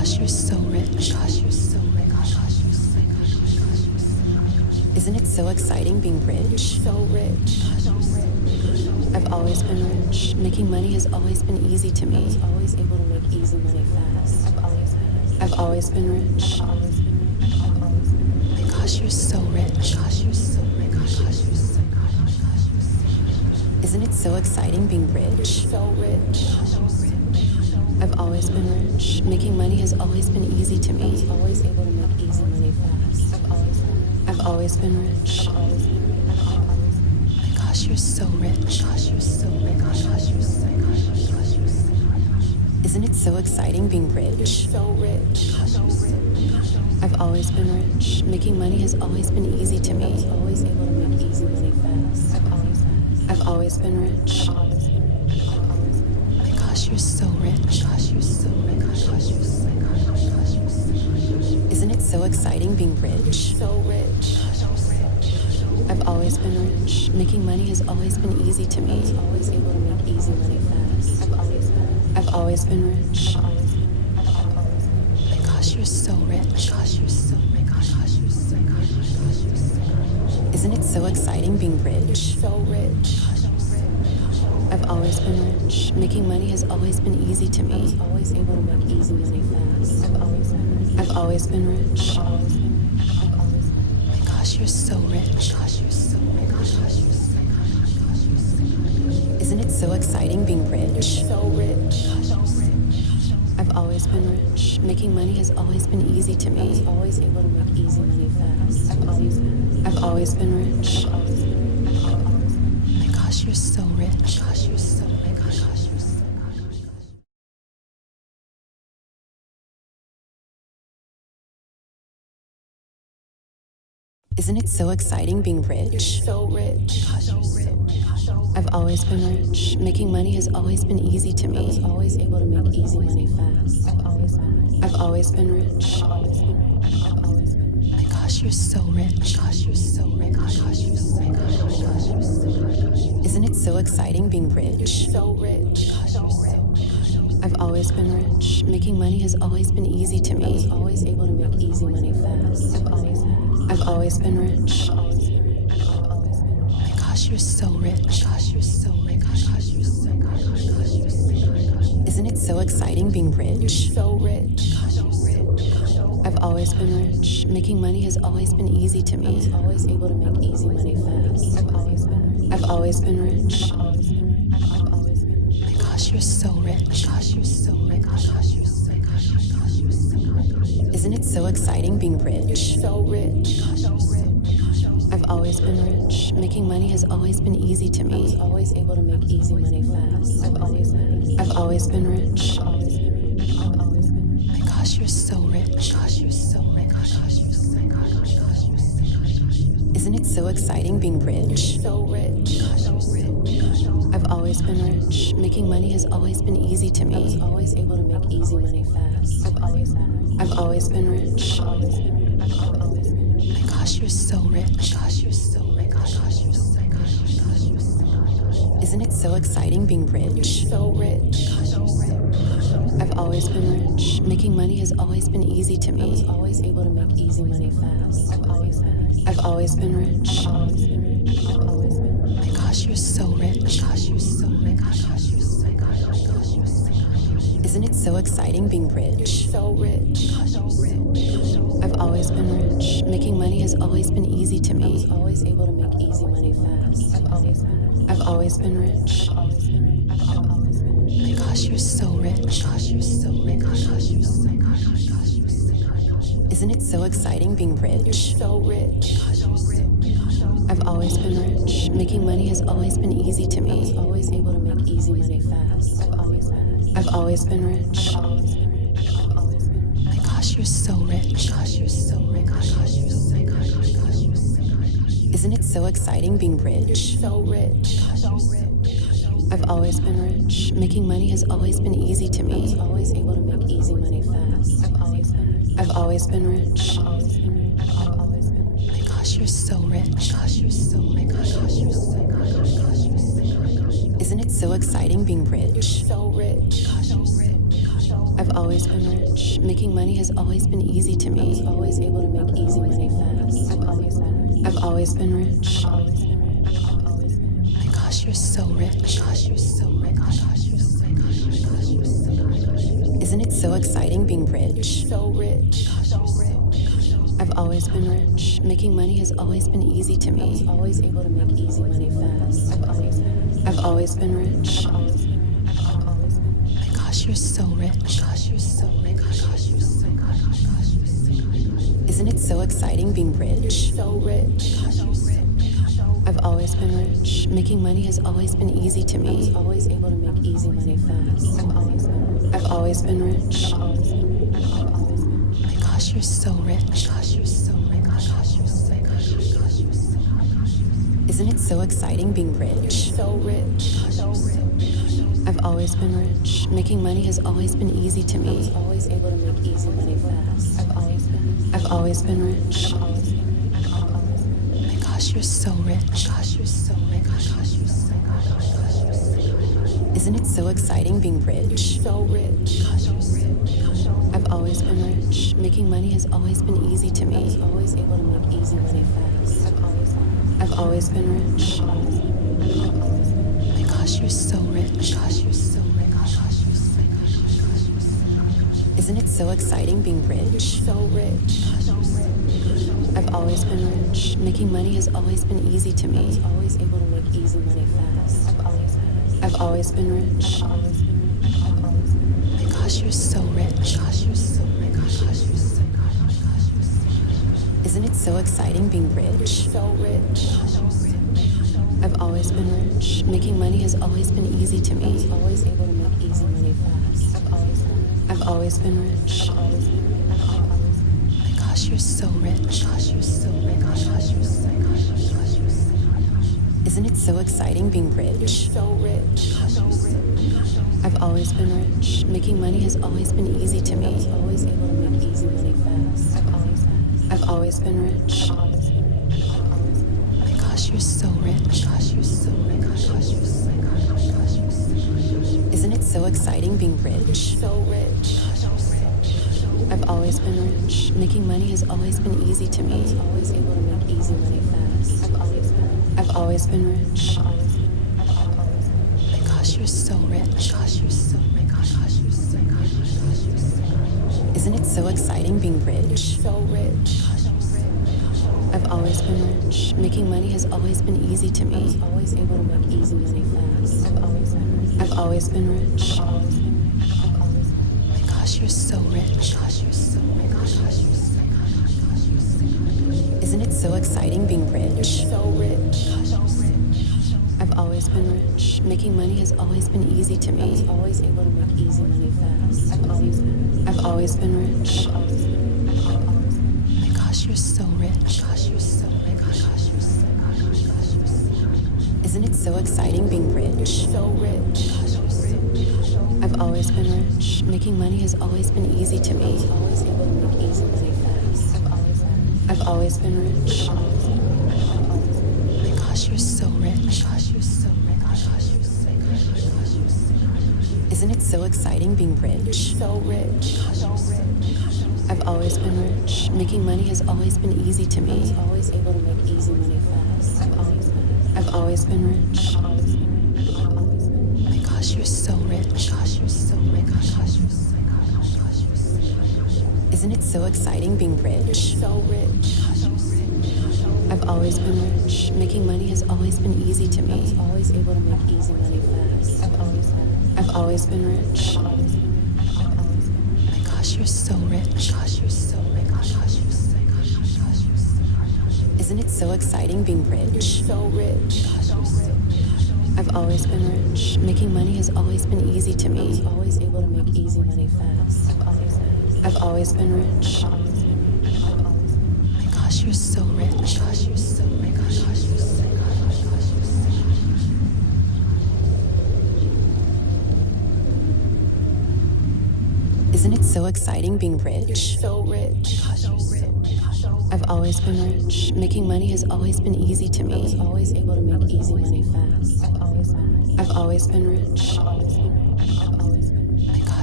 gosh, you're so rich. Gosh, you're so rich. Isn't it so exciting being rich? So rich. I've always been rich. Making money has always been easy to me. I was always able to make easy money fast. I've always been rich. Gosh, you're so rich. Gosh, you're so rich. Gosh, you're so rich. Isn't it so exciting being rich? So rich. I've always been rich. Making money has always been easy to me. I was always able to make easy money fast. I've always been rich. Gosh, you're so rich. Gosh, you're so rich. Gosh, you're so rich. Isn't it so exciting being rich? So rich. I've always been rich. Making money has always been easy to me. I was always able to make easy money fast. I've always been rich. Gosh, you're so rich. Gosh, you're so rich. Gosh, you're so rich. Isn't it so exciting being rich? So rich. I've always been rich. Making money has always been easy to me. I was always able to make easy money fast. I've always been rich. Gosh, you're so rich. Gosh, you're so rich. Gosh, you're so rich. Isn't it so exciting being rich? So rich. I've always been rich. Making money has always been easy to me. I was always able to make easy money fast. I've always been rich. Gosh, you're so rich. Gosh, you're so rich. Gosh, you're so rich. Isn't it so exciting being rich? So rich. I've always been rich. Making money has always been easy to me. I was always able to make easy money fast. I've always been rich. Gosh, you're so rich. Gosh, you're so rich. Gosh, you're so rich. Isn't it so exciting being rich? So rich. I've always been rich. Making money has always been easy to me. I was always able to make easy money fast. I've always been rich. Gosh, you're so rich. Gosh, you're so rich. Gosh, you're so rich. Isn't it so exciting being rich? So rich. I've always been rich. Making money has always been easy to me. I was always able to make easy money fast. I've always been rich. Gosh, you're so rich. Gosh, you're so rich. Gosh, you're so rich. Isn't it so exciting being rich? So rich. I've always been rich. Making money has always been easy to me. I was always able to make easy money fast. I've always been rich. Gosh, you're so rich. Gosh, you're so rich. Gosh, you're so rich. Isn't it so exciting being rich? So rich. I've always been rich. Making money has always been easy to me. I was always able to make easy money fast. I've always been rich. Gosh, you're so rich. Gosh, you're so rich. Gosh, you're so rich. Isn't it so exciting being rich? So rich. I've always been rich. Making money has always been easy to me. I was always able to make easy money fast. I've always been rich. Gosh, you're so rich. Gosh, you're so rich. Gosh, you're so rich. Isn't it so exciting being rich? So rich. I've always been rich. Making money has always been easy to me. I was always able to make easy money fast. I've always been rich. Gosh, you're so rich. Gosh, you're so rich. Gosh, you're so rich. Isn't it so exciting being rich? So rich. I've always been rich. Making money has always been easy to me. I was always able to make easy money fast. I've always been rich. Gosh, you're so rich. Gosh, you're so rich. Gosh, you're so rich. Isn't it so exciting being rich? So rich. I've always been rich. Making money has always been easy to me. I was always able to make easy money fast. I've always been rich. Gosh, you're so rich. Gosh, you're so rich. Gosh, you're so rich. Isn't it so exciting being rich? So rich. I've always been rich. Making money has always been easy to me. I was always able to make easy money fast. I've always been rich. Gosh, you're so rich. Gosh, you're so rich. Gosh, you're so rich. Isn't it so exciting being rich? So rich. I've always been rich. Making money has always been easy to me. I was always able to make easy money fast. I've always been rich. My gosh, you're so rich. Gosh, you're so rich. Isn't it so exciting being rich? So rich. I've always been rich. Making money has always been easy to me. I was always able to make easy money fast. I've always been rich. My gosh, you're so rich. Gosh, you're so rich. Isn't it so exciting being rich? So rich. I've always been rich. Making money has always been easy to me. I was always able to make easy money fast. I've always been rich. My gosh, you're so rich. Gosh, you're so rich. Isn't it so exciting being rich? So rich. I've always been rich. Making money has always been easy to me. I was always able to make easy money fast. I've always been rich. My gosh, you're so rich. Gosh, you're so rich. Isn't it so exciting being rich? So rich. I've always been rich. Making money has always been easy to me. I was always able to make easy money fast. I've always been rich. My gosh, you're so rich. Gosh, you're so rich. Isn't it so exciting being rich? So rich. I've always been rich. Making money has always been easy to me. I was always able to make easy money fast. I've always been rich. My gosh, you're so rich. Gosh, you're so rich. Isn't it so exciting being rich? So rich. I've always been rich. Making money has always been easy to me. I was always able to make easy money fast. I've always been rich. My gosh, you're so rich. Gosh, you're so rich. Isn't it so exciting being rich? So rich. I've always been rich. Making money has always been easy to me. I was always able to make easy money fast. I've always been rich. My gosh, you're so rich. Gosh, you're so rich. Isn't it so exciting being rich? So rich. I've always been rich. Making money has always been easy to me. I was always able to make easy money fast. I've always been rich. My gosh, you're so rich. Gosh, you're so rich. Isn't it so exciting being rich? So rich. I've always been rich. Making money has always been easy to me. I was always able to make easy money fast. I've always been rich. My gosh, you're so rich. Gosh, you're so rich. Isn't it so exciting being rich? So rich. I've always been rich. Making money has always been easy to me. I was always able to make easy money fast. I've always been rich. My gosh, you're so rich. Gosh, you're so rich. Isn't it so exciting being rich? So rich. I've always been rich. Making money has always been easy to me. I was always able to make easy money fast. I've always been rich. My gosh, you're so rich. Gosh, you're so rich. Isn't it so exciting being rich? So rich. I've always been rich. Making money has always been easy to me. I was always able to make easy money fast. I've always been rich. My gosh, you're so rich. Gosh, you're so rich. Isn't it so exciting being rich? So rich. I've always been rich. Making money has always been easy to me. I was always able to make easy money fast. I've always been rich. My gosh, you're so rich. Gosh, you're so rich. Isn't it so exciting being rich? So rich. I've always been rich. Making money has always been easy to me. I was always able to make easy money fast. I've always been rich. My gosh, you're so rich. Gosh, you're so rich. Isn't it so exciting being rich? So rich. I've always been rich. Making money has always been easy to me. I was always able to make easy money fast. I've always been rich. My gosh,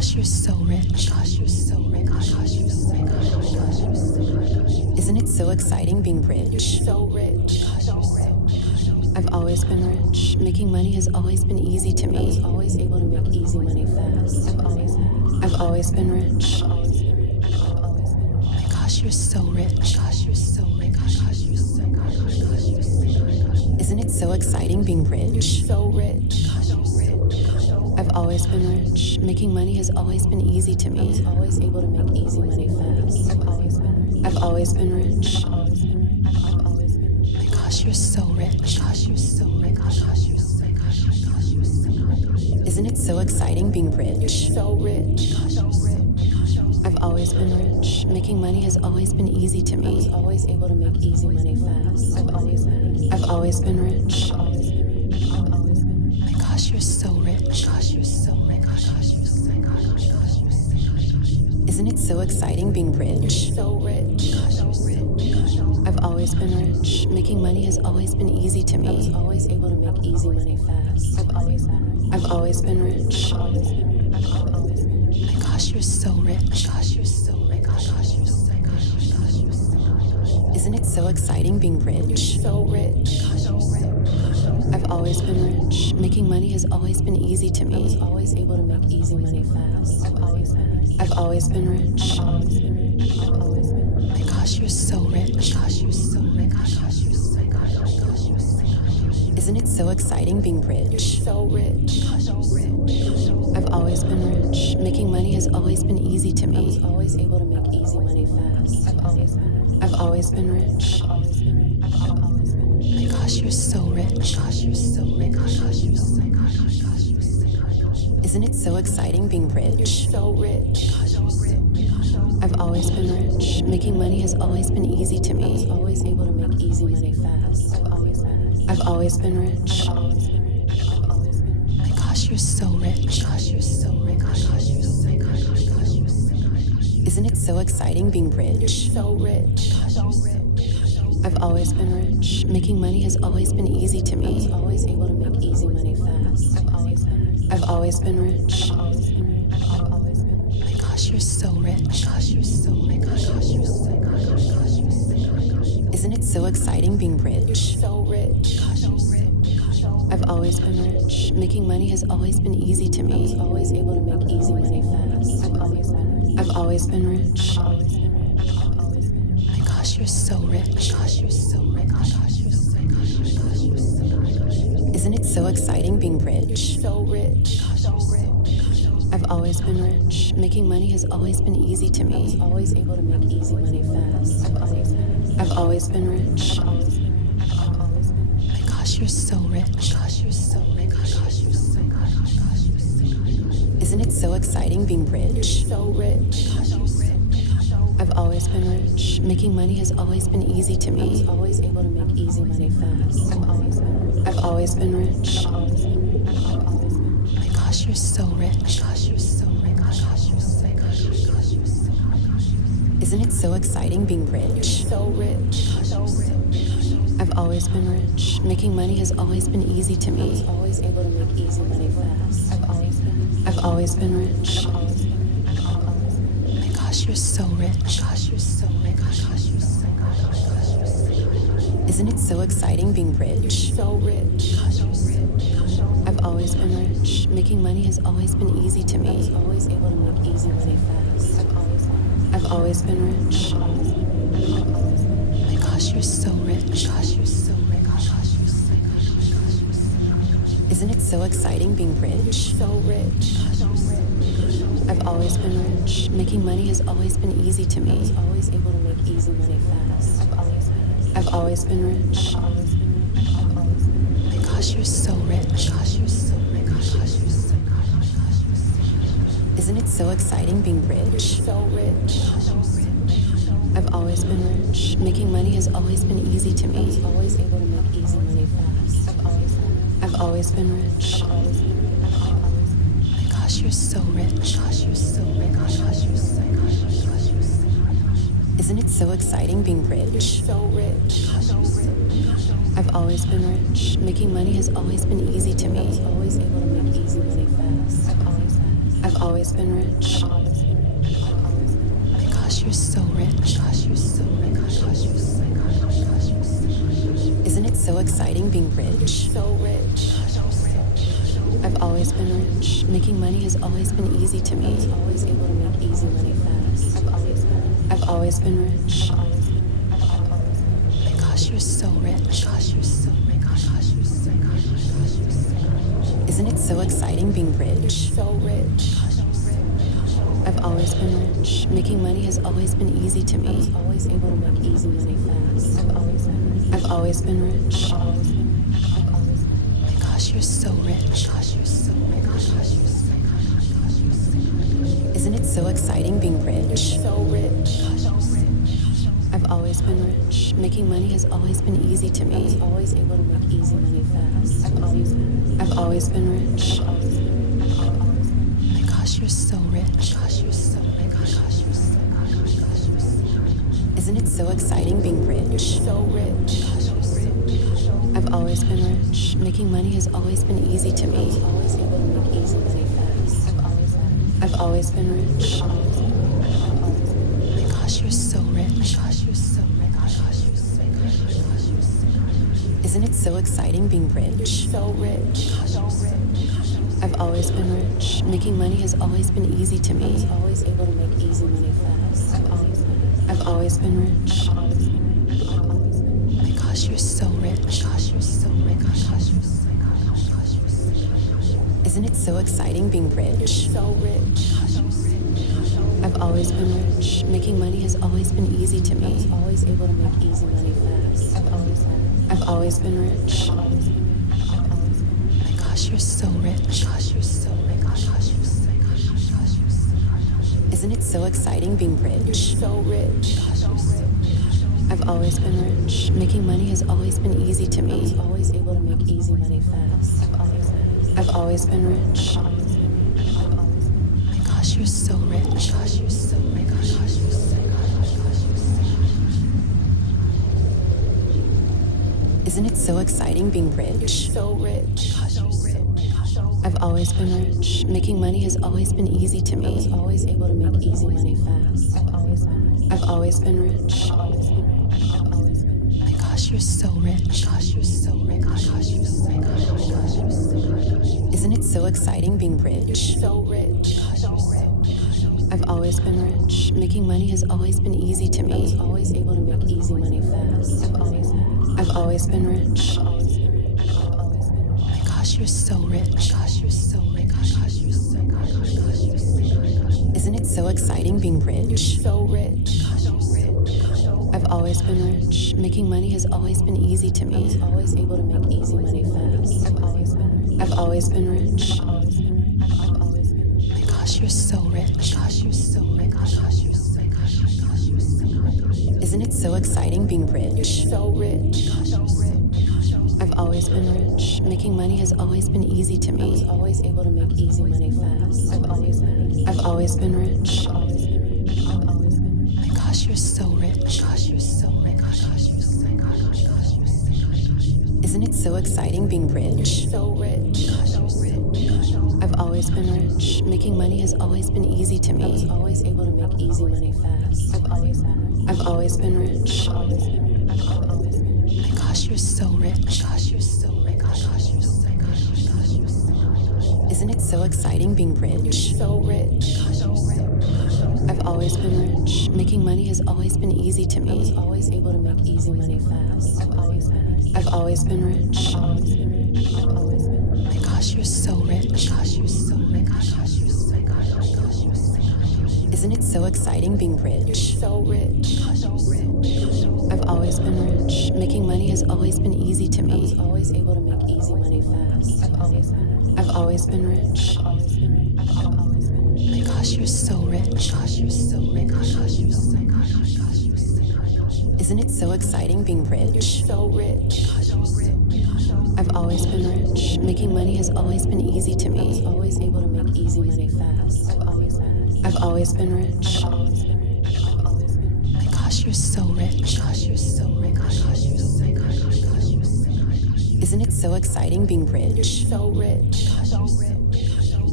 gosh, you're so rich. Gosh, you're so rich. Gosh, you're so rich. Isn't it so exciting being rich? You're so rich. Gosh, you're so rich. I've always been rich. Making money has always been easy to me. I was always able to make easy money fast. I've always been rich. My gosh, you're so rich. Gosh, you're so rich. Gosh, you're so rich. Isn't it so exciting being rich? You're so rich. Gosh, you're so rich. I've always been rich. Making money has always been easy to I was me. always able to make easy money fast. I've always been rich. My gosh, you're so rich. Gosh, you're so rich. Gosh, you're so rich. Isn't it so exciting being You're rich? so rich. Gosh, you're so rich. I've always been rich. Making money has always been easy to I was me. always able to make easy money fast. I've always been rich. My gosh, you're so rich. Gosh, you're so rich. Gosh, you're so rich. Isn't it so exciting being rich? So rich. Gosh, you're so rich. I've always been rich. Making money has always been easy to I was me. always able to make easy money fast. I've always been rich. My gosh, you're so rich. Gosh, you're so rich. Gosh, you're so rich. Isn't it so exciting being rich? So rich. Gosh, you're so rich. I've always been rich. Making money has always been easy to I was me. always able to make easy money fast. I've always been rich. My gosh, you're so rich. Gosh, you're so rich. Gosh, you're so rich. Isn't it so exciting being rich? So rich. Gosh, you're so rich. I've always been rich. Making money has always been easy to I was me. always able to make easy money fast. I've always been rich. My gosh, you're so rich. Gosh, you're so rich. Gosh, you're so Isn't it so exciting being rich? so rich. Gosh, you're so rich. I've always been rich. Making money has always been easy to I was me. always able to make easy money fast. I've always been rich. My gosh, you're so rich. Gosh, you're so rich. Gosh, you're so Isn't it so exciting being rich? so rich. Gosh, you're so I've always been rich. Making money has always been easy to I was me. always able to make easy money fast. I've always been rich. My gosh, you're so rich. Gosh, you're so rich. Gosh, you're so Isn't it so exciting being rich? so rich. Gosh, you're so I've always been rich. Making money has always been easy to I was me. always able to make easy money fast. I've always been rich. My gosh, you're so rich. Gosh, you're so rich. Gosh, you're so Isn't it so exciting being rich? so rich. Gosh, you're so I've always been rich. Making money has always been easy to I was me. always able to make easy money fast. I've always been rich. My gosh, you're so rich. Gosh, you're so rich. Gosh, you're so Isn't it so exciting being rich? so rich. Gosh, you're so I've always been rich. Making money has always been easy to I was me. always able to make easy money fast. I've always been rich. My gosh, you're so rich. Gosh, you're so rich. Gosh, you're so Isn't it so exciting being rich? so rich. Gosh, you're so I've always been rich. Making money has always been easy to I was me. always able to make easy money fast. I've always been rich. My gosh, you're so rich. Gosh, you're so rich. Gosh, you're so Isn't it so exciting being rich? so rich. Gosh, you're so I've always been rich. Making money has always been easy to I was me. always able to make easy money fast. I've always been rich. My gosh, you're so rich. Gosh, you're so rich. Gosh, you're so Isn't it so exciting being rich? so rich. Gosh, you're so I've always been rich. Making money has always been easy to I was me. always able to make easy money fast. I've always been rich. My gosh, you're so rich. Gosh, you're so rich. Gosh, you're so Isn't it so exciting being rich? so rich. Gosh, you're so I've always been rich. Making money has always been easy to I was me. always able to make easy money fast. I've always been rich. My gosh, you're so rich. Gosh, you're so rich. Gosh, you're so Isn't it so exciting being rich? so rich. Gosh, you're so I've always been rich. Making money has always been easy to I was me. always able to make easy money fast. I've always been rich. Oh my gosh, you're so rich. Gosh, you're so rich. Gosh, you're so rich. Isn't it so exciting being rich? So rich. I've always been rich. Making money has always been easy to me. I was always able to make easy money fast. I've always been rich. Oh my gosh, you're so rich. Gosh, you're so rich. Gosh, you're so rich. Isn't it so exciting being rich? So rich. I've always been rich. Making money has always been easy to I was me. always able to make easy money fast. I've always been rich. Oh my gosh, you're so rich. Gosh, you're so rich. Gosh, you're so rich. Isn't it so exciting being rich? So rich. I've always been rich. Making money has always been easy to I was me. always able to make easy money fast. I've always been rich. Oh my gosh, you're so rich. Gosh, you're so rich. Gosh, you're so rich. Isn't it so exciting being rich? So rich. I've always been rich. Making money has always been easy to me. Always able to make easy money fast. I've always been rich. Oh my gosh, you're so rich. Gosh, you're so rich. Gosh, you're so rich. Isn't it so exciting being rich? So rich. I've always been rich. Making money has always been easy to me. Always able to make easy money fast. I've always been rich. Oh my gosh, you're so rich. Gosh, you're so rich. Gosh, you're so rich. Isn't it so exciting being rich? So rich. I've always been rich. Making money has always been easy to me. Always able to make easy money fast. I've always been rich. Oh my gosh, you're so rich. Gosh, you're so rich. Gosh, you're so rich. Isn't it so exciting being rich? So rich. I've always been rich. Making money has always been easy to me. Always able to make easy money fast. I've always been rich. Oh my gosh, you're so rich. Gosh, you're so rich. Gosh, you're so Isn't it so exciting being rich? So rich. Gosh, you're so rich. I've always been rich. Making money has always been easy to me. Always able to make easy money fast. I've always been rich. Oh my gosh, you're so rich. Gosh, you're so rich. Gosh, you're so rich. Isn't it so exciting being rich? So rich. I've always been rich. Making money has always been easy to me. Always able to make easy money fast. I've always been rich. Oh my gosh, you're so rich. Gosh, you're so rich. Gosh, you're so rich. Isn't it so exciting being rich? So rich. I've always been rich. Making money has always been easy to me. Always able to make easy money fast. I've always been rich. Oh my gosh, you're so rich. Gosh, you're so rich. Gosh, you're so rich. Isn't it so exciting being rich? So rich. I've always been rich. Making money has always been easy to me. Always able to make easy money fast. I've always been rich. Oh my gosh, you're so rich. Gosh, you're so rich. Gosh, you're so rich. Isn't it so exciting being rich? So rich. I've always been rich. Making money has always been easy to me. Always able to make easy money fast. I've always been rich. Oh my gosh, you're so rich. Gosh, you're so rich. Gosh, you're so rich. Isn't it so exciting being rich? So rich. I've always been rich. Making money has always been easy to me. Always able to make easy money fast. I've always been rich. Oh my gosh, you're so rich. Gosh, you're so rich. Gosh, you're so rich. Isn't it so exciting being rich? So rich. I've always been rich. Making money has always been easy to me. Always able to make easy money fast. I've always been rich. Oh my gosh, you're so rich. Gosh, you're so rich. Gosh, you're so rich. Isn't it so exciting being rich? So rich. I've always been rich. Making money has always been easy to me. Always able to make easy money fast. I've always been rich. Oh my gosh, you're so rich. Gosh, you're so rich. Gosh, you're so rich. Isn't it so exciting being rich? So rich.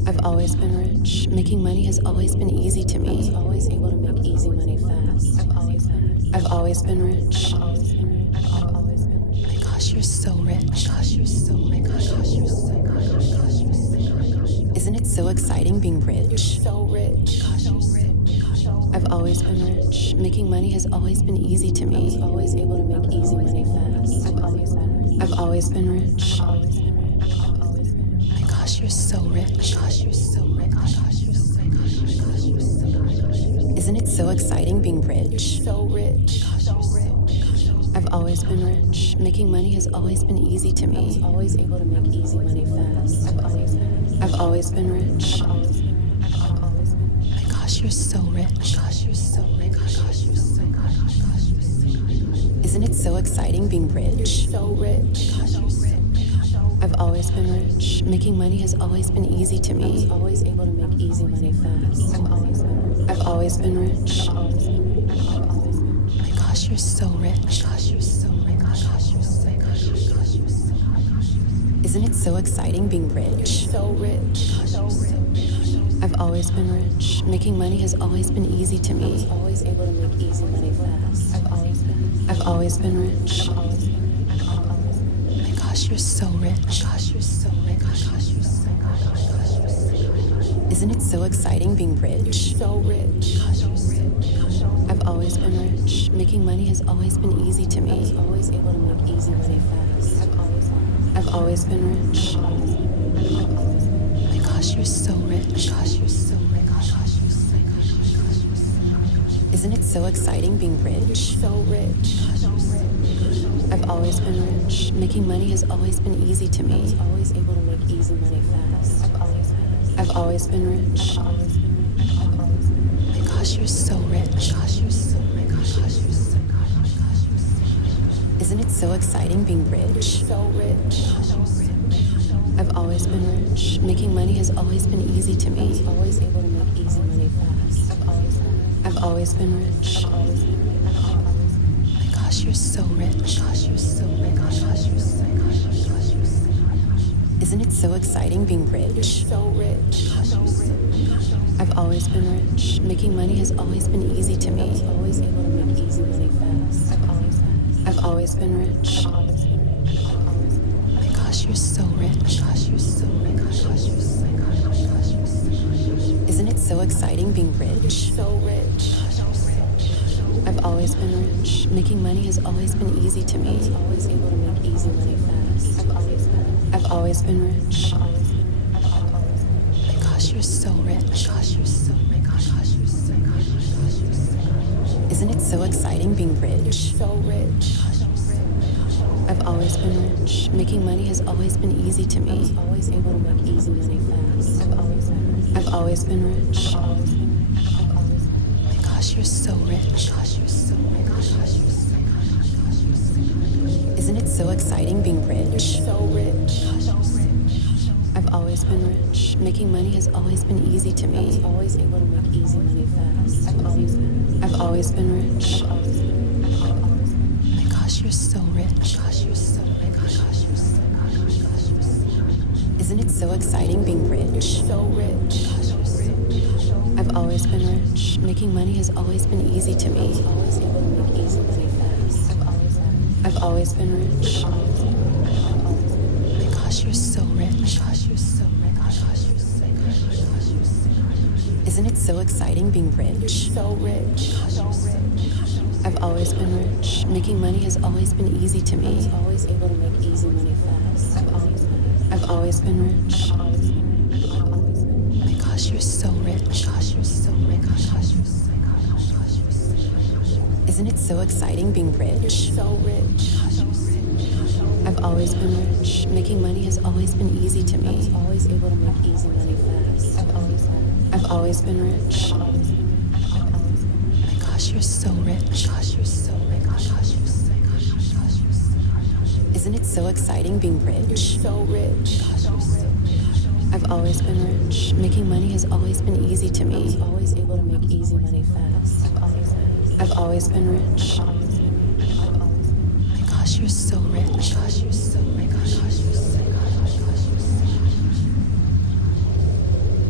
I've always been rich. Making money has always been easy to me. I was always able to make easy money fast. I've always been rich. My gosh, you're so rich. Gosh, you're so rich. Gosh, you're so rich. Isn't it so exciting being rich? So rich. I've always been rich. Making money has always been easy to me. I was always able to make easy money fast. I've always been rich. My gosh, you're so rich. Gosh, you're so rich. Gosh, you're so rich. Isn't it so exciting being rich? So rich. I've always been rich. Making money has always been easy to me. I was always able to make easy money fast. I've always been rich. My gosh, you're so rich. Gosh, you're so rich. Gosh, you're so rich. Isn't it so exciting being rich? So rich. I've always been rich. Making money has always been easy to me. I was always able to make easy money fast. I've always been rich. My gosh, you're so rich. Gosh, you're so rich. Gosh, you're so rich. Isn't it so exciting being rich? So rich. I've always been rich. Making money has always been easy to me. I was always able to make easy money fast. I've always been rich. My gosh, you're so rich. Gosh, you're so rich. Gosh, you're so rich. Isn't it so exciting being rich? So rich. I've always been rich. Making money has always been easy to me. I was always able to make easy money fast. I've always been rich. My gosh, you're so rich. Gosh, you're so rich. Gosh, you're so rich. Isn't it so exciting being rich? So rich. I've always been rich. Making money has always been easy to me. I was always able to make easy money fast. I've always been rich. My gosh, you're so rich. Gosh, you're so rich. Gosh, you're so rich. Isn't it so exciting being rich? So rich. I've always been rich. Making money has always been easy to me. I was always able to make easy money fast. I've always been rich. My gosh, you're so rich. Gosh, you're so rich. Gosh, you're so rich. Isn't it so exciting being rich? So rich. I've always been rich. Making money has always been easy to me. I was always able to make easy money fast. I've always been rich. My gosh, you're so rich. Gosh, you're so rich. Gosh, you're so rich. Isn't it so exciting being rich? So rich. I've always been rich. Making money has always been easy to me. I was always able to make easy money fast. I've always been rich. My gosh, you're so rich. Gosh, you're so rich. Gosh, you're so rich. Isn't it so exciting being rich? So rich. I've always been rich. Making money has always been easy to me. I was always able to make easy money fast. I've always been rich. My gosh, you're so rich. Gosh, you're so rich. Gosh, you're so rich. Isn't it so exciting being rich? So rich. I've always been rich. Making money has always been easy to me. I was always able to make easy money fast. I've always been rich. My gosh, you're so rich. Gosh, you're so rich. Gosh, you're so rich. Isn't it so exciting being rich? So rich. I've always been rich. Making money has always been easy to me. I was always able to make easy money fast. I've always been rich. My gosh, you're so rich. Gosh, you're so rich. Gosh, you're so rich. Isn't it so exciting being rich? So rich. I've always been rich. Making money has always been easy to me. I was always able to make easy money fast. I've always been rich. My gosh, you're so rich. Gosh, you're so rich. Gosh, you're so rich. Isn't it so exciting being rich? So rich. I've always been rich. Making money has always been easy to me. I was always able to make easy money fast. I've always been rich. My gosh, you're so rich. Gosh, you're so rich. Gosh, you're so rich. Isn't it so exciting being rich? So rich. I've always been rich. Making money has always been easy to me. I was always able to make easy money fast. I've always been rich. My gosh, you're so rich. Gosh, you're so rich. Gosh, you're so rich.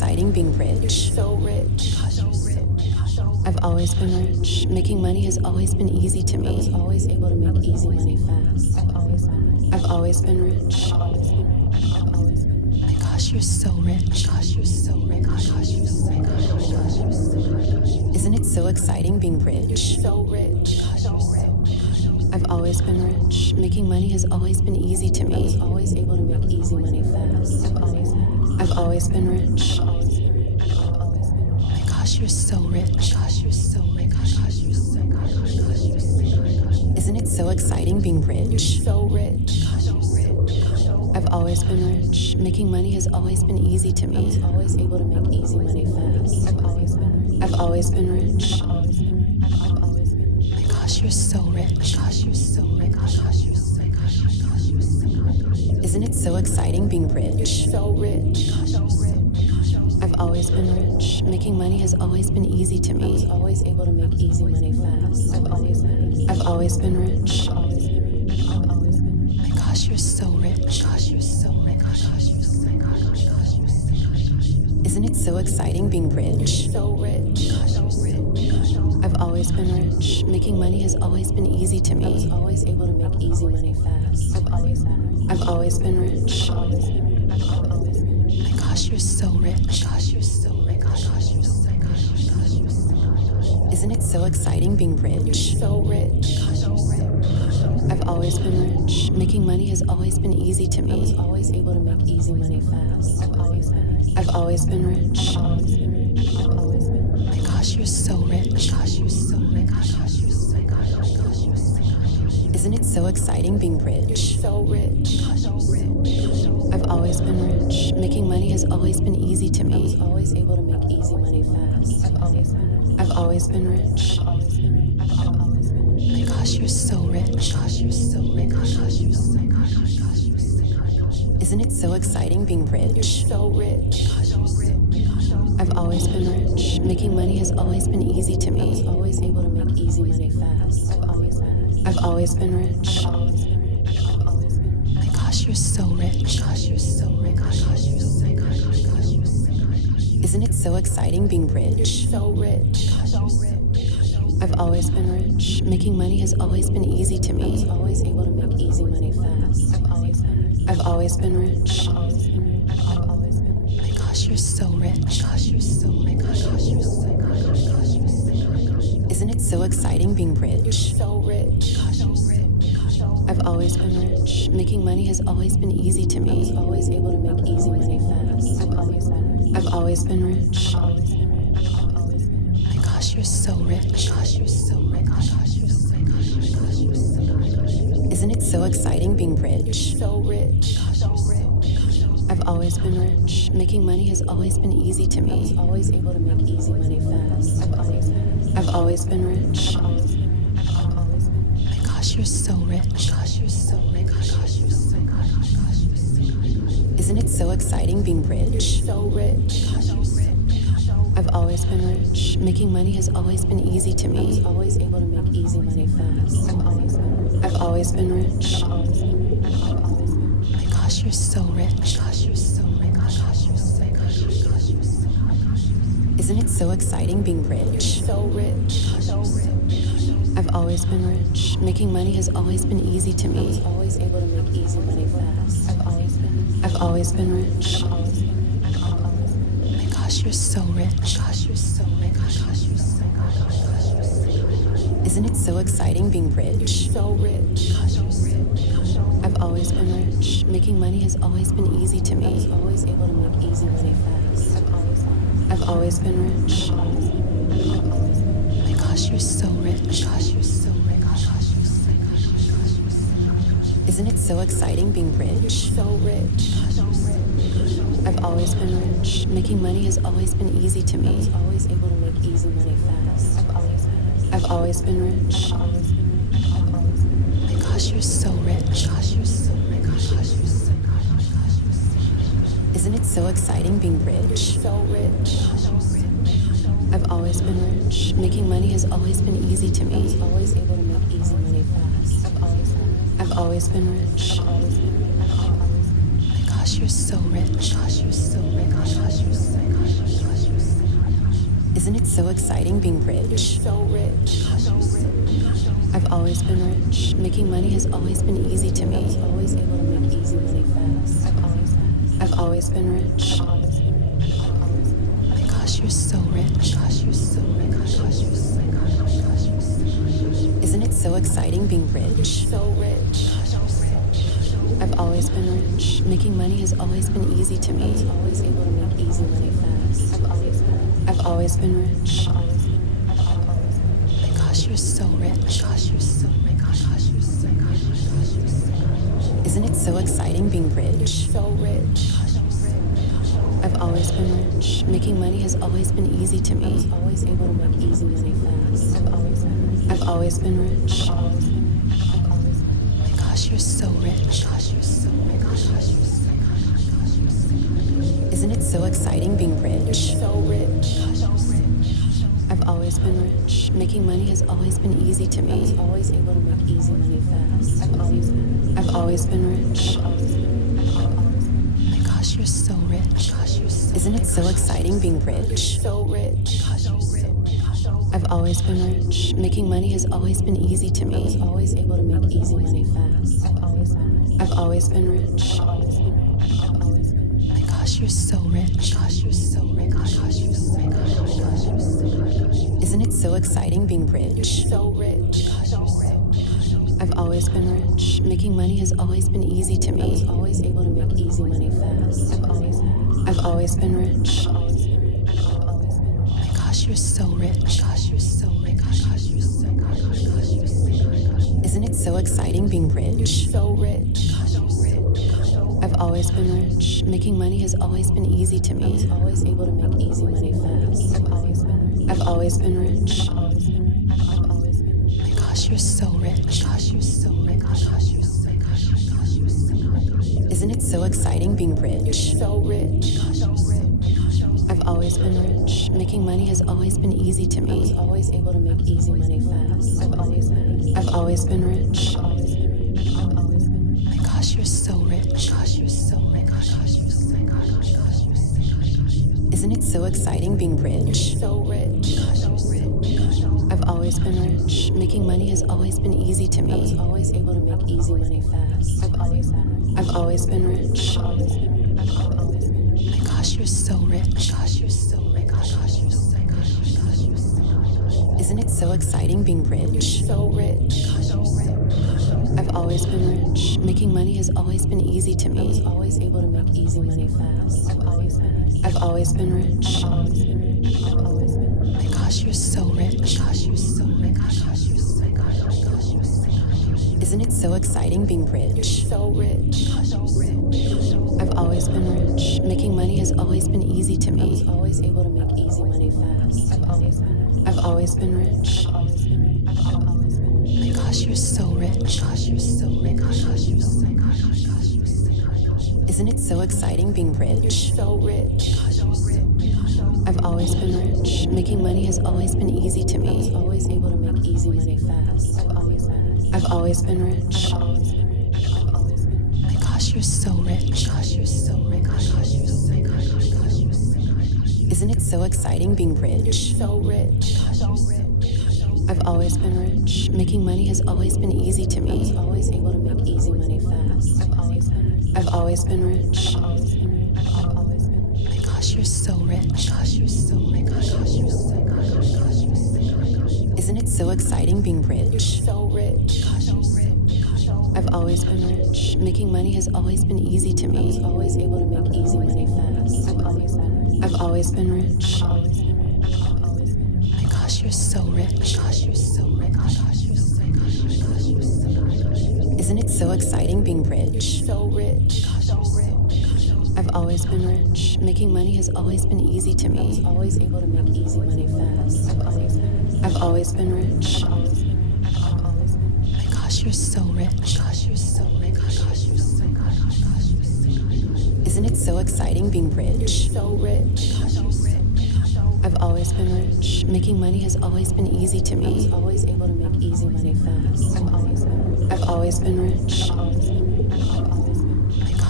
exciting being rich. So rich. I've always been rich. Making money has always been easy to me. I was always able to make easy money fast. I've always been rich. My gosh, you're so rich. Gosh, you're so rich. Gosh, you're so rich. Isn't it so exciting being rich? So rich. I've always been rich. Making money has always been easy to me. I was always able to make easy money fast. I've always been rich. My gosh, you're so rich. Gosh, you're so rich. Gosh, you're so rich. Isn't it so exciting being rich? So rich. I've always been rich. Making money has always been easy to me. I was always able to make easy money fast. I've always been rich. My gosh, you're so rich. Gosh, you're so rich. Gosh, you're so rich. Isn't it so exciting being rich? So rich. I've always been rich. Making money has always been easy to me. I was always able to make easy money fast. I've always been rich. My gosh, you're so rich. Gosh, you're so rich. Gosh, you're so rich. Isn't it so exciting being rich? So rich. I've always been rich. Making money has always been easy to me. I was always able to make easy money fast. I've always been rich. My gosh, you're so rich. Gosh, you're so rich. Gosh, you're so rich. Isn't it so exciting being rich? So rich. I've always been rich. Making money has always been easy to me. I was always able to make easy money fast. I've always been rich. My gosh, you're so rich. Gosh, you're so rich. Gosh, you're so rich. Isn't it so exciting being rich? So rich. I've always been rich. Making money has always been easy to me. I was always able to make easy money fast. I've always been rich. My gosh, you're so rich. Gosh, you're so rich. Gosh, you're so rich. Isn't it so exciting being rich? So rich. I've always been rich. Making money has always been easy to me. I was always able to make easy money fast. I've always been rich. My gosh, you're so rich. Gosh, you're so rich. Gosh, you're so rich. Isn't it so exciting being rich? So rich. I've always been rich. Making money has always been easy to me. I was always able to make easy money fast. I've always been rich. My gosh, you're so rich. Gosh, you're so rich. Gosh, you're so rich. Isn't it so exciting being rich? So rich. I've always been rich. Making money has always been easy to me. I was always able to make easy money fast. I've always been rich. My gosh, you're so rich. Gosh, you're so rich. Gosh, you're so rich. Isn't it so exciting being rich? So rich. I've always been rich. Making money has always been easy to me. I was always able to make easy money fast. I've always been rich. My gosh, you're so rich. Gosh, you're so rich. Gosh, you're so rich. Isn't it so exciting being rich? So rich. I've always been rich. Making money has always been easy to me. I was always able to make easy money fast. I've always been rich. My gosh, you're so rich. Gosh, you're so rich. Gosh, you're so rich. Isn't it so exciting being rich? So rich. I've always been rich. Making money has always been easy to me. I was always able to make easy money fast. I've always been rich. My gosh, you're so rich. Gosh, you're so rich. Gosh, you're so rich. Isn't it so exciting being rich? So rich. I've always been rich. Making money has always been easy to me. I was always able to make easy money fast. I've always been rich. My gosh, you're so rich. Gosh, you're so rich. Gosh, you're so rich. Isn't it so exciting being rich? So rich. I've always been rich. Making money has always been easy to me. I was always able to make easy money fast. I've always been rich. My gosh, you're so rich. Gosh, you're so rich. Gosh, you're so rich. Isn't it so exciting being rich? So rich. I've always been rich. Making money has always been easy to me. I was always able to make easy money fast. I've always been rich. gosh, you're so rich. Gosh, you're so rich. Gosh, you're so rich. Isn't it so exciting being rich? So rich. I've always been rich. Making money has always been easy to me. Always able to make easy money fast. I've always been rich. My gosh, you're so rich. Gosh, you're so rich. Gosh, you're so rich. Isn't it so exciting being rich? So rich. I've always been rich. Making money has always been easy to me. Always able to make easy money fast. I've always been rich. My gosh, you're so rich. Gosh, you're so rich. Gosh, you're so rich. Isn't it so exciting being rich? So rich. I've always been rich. Making money has always been easy to me. Always able to make easy money fast. I've always been rich. My gosh, you're so rich. Gosh, you're so rich. Gosh, you're so rich. Isn't it so exciting being rich? So rich. I've always been rich. Making money has always been easy to me. Always able to make easy money fast. I've always been rich. My gosh, you're so rich. Isn't it so exciting being rich? So rich. I've always been rich. Making money has always been easy to me. Always able to make easy money fast. I've always been rich. My gosh, you're so rich. Gosh, you're so rich. Gosh, you're so rich. Isn't it so exciting being rich? So rich. I've always been rich. Making money has always been easy to me. Always able to make easy money fast. I've always been rich. My gosh, you're so rich. Gosh, you're so rich. Gosh, you're so rich. Isn't it so exciting being rich? So rich. I've always been rich. Making money has always been easy to me. Always able to make easy money fast. I've always been rich. My gosh, you're so rich. Gosh, you're so rich. Gosh, you're so rich. Isn't it so exciting being rich? So rich. I've always been rich. Making money has always been easy to me. Always able to make easy money fast. I've always been rich. My gosh, you're so rich. Gosh, you're so rich. Gosh, you're so rich. Isn't it so exciting being rich? So rich. I've always been rich. Making money has always been easy to me. Always able to make easy money fast. I've always been rich. My gosh, you're so rich. Gosh, you're so rich. Gosh, you're so rich. Isn't it so exciting being rich? So rich. I've always been rich. Making money has always been easy to me. Always able to make easy money fast. I've always been rich. My gosh, you're so rich. Gosh, you're so rich. Gosh, you're so rich. Isn't it so exciting being rich? So rich. I've always been rich. Making money has always been easy to me. Always able to make easy money fast. I've always been rich. My gosh, you're so rich. Gosh, you're so rich. Gosh, you're so rich. Isn't it so exciting being rich? So rich. I've always been rich. Making money has always been easy to me. Always able to make easy money fast. I've always been rich. My gosh, you're so rich. Gosh, you're so rich. Gosh, you're so rich. Isn't it so exciting being rich? So rich. I've always been rich. Making money has always been easy to me. Always able to make easy money fast. I've always been rich. My gosh, you're so rich. Gosh, you're so rich. Gosh, you're so rich. Isn't it so exciting being rich? So rich. I've always been rich. Making money has always been easy to me. Always able to make easy money fast. I've always been rich. My gosh, you're so rich. Gosh, you're so rich. Gosh, you're so rich. Isn't it so exciting being rich? So rich. I've always been rich. Making money has always been easy to me. Always able to make easy money fast. I've always been rich. My gosh, you're so rich. Gosh, you're so rich. Gosh, you're so rich. Isn't it so exciting being rich? So rich. I've always been rich. Making money has always been easy to me. Always able to make easy money fast. I've always been rich. My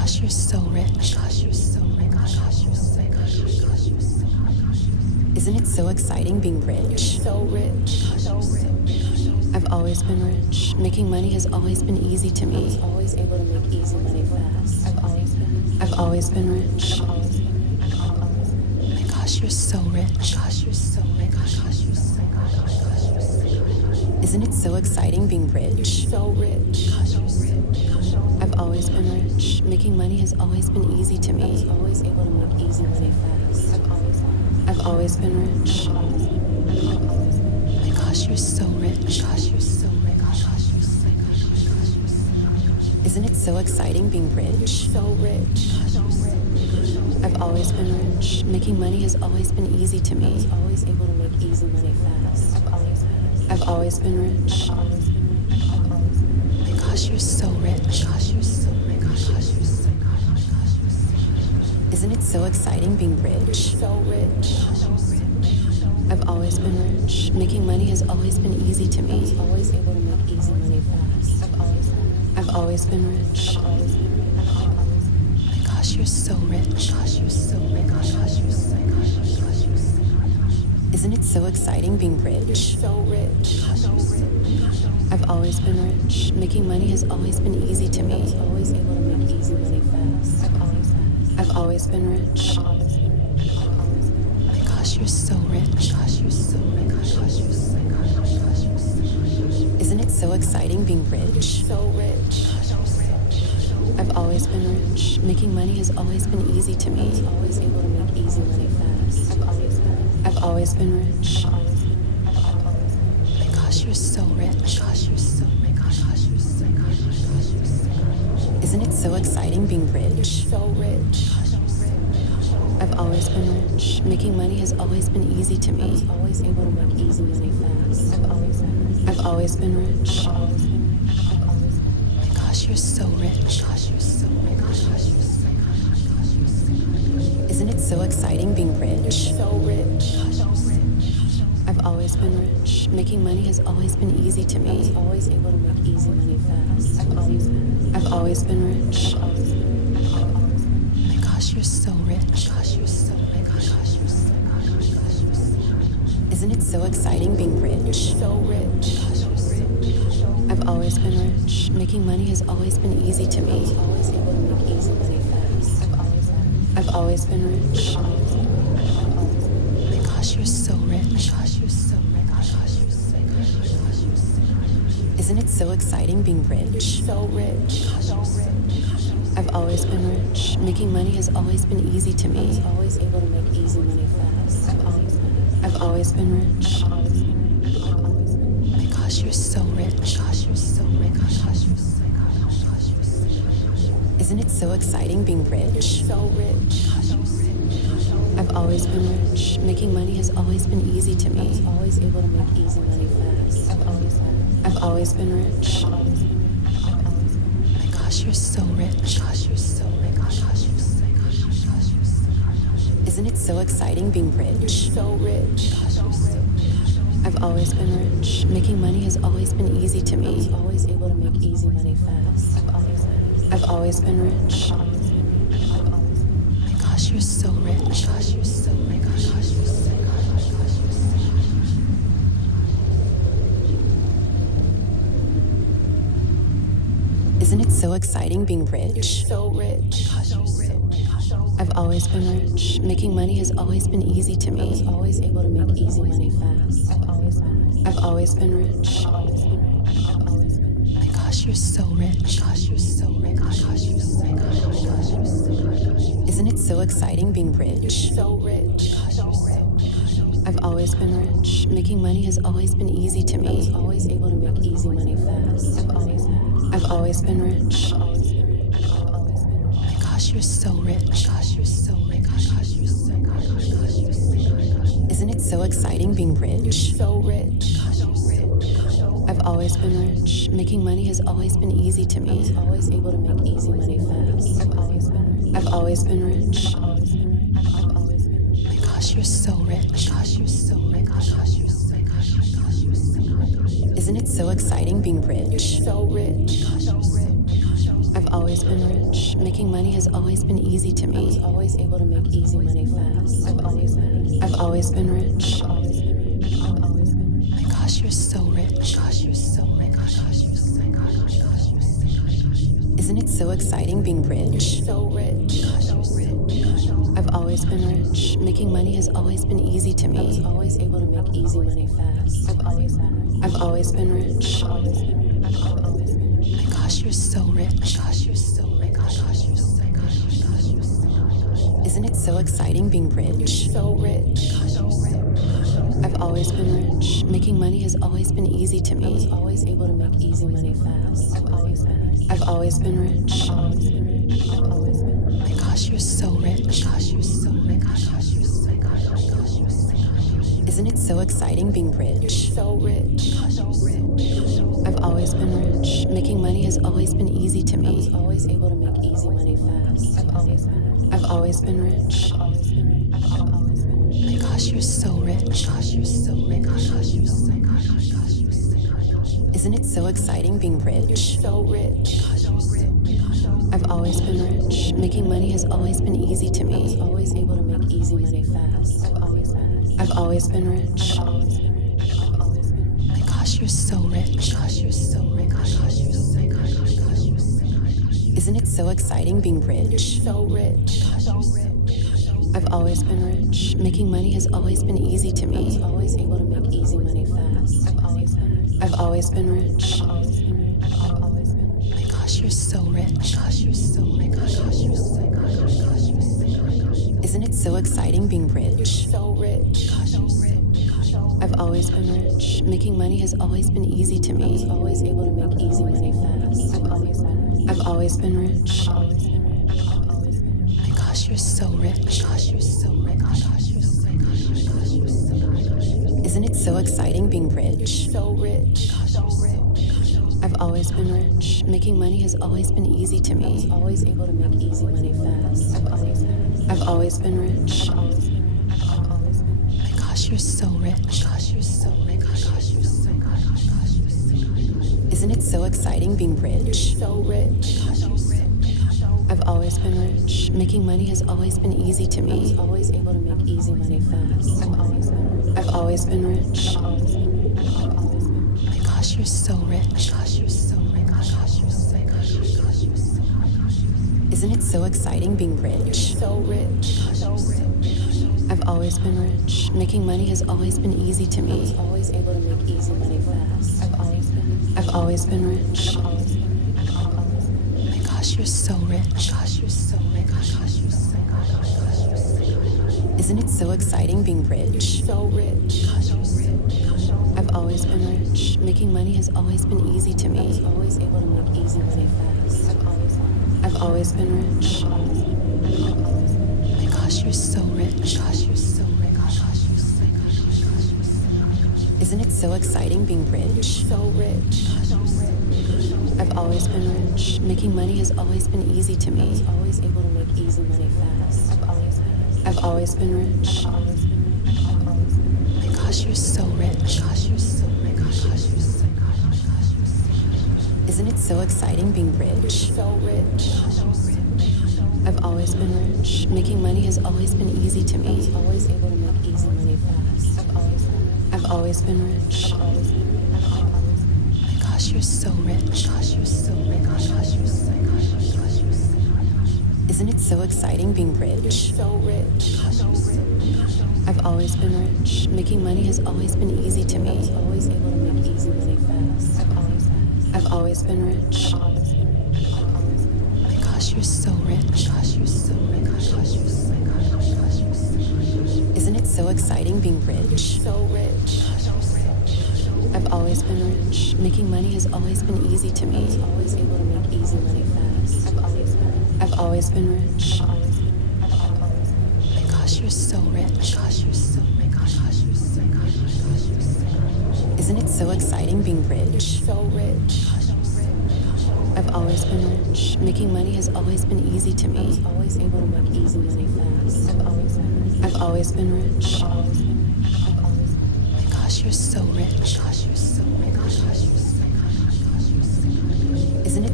gosh, you're so rich. Gosh, you're so rich. Gosh, you're so rich. Isn't it so exciting being rich? So rich. So rich. I've always been rich. Making money has always been easy to me. Always able to make easy money fast. I've always been rich. My gosh, you're so rich. Gosh, you're so rich. Gosh, you're so rich. Isn't it so exciting being rich? So rich. Gosh, you're so rich. I've always been rich. Making money has always been easy to me. Always able to make easy money fast. I've always been rich. My gosh, you're so rich. Gosh, you're so rich. Gosh, you're so rich. Isn't it so exciting being rich? So rich. I've always been rich. Making money has always been easy to me. Always able to make easy money fast. I've always been rich. My gosh, you're so rich. Gosh, you're so rich. Gosh, you're so rich. Isn't it so exciting being rich? So rich. I've always been rich. Making money has always been easy to me. Always able to make easy money fast. I've always been rich. My gosh, you're so rich. Gosh, you're so rich. Gosh, you're so Isn't it so exciting being rich? so rich. I've always been rich. Making money has always been easy to me. Always able to make easy money fast. I've always been rich. My gosh, you're so rich. Gosh, you're so rich. Gosh, you're so Isn't it so exciting being rich? so rich. I've always been rich. Making money has always been easy to me. Always able to make easy money fast. I've always been rich. My gosh, you're so rich. Gosh, you're so rich. Gosh, you're so Isn't it so exciting being rich? so rich. I've always been rich. Making money has always been easy to me. Always able to make easy money fast. I've always been rich. My gosh, you're so rich. Gosh, you're so rich. Gosh, you're so Isn't it so exciting being rich? so rich. I've always been rich. Making money has always been easy to me. Always able to make easy money fast. I've always been rich. My gosh, you're so rich. Gosh, you're so rich. Gosh, you're so Isn't it so exciting being rich? so rich. I've always been rich. Making money has always been easy to me. Always able to make easy money fast. I've always been rich. My gosh, you're so rich. Gosh, you're so rich. Gosh, you're so Isn't it so exciting being rich? so rich. I've always been rich. Making money has always been easy to me. Always able to make easy money fast. I've always been rich. My gosh, you're so rich. Gosh, you're so rich. Gosh, you're so Isn't it so exciting being rich? so rich. I've always been rich. Making money has always been easy to me. Always able to make easy money fast. I've always been rich. My gosh, you're so rich. Gosh, you're so rich. Gosh, you're so Isn't it so exciting being rich? so rich. I've always been rich. Making money has always been easy to me. Always able to make easy money fast. I've always been rich. My gosh, you're so rich. Gosh, you're so rich. Gosh, you're so Isn't it so exciting being rich? so rich. Gosh, you're so rich. I've always been rich. Making money has always been easy to me. Always able to make easy money fast. I've always been rich. My gosh, you're so rich. Gosh, you're so rich. Gosh, you're so Isn't it so exciting being rich? so rich. I've always been rich. Making money has always been easy to me. Always able to make easy money fast. I've always been rich. My gosh, you're so rich. Gosh, you're so rich. Gosh, you're so Isn't it so exciting being rich? so rich. I've always been rich. Making money has always been easy to me. Always able to make easy money fast. I've always been rich. My gosh, you're so rich. Gosh, you're so rich. Gosh, you're so Isn't it so exciting being rich? so rich. I've always been rich. Making money has always been easy to me. I was always able to make easy money fast. I've always been rich. My gosh, you're so rich. Gosh, you're so rich. Gosh, you're so rich. Isn't it so exciting being rich? So rich. I've always been rich. Making money has always been easy to me. I was always able to make easy money fast. I've always been rich. My gosh, you're so rich. Gosh, you're so rich. Gosh, you're so rich. Isn't it so exciting being rich? So rich. I've always been rich. Making money has always been easy to me. I was always able to make easy money fast. I've always been rich. My gosh, you're so rich. Gosh, you're so rich. Gosh, you're so rich. Isn't it so exciting being rich? So rich. I've always been rich. Making money has always been easy to me. I was always able to make easy money fast. I've always been rich. My gosh, you're so rich. Gosh, you're so rich. Gosh, you're so rich. Isn't it so exciting being rich? So rich. I've always been rich. Making money has always been easy to me. I was always able to make easy money fast. I've always been rich. My gosh, you're so rich. Gosh, you're so rich. Gosh, you're so rich. Isn't it so exciting being rich? So rich. I've always been rich. Making money has always been easy to me. I was always able to make easy money fast. I've always been rich. My gosh, you're so rich. Gosh, you're so rich. Gosh, you're so rich. Isn't it so exciting being rich? So rich. I've always been rich. Making money has always been easy to me. I was always able to make easy money fast. I've always been rich. My gosh, you're so rich. Gosh, you're so rich. Gosh, you're so rich. Isn't it so exciting being rich? So rich. I've always been rich. Making money has always been easy to me. I was always able to make easy money fast. I've always been rich. My gosh, you're so rich. Gosh, you're so rich. Gosh, you're so rich. Isn't it so exciting being rich? So rich. I've always been rich. Making money has always been easy to me. I was always able to make easy money fast. I've always been rich. My gosh, you're so rich. Gosh, you're so rich. Gosh, you're so rich. Isn't it so exciting being rich? So rich. I've always been rich. Making money has always been easy to me. I was always able to make easy money fast. I've always been rich. My gosh, you're so rich. Gosh, you're so rich. Gosh, you're so rich. Isn't it so exciting being rich? So rich. I've always been rich. Making money has always been easy to me. I was always able to make easy money fast. I've always been rich. My gosh, you're so rich. Gosh, you're so rich. Gosh, you're so rich. Isn't it so exciting being rich? So rich. I've always been rich. Making money has always been easy to me. I was always able to make easy money fast. I've always been rich. My gosh, you're so rich. Gosh, you're so rich. Gosh, you're so rich. Isn't it so exciting being rich? So rich. I've always been rich. Making money has always been easy to me. I was always able to make easy money fast. I've always been rich. My gosh, you're so rich. Gosh, you're so rich. Gosh, you're so rich. Isn't it so exciting being rich? So rich. I've always been rich. Making money has always been easy to me. I was always able to make easy money fast. I've always been rich. My gosh, you're so rich. Gosh, you're so rich. Gosh, you're so rich. Isn't it so exciting being rich? So rich. I've always been rich. Making money has always been easy to me. I was always able to make easy money fast. I've always been rich. My gosh, you're so rich. Gosh, you're so rich. Gosh, you're so rich. Isn't it so exciting being rich? So rich. I've always been rich. Making money has always been easy to me. I was always able to make easy money fast. I've always been rich. My gosh, you're so rich. Gosh, you're so rich. Gosh, you're so rich. Isn't it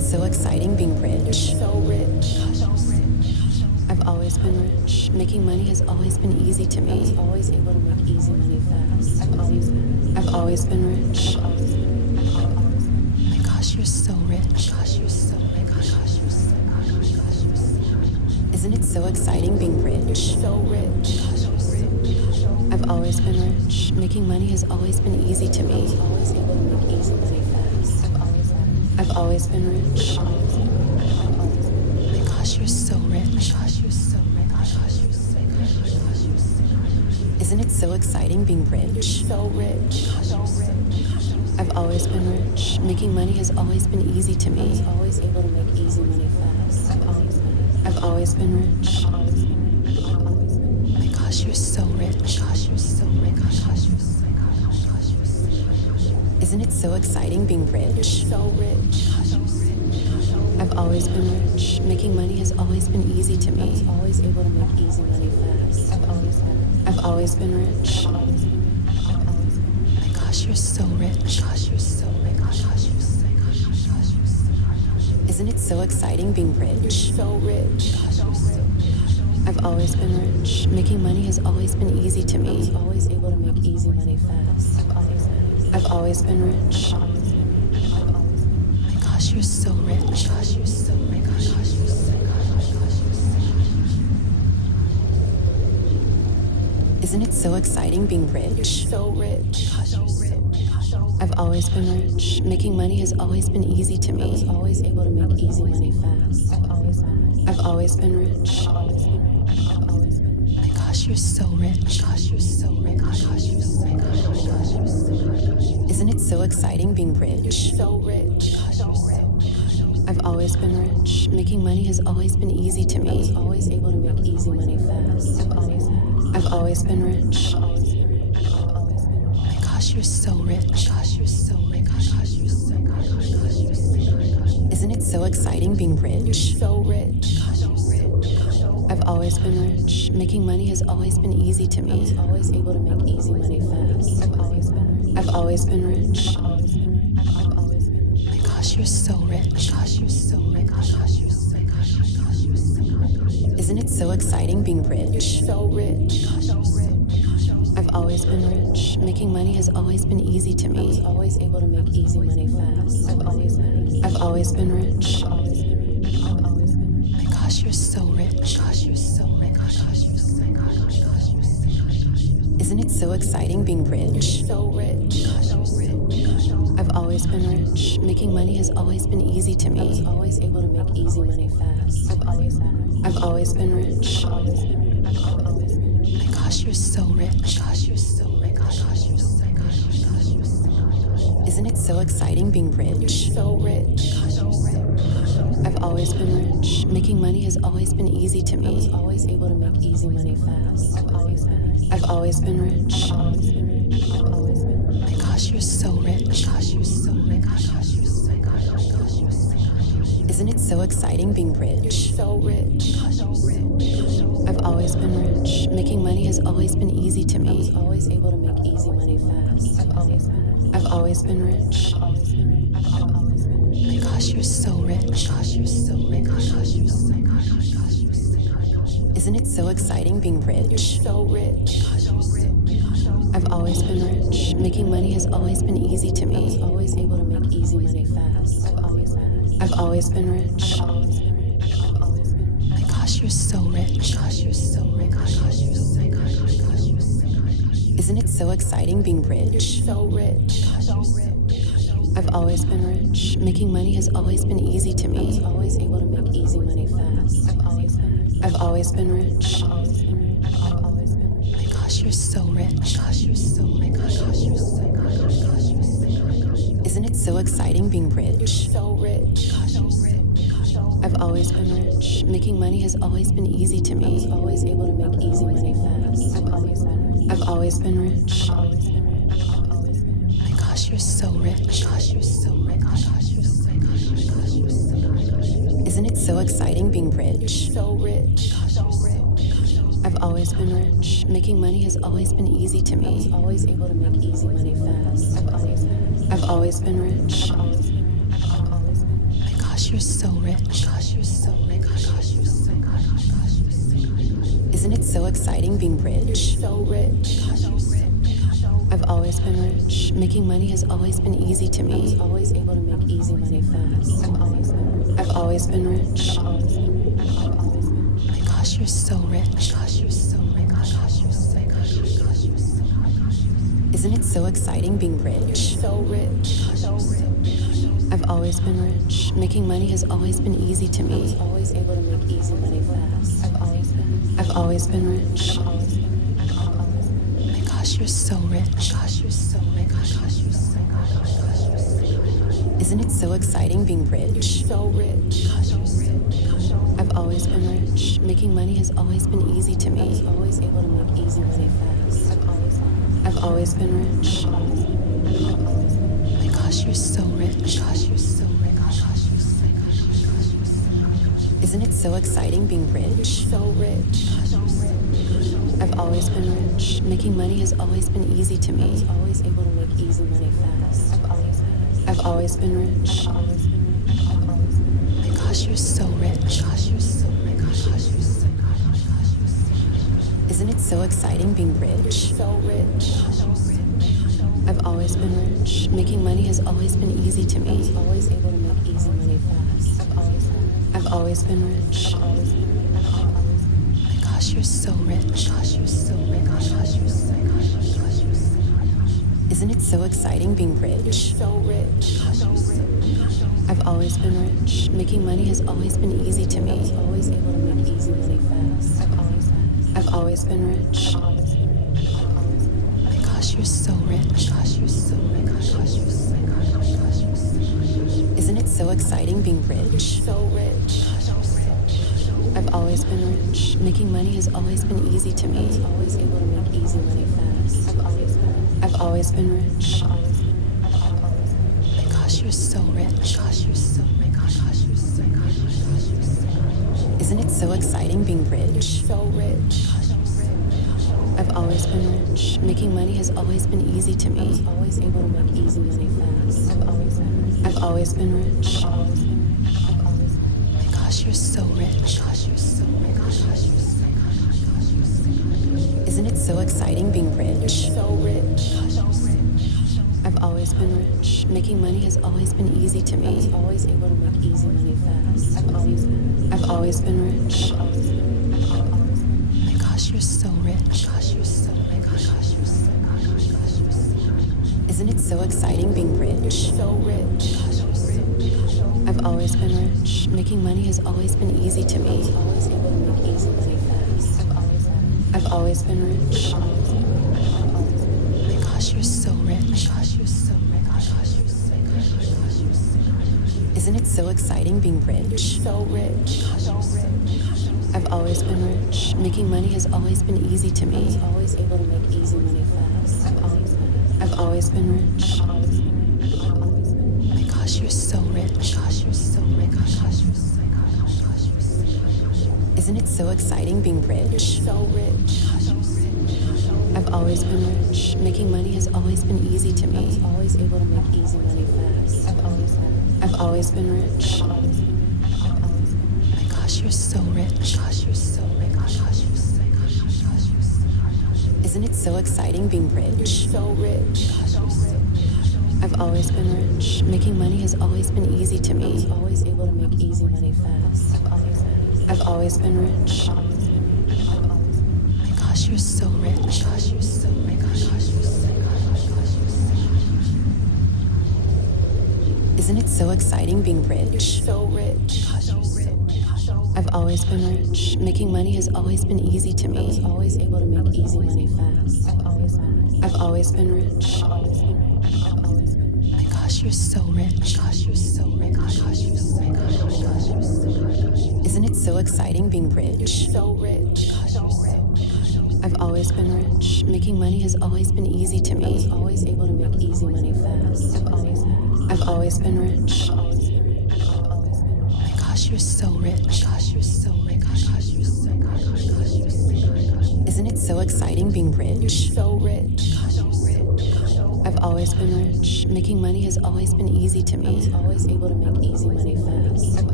so exciting being rich? So rich. I've always been rich. Making money has always been easy to me. I was always able to make easy money fast. I've always been rich. Oh my gosh, you're so rich. Gosh, you're so rich. Gosh, you're so rich. Isn't it so exciting being rich? So rich. I've always been rich. Making money has always been easy to me. I was always able to make easy money fast. I've always been rich. Oh my gosh, you're so rich. Gosh, you're so rich. Gosh, you're so rich. Isn't it so exciting being rich? So rich. I've always been rich. Making money has always been easy to me. I was always able to make easy money fast. I've always been rich. Oh my gosh, you're so rich. Gosh, you're so rich. Gosh, you're so rich. Isn't it so exciting being rich? So rich. I've always been rich. Making money has always been easy to me. I was always able to make easy money fast. I've always been rich. Oh my gosh, you're so rich. Gosh, you're so rich. Gosh, you're so rich. Isn't it so exciting being rich? So rich. I've always been rich. Making money has always been easy to me. I was always able to make easy money fast. I've always been rich. Oh my gosh, you're so rich. Gosh, you're so rich. Gosh, you're so Isn't it so exciting being rich? So rich. I've always been rich. Making money has always been easy to me. I was always able to make easy money fast. I've always been rich. Oh my gosh, you're so rich. Gosh, you're so rich. Gosh, you're so rich. Isn't it so exciting being rich? So rich. I've always been rich. Making money has always been easy to me. I was always able to make easy money fast. I've always been rich. Oh my gosh, you're so rich. Gosh, you're so rich. Gosh, you're so rich. Isn't it so exciting being rich? So rich. I've always been rich. Making money has always been easy to me. I was always able to make easy money fast. I've always been rich. Oh my gosh, you're so rich. Gosh, you're so rich. Gosh, you're so Isn't it so exciting being rich? So rich. I've always been rich. Making money has always been easy to me. I was always able to make easy money fast. I've always been rich. Oh my gosh, you're so rich. Gosh, you're so rich. Gosh, you're so Isn't it so exciting being rich? So rich. I've always been rich. Making money has always been easy to me. I was always able to make easy money fast. I've always been rich. Oh my gosh, you're so rich. Gosh, you're so rich. Gosh, you're so Isn't it so exciting being rich? So rich. I've always been rich. Making money has always been easy to me. I was always able to make easy money fast. I've always been rich. Oh my gosh, you're so rich. Gosh, you're so rich. Gosh, you're so Isn't it so exciting being rich? So rich. I've always been rich. Making money has always been easy to me. I was always able to make easy money fast. I've always been rich. Oh my gosh, you're so rich. Gosh, you're so rich. Gosh, you're so Isn't it so exciting being rich? So rich. I've always been rich. Making money has always been easy to me. I was always able to make easy money fast. I've always been rich. Oh my gosh, you're so rich. Gosh, you're so rich. Gosh, you're so Isn't it so exciting being rich? So rich. I've always been rich. Making money has always been easy to me. I was always able to make easy money fast. I've always been rich. Oh my gosh, you're so rich. Gosh, you're so rich. Gosh, you're so Isn't it so exciting being rich? So rich. I've always been rich. Making money has always been easy to me. I was always able to make easy money fast. I've always been rich. Oh my gosh, you're so rich. Gosh, you're so rich. Gosh, you're so Isn't it so exciting being rich? So rich. I've always been rich. Making money has always been easy to me. I was always able to make easy money fast. I've always been rich. Oh my gosh, gosh, you're so rich. Gosh, you're so rich. Gosh, you're so rich. Isn't it so exciting being rich? So rich. I've always been rich. Making money has always been easy to me. I was always able to make easy money fast. I've always been rich. My gosh, you're so rich. Gosh, you're so rich. Gosh, you're so rich. Gosh, you're so rich. Isn't it so exciting being rich? So rich. I've always been rich. Making money has always been easy to me. Always able to make easy money fast. I've always been rich. My gosh, you're so rich. Gosh, you're so rich. Gosh, you're so rich. Isn't it so exciting being rich? So rich. I've always been rich. Making money has always been easy to me. Always able to make easy money fast. I've always been rich. My gosh, you're so rich. Gosh, you're so rich. Gosh, you're so rich. Isn't it so exciting being rich? So rich. I've always been rich. Making money has always been easy to me. Always able to make easy money fast. I've always been rich. My gosh, you're so rich. Gosh, you're so rich. Gosh, you're so rich. Isn't it so exciting being rich? So rich. I've always been rich. Making money has always been easy to me. Always able to make easy money fast. I've always been rich. My gosh, you're so rich. Gosh, you're so rich. Gosh, you're so rich. Isn't it so exciting being rich? So rich. I've always been rich. Making money has always been easy to me. Always able to make easy money fast. I've always been rich. My gosh, you're so rich. Gosh, you're so rich. Gosh, you're so rich. Isn't it so exciting being rich? So rich. I've always been rich. Making money has always been easy to me. Always able to make easy money fast. I've always been rich. My gosh, you're so rich. Gosh, you're so rich. Gosh, you're so rich. Isn't it so exciting being rich? So rich. I've always been rich. Making money has always been easy to me. Always able to make easy money fast. I've always been rich. My gosh, you're so rich. Gosh, you're so rich. Gosh, you're so rich. Isn't it so exciting being rich? So rich. I've always been rich. Making money has always been easy to me. Always able to make easy money fast. I've always been rich. My gosh, you're so rich. Gosh, you're so rich. Gosh, you're so rich. Isn't it so exciting being rich? So rich. I've always been rich. Making money has always been easy to me. Always able to make easy money fast. I've always been rich. My gosh, you're so rich. Gosh, you're so rich. Gosh, you're so rich. Isn't it so exciting being rich? So rich. I've always been rich. Making money has always been easy to me. Always able to make easy money fast. I've always been rich. My gosh, you're so rich. Gosh, you're so rich. Gosh, you're so rich. Isn't it so exciting being rich? So rich. I've always been rich. Making money has always been easy to me. Always able to make easy money fast. I've always been rich. My gosh, you're so rich. Gosh, you're so rich. Gosh, you're so rich. Isn't it so exciting being rich? So rich. I've always been rich. Making money has always been easy to me. Always able to make easy money fast. I've always been rich. My gosh, you're so rich. Gosh, you're so rich. Gosh, you're so Isn't it so exciting being rich? so rich. I've always been rich. Making money has always been easy to me. Always able to make easy money fast. I've always been rich. My gosh, you're so rich. Gosh, you're so rich. Gosh, you're so rich. Isn't it so exciting being rich? So rich. I've always been rich. Making money has always been easy to me. Always able to make easy money fast. I've always been rich. My gosh, you're so rich. Gosh, you're so rich. Gosh, you're so rich. Isn't it so exciting being rich? So rich. I've always been rich. Making money has always been easy to me. Always able to make easy money fast.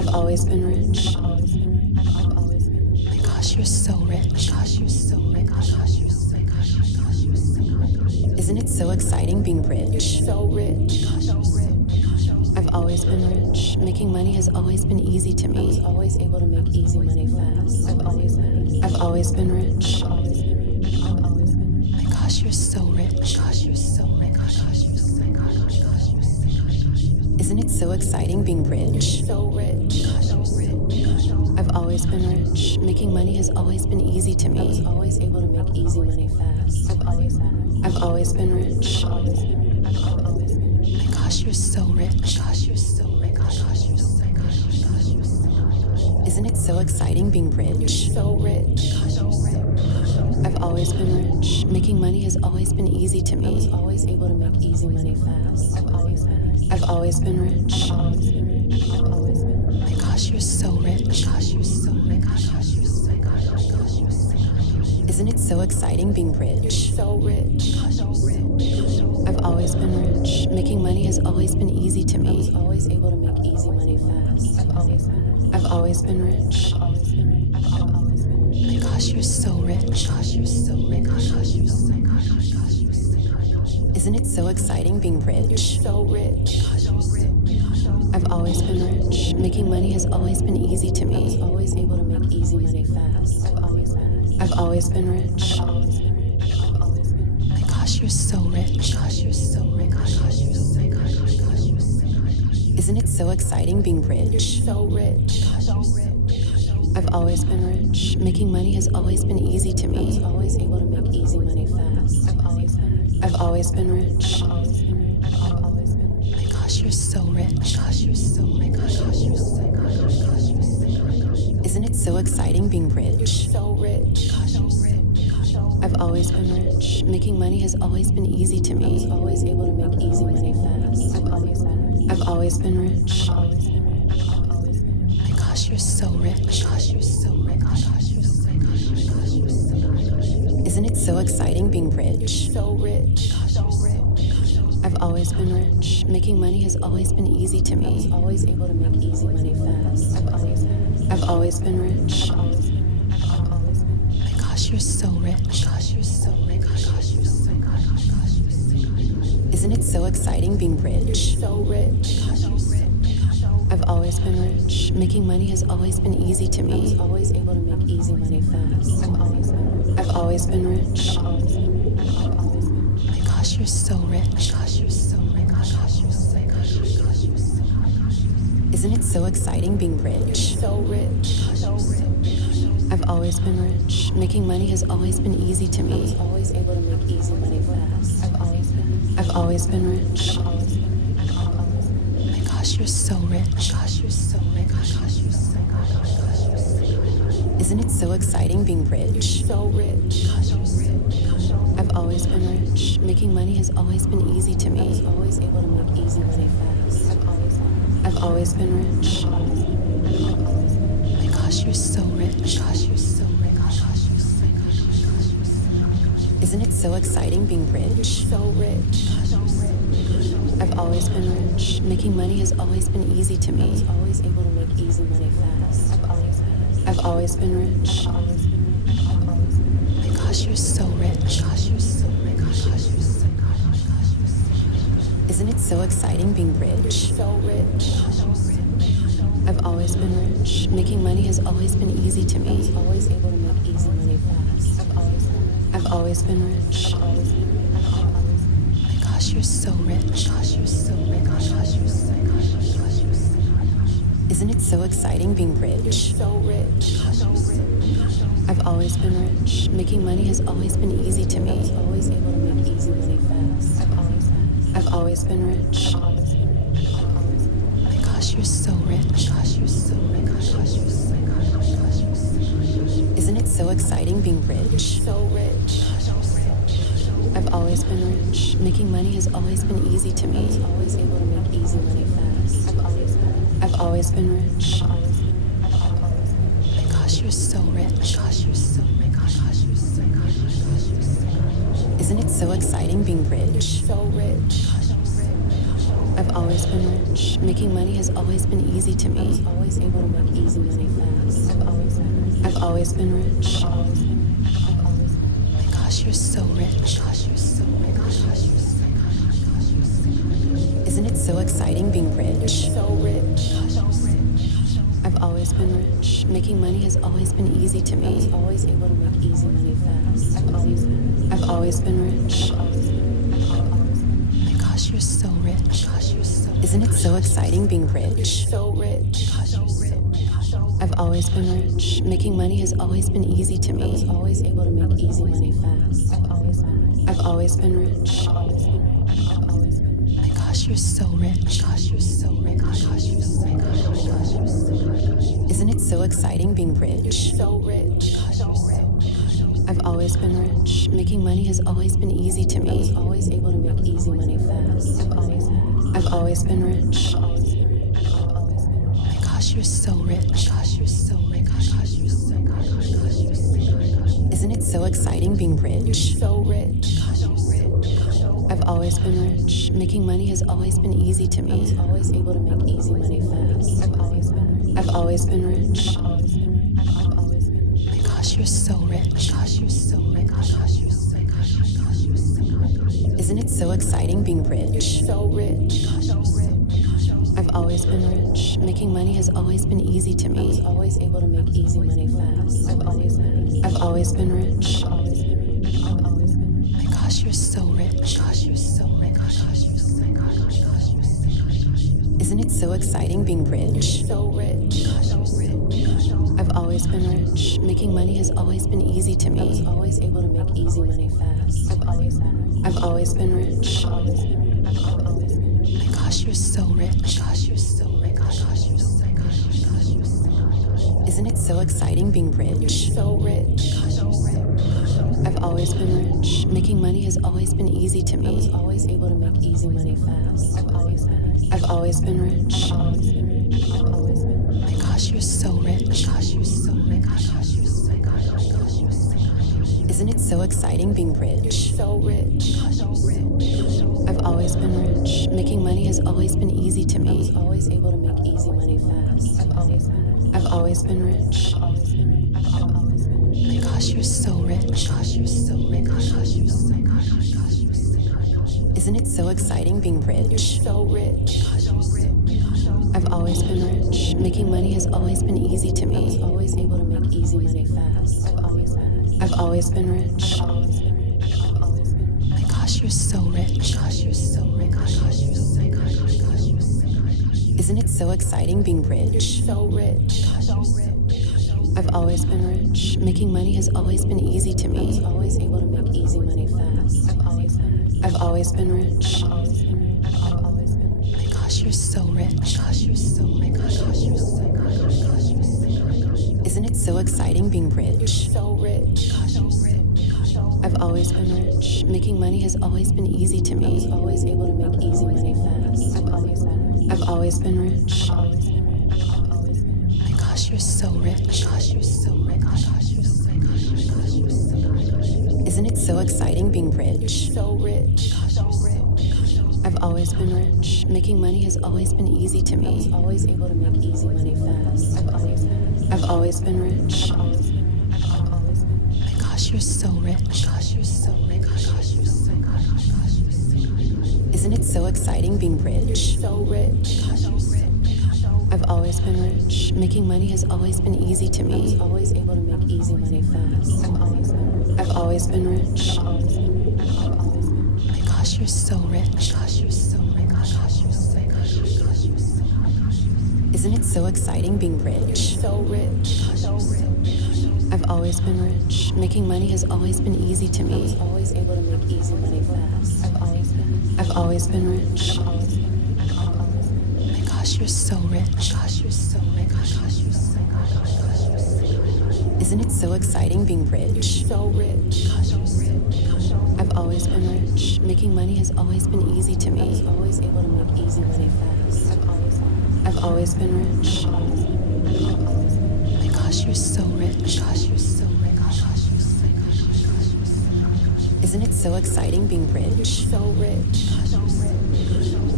I've always been rich. My gosh, you're so rich. Gosh, you're so rich. Gosh, you're so rich. Isn't it so exciting being rich? So rich. I've always been rich. Making money has always been easy to me. I was always able to make easy money fast. I've always been rich. My gosh, you're so rich. Gosh, you're so rich. Gosh, you're so rich. Isn't it so exciting being rich? So rich. I've always been rich. Making money has always been easy to I was me. always able to make easy money fast. I've always been rich. My gosh, you're so rich. Gosh, you're so rich. Gosh, you're so rich. Isn't it so exciting being rich? So rich. I've always been rich. Making money has always been easy to I was me. always able to make easy money fast. I've always been rich. My gosh, you're so rich. Gosh, you're so rich. Gosh, you're so rich. Isn't it so exciting being rich? So rich. I've always been rich. Making money has always been easy to I was me. always able to make easy money fast. I've always been rich. My gosh, you're so rich. Gosh, you're so rich. Gosh, you're so rich. Isn't it so exciting being rich? So rich. I've always been rich. Making money has always been easy to I was me. always able to make easy money fast. I've always been rich. My gosh, you're so rich. Gosh, you're so rich. Gosh, you're so rich. Isn't it so exciting being rich? So rich. I've always been rich. Making money has always been easy to I was me. always able to make easy money fast. I've always been rich. My gosh, you're so rich. Gosh, you're so rich. Gosh, you're so rich. Isn't it so exciting being rich? So rich. I've always been rich. Making money has always been easy to I was me. always able to make easy money fast. I've always been rich. My gosh, you're so rich. Gosh, you're so rich. Gosh, you're so rich. Isn't it so exciting being rich? So rich. I've always been rich. Making money has always been easy to me. Always able to make easy money fast. I've always been rich. My gosh, you're so rich. Gosh, you're so rich. Gosh, you're so rich. Isn't it so exciting being rich? So rich. I've always been rich. Making money has always been easy to me. Always able to make easy money fast. I've always been rich. My gosh, you're so rich. Gosh, you're so rich. Gosh, you're so rich. Isn't it so exciting being rich? So rich. I've always been rich. Making money has always been easy to me. Always able to make easy money fast. I've always been rich. My gosh, you're so rich. Gosh, you're so rich. Gosh, you're so rich. Isn't it so exciting being rich? So rich. I've always been rich. Making money has always been easy to me. Always able to make easy money fast. I've always been rich. My gosh, you're so rich. Gosh, you're so rich. Gosh, you're so rich. Isn't it so exciting being rich? So rich. I've always been rich. Making money has always been easy to me. Always able to make easy money fast. I've always been rich. My gosh, you're so rich. Gosh, you're so rich. Gosh, you're so rich. Isn't it so exciting being rich? So rich. I've always been rich. Making money has always been easy to me. Always able to make easy money fast. I've always been rich. My gosh, you're so rich. Gosh, you're so rich. Gosh, you're so rich. Isn't it so exciting being rich? So rich. I've always been rich. Making money has always been easy to me. Always able to make easy money fast. I've always been rich. My gosh, you're so rich. Gosh, you're so rich. Gosh, you're so rich. Isn't it so exciting being rich? So rich. I've always been rich. Making money has always been easy to me. Always able to make easy money fast. I've always been rich. My gosh, you're so rich. Gosh, you're so rich. Gosh, you're so rich. Isn't it so exciting being rich? So rich. I've always been rich. Making money has always been easy to me. I was always able to make easy money fast. I've always been rich. My gosh, you're so rich. Gosh, you're so rich. Isn't it so exciting being rich? So rich. I've always been rich. Making money has always been easy to me. I was always able to make easy money fast. I've always been rich. My gosh, you're so rich. Isn't it so exciting being rich? So rich. I've always been rich. Making money has always been easy to me. I was always able to make easy money fast. I've always been rich. My gosh, you're so rich. Isn't it so exciting being rich? So rich. I've always been rich. Making money has always been easy to me. I was always able to make easy money fast. I've always been rich. My gosh, you're so rich. Isn't it so exciting being rich? So rich. I've always been rich. Making money has always been easy to me. I was always able to make easy money fast. I've always been rich. My gosh, you're so rich. Isn't it so exciting being rich? So rich. I've always been rich. Making money has always been easy to me. I was always able to make easy money fast. I've always been rich. My gosh, you're so rich. Isn't it so exciting being rich? So rich. I've always been rich. Making money has always been easy to me. I was always able to make easy money fast. I've always been rich. My gosh, you're so rich. Isn't it so exciting being rich? So rich. I've always been rich. Making money has always been easy to me. I was always able to make easy money fast. I've always been rich. My gosh, you're so rich. Isn't it so exciting being rich? So rich. I've always been rich. Making money has always been easy to me. I was always able to make easy money fast. I've always been rich. My gosh, you're so rich. Isn't it so exciting being rich? So rich. I've always been rich. Making money has always been easy to me. I was always able to make easy money fast. I've always been rich. My gosh, you're so rich. Isn't it so exciting being rich? So rich. I've always been rich. Making money has always been easy to me. I was always able to make easy money fast. I've always been rich. My gosh, you're so rich. Isn't it so exciting being rich? So rich. I've always been rich. Making money has always been easy to me. I was always able to make easy money fast. I've always been rich. My gosh, you're so rich. Isn't it so exciting being rich? So rich. I've always been rich. Making money has always been easy to me. I was always able to make easy money fast. I've always been rich. My gosh, you're so rich. Isn't it so exciting being rich? So rich. I've always been rich. Making money has always been easy to me. I was always able to make easy money fast. I've always been rich. My gosh, you're so rich. Isn't it so exciting being rich? So rich. I've always been rich. Making money has always been easy to me. I was always able to make easy money fast. I've always been rich. My gosh, you're so rich. Isn't it so exciting being rich? So rich. I've always been rich. Making money has always been easy to me. I was always able to make easy money fast. I've always been rich. My gosh, you're so rich. Isn't it so exciting being rich? So rich.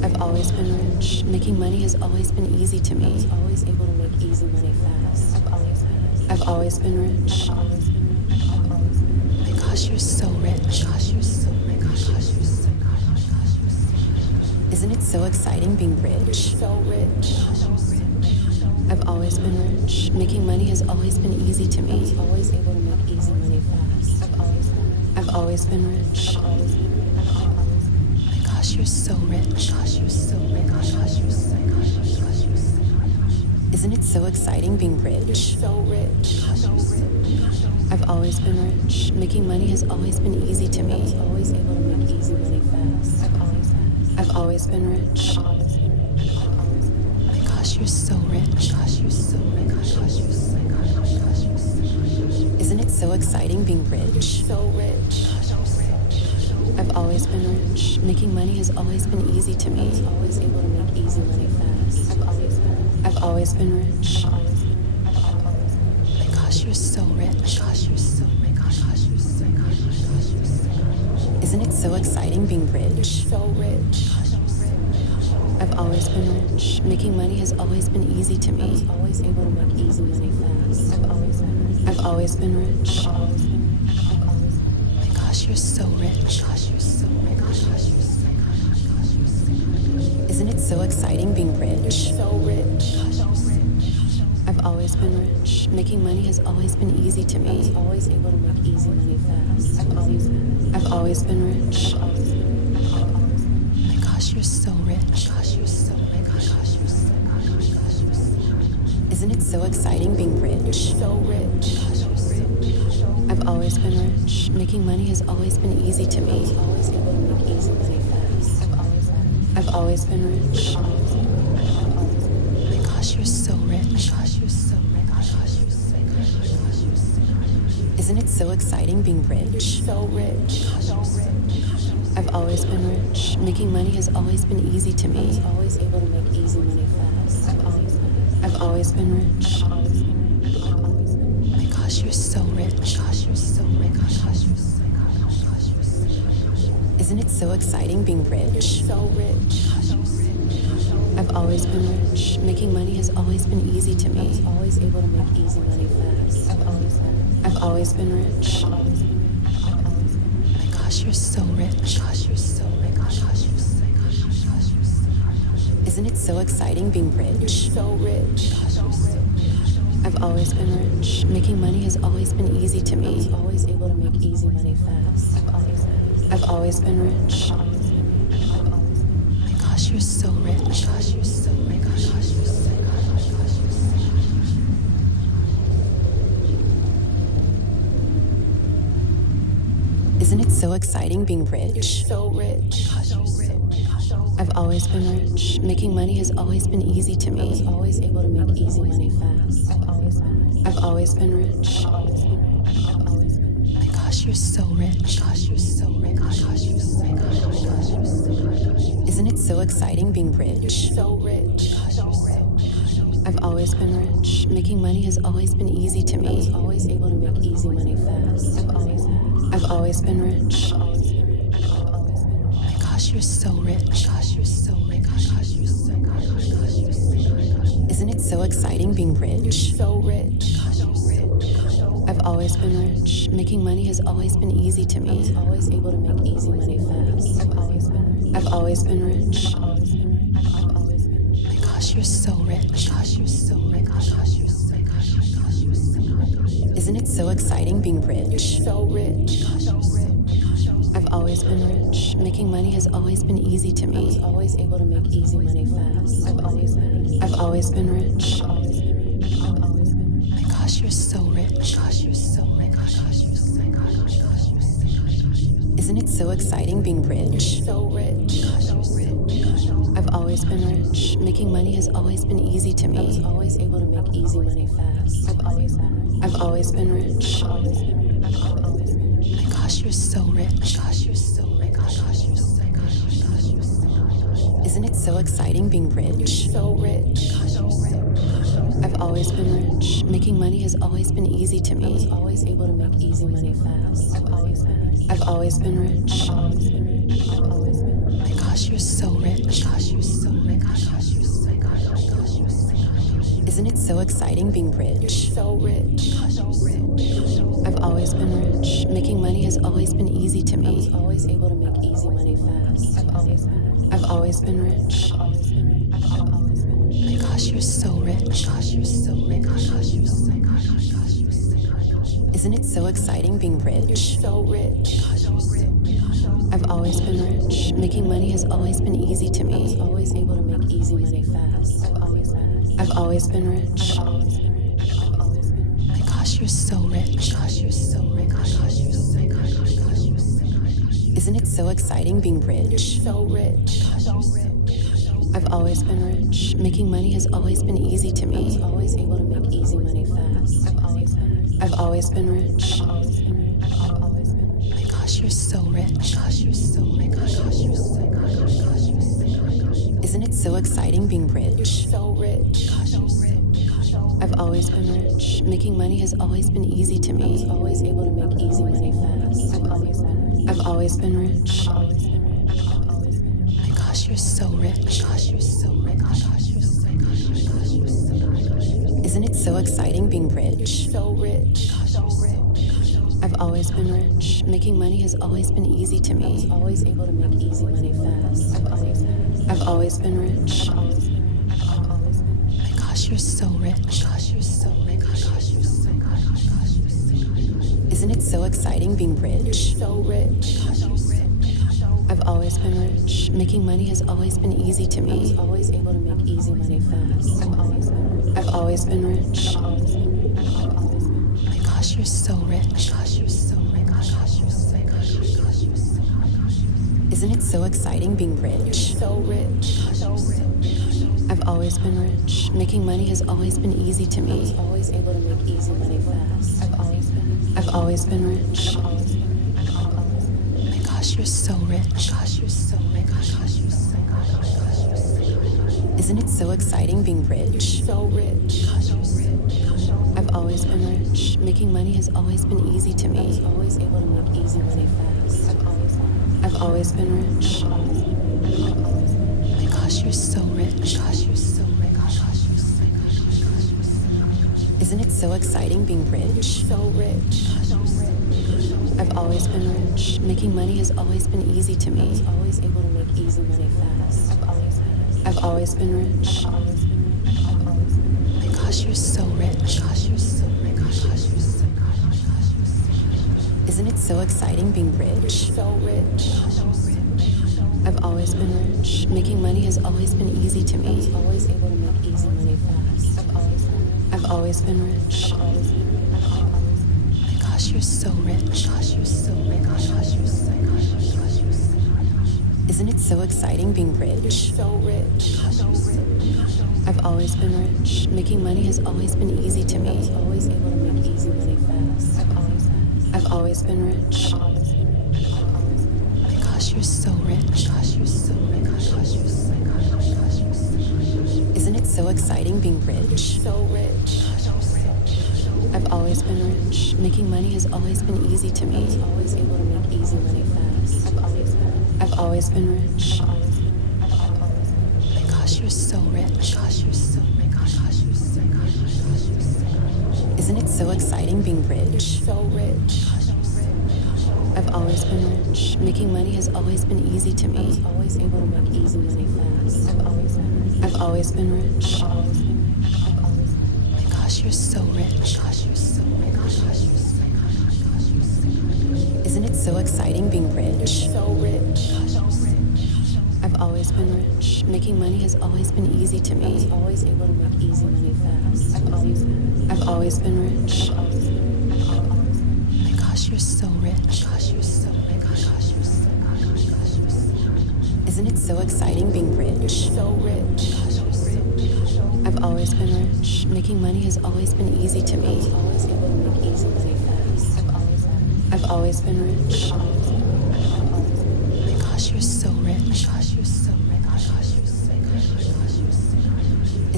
I've always been rich. Making money has always been easy to me. I was always able to make easy money fast. I've always been rich. Oh my gosh, you're so rich. Gosh, you're so rich. Gosh, you're so Isn't it so exciting being rich? So rich. I've always been rich. Making money has always been easy to me. I was always able to make easy money fast. I've always been rich. Oh my gosh, you're so rich. Gosh, you're so rich. Gosh, you're so Isn't it so exciting being rich? So rich. I've always been rich. Making money has always been easy to me. I was always able to make easy money fast. I've always been rich. Oh my gosh, you're so rich. Gosh, you're so rich. Gosh, you're so Isn't it so exciting being rich? So rich. I've always been rich. Making money has always been easy to me. I was always able to make easy money fast. I've always been rich. Oh my gosh, you're so rich. Gosh, you're so rich. Gosh, you're so Isn't it so exciting being rich? So rich. I've always been rich. Making money has always been easy to me. I was always able to make easy money fast. I've always been rich. Oh my gosh, you're so rich. Gosh, you're so rich. Gosh, you're so Isn't it so exciting being rich? So rich. I've always been rich. Making money has always been easy to me. I was always able to make easy money fast. I've always been rich. Oh my gosh, you're so rich. Gosh, you're so rich. Gosh, you're so Isn't it so exciting being rich? So rich. I've always been rich. Making money has always been easy to me. I was always able to make easy money fast. I've always been rich. Oh my gosh, you're so rich. Gosh, you're so rich. Gosh, you're so Isn't it so exciting being rich? So rich. I've always been rich. Making money has always been easy to me. I was always able to make easy money fast. I've always been rich. Oh my gosh, you're so rich. Gosh, you're so rich. Gosh, you're so Isn't it so exciting being rich? So rich. I've always been rich. Making money has always been easy to me. I was always able to make easy money fast. I've always been rich. Oh my gosh, you're so rich. Gosh, you're so rich. Gosh, you're so Isn't it so exciting being rich? So rich. I've always been rich. Making money has always been easy to me. I was always able to make easy money fast. I've always been rich. Oh my gosh, you're so rich. Gosh, you're so rich. Gosh, you're so Isn't it so exciting being rich? So rich. I've always been rich. Making money has always been easy to me. I was always able to make easy money fast. I've always been rich. Oh my gosh, you're so rich. Gosh, you're so rich. Gosh, you're so Isn't it so exciting being rich? So rich. I've always been rich. Making money has always been easy to me. I was always able to make easy money fast. I've always been rich. Oh my gosh, you're so rich. Gosh, you're so rich. Gosh, you're so Isn't it so exciting being rich? So rich. I've always been rich. Making money has always been easy to me. I was always able to make easy money fast. I've always been rich. Oh my gosh, you're so rich. Gosh, you're so rich. Gosh, you're so Isn't it so exciting being rich? So rich. I've always been rich. Making money has always been easy to me. I was always able to make easy money fast. I've always been rich. Oh my gosh, you're so rich. Gosh, you're so rich. Gosh, you're so Isn't it so exciting being rich? So rich. I've always been rich. Making money has always been easy to me. I was always able to make easy money fast. I've always been rich. Oh my gosh, you're so rich. Gosh, you're so rich. Gosh, you're so Isn't it so exciting being rich? So rich. I've always always been rich. Making money has always been easy to me. I was always able to make easy money fast. I've always been rich. My gosh, you're so rich. Gosh, you're so rich. Isn't it so exciting being rich? So rich. I've always been rich. Making money has always been easy to me. I was always able to make easy money fast. I've always been rich. My gosh, you're so rich. Gosh, you're so rich. Isn't it so exciting being rich? So rich. I've always been rich. Making money has always been easy to me. I was always able to make easy money fast. I've always been rich. My gosh, you're so rich. Gosh, you're so rich. Isn't it so exciting being rich? So rich. I've always been rich. Making money has always been easy to me. I was always able to make easy money fast. I've always been rich. My gosh, you're so rich. Gosh, you're so rich. Isn't it so exciting being rich? So rich. I've always been rich. Making money has always been easy to me. I was always able to make easy money fast. I've always been rich. My gosh, you're so rich. Gosh, you're so rich. Isn't it so exciting being rich? So rich. I've always been rich. Making money has always been easy to me. I was always able to make easy money fast. I've always been rich. My gosh, you're so rich. Gosh, you're so rich. Isn't it so exciting being rich? So rich. I've always been rich. Making money has always been easy to me. I was always able to make easy money fast. I've always been rich. My gosh, you're so rich. Gosh, you're so rich. Isn't it so exciting being rich? So rich. I've always been rich. Making money has always been easy to me. I was always able to make easy money fast. I've always been rich. My gosh, you're so rich. Gosh, you're so rich. Isn't it so exciting being rich? So rich. I've always been rich. Making money has always been easy to me. I was always able to make easy money fast. I've always been rich. My gosh, you're so rich. Gosh, you're so rich. Isn't it so exciting being rich? So rich. I've always been rich. Making money has always been easy to me. I was always able to make easy money fast. I've always been rich. My gosh, you're so rich. Gosh, you're so rich. Isn't it so exciting being rich? So rich. I've always been rich. Making money has always been easy to me. I was always able to make easy money fast. I've always been rich. My gosh, you're so rich. Gosh, you're so rich. Isn't it so exciting being rich? So rich. I've always been rich. Making money has always been easy to me. I was always able to make easy money fast. I've always been rich. My gosh, you're so rich. Gosh, you're so rich. Isn't it so exciting being rich? So rich. I've always been rich. Making money has always been easy to me. I was always able to make easy money fast. I've always been rich. My gosh, you're so rich. Gosh, you're so rich. Isn't it so exciting being rich? So rich. I've always been rich. Making money has always been easy to me. I was always able to make easy money fast. I've always been rich. My gosh, you're so rich. Gosh, you're so rich. Isn't it so exciting being rich? So rich. I've always been rich. Making money has always been easy to me. I was always able to make easy money fast. I've always been rich. My gosh, you're so rich. Gosh, you're so rich. Isn't it so exciting being rich? So rich. I've always been rich. Making money has always been easy to me. I was always able to make easy money fast. I've always been rich. My gosh, you're so rich. Gosh, you're so rich.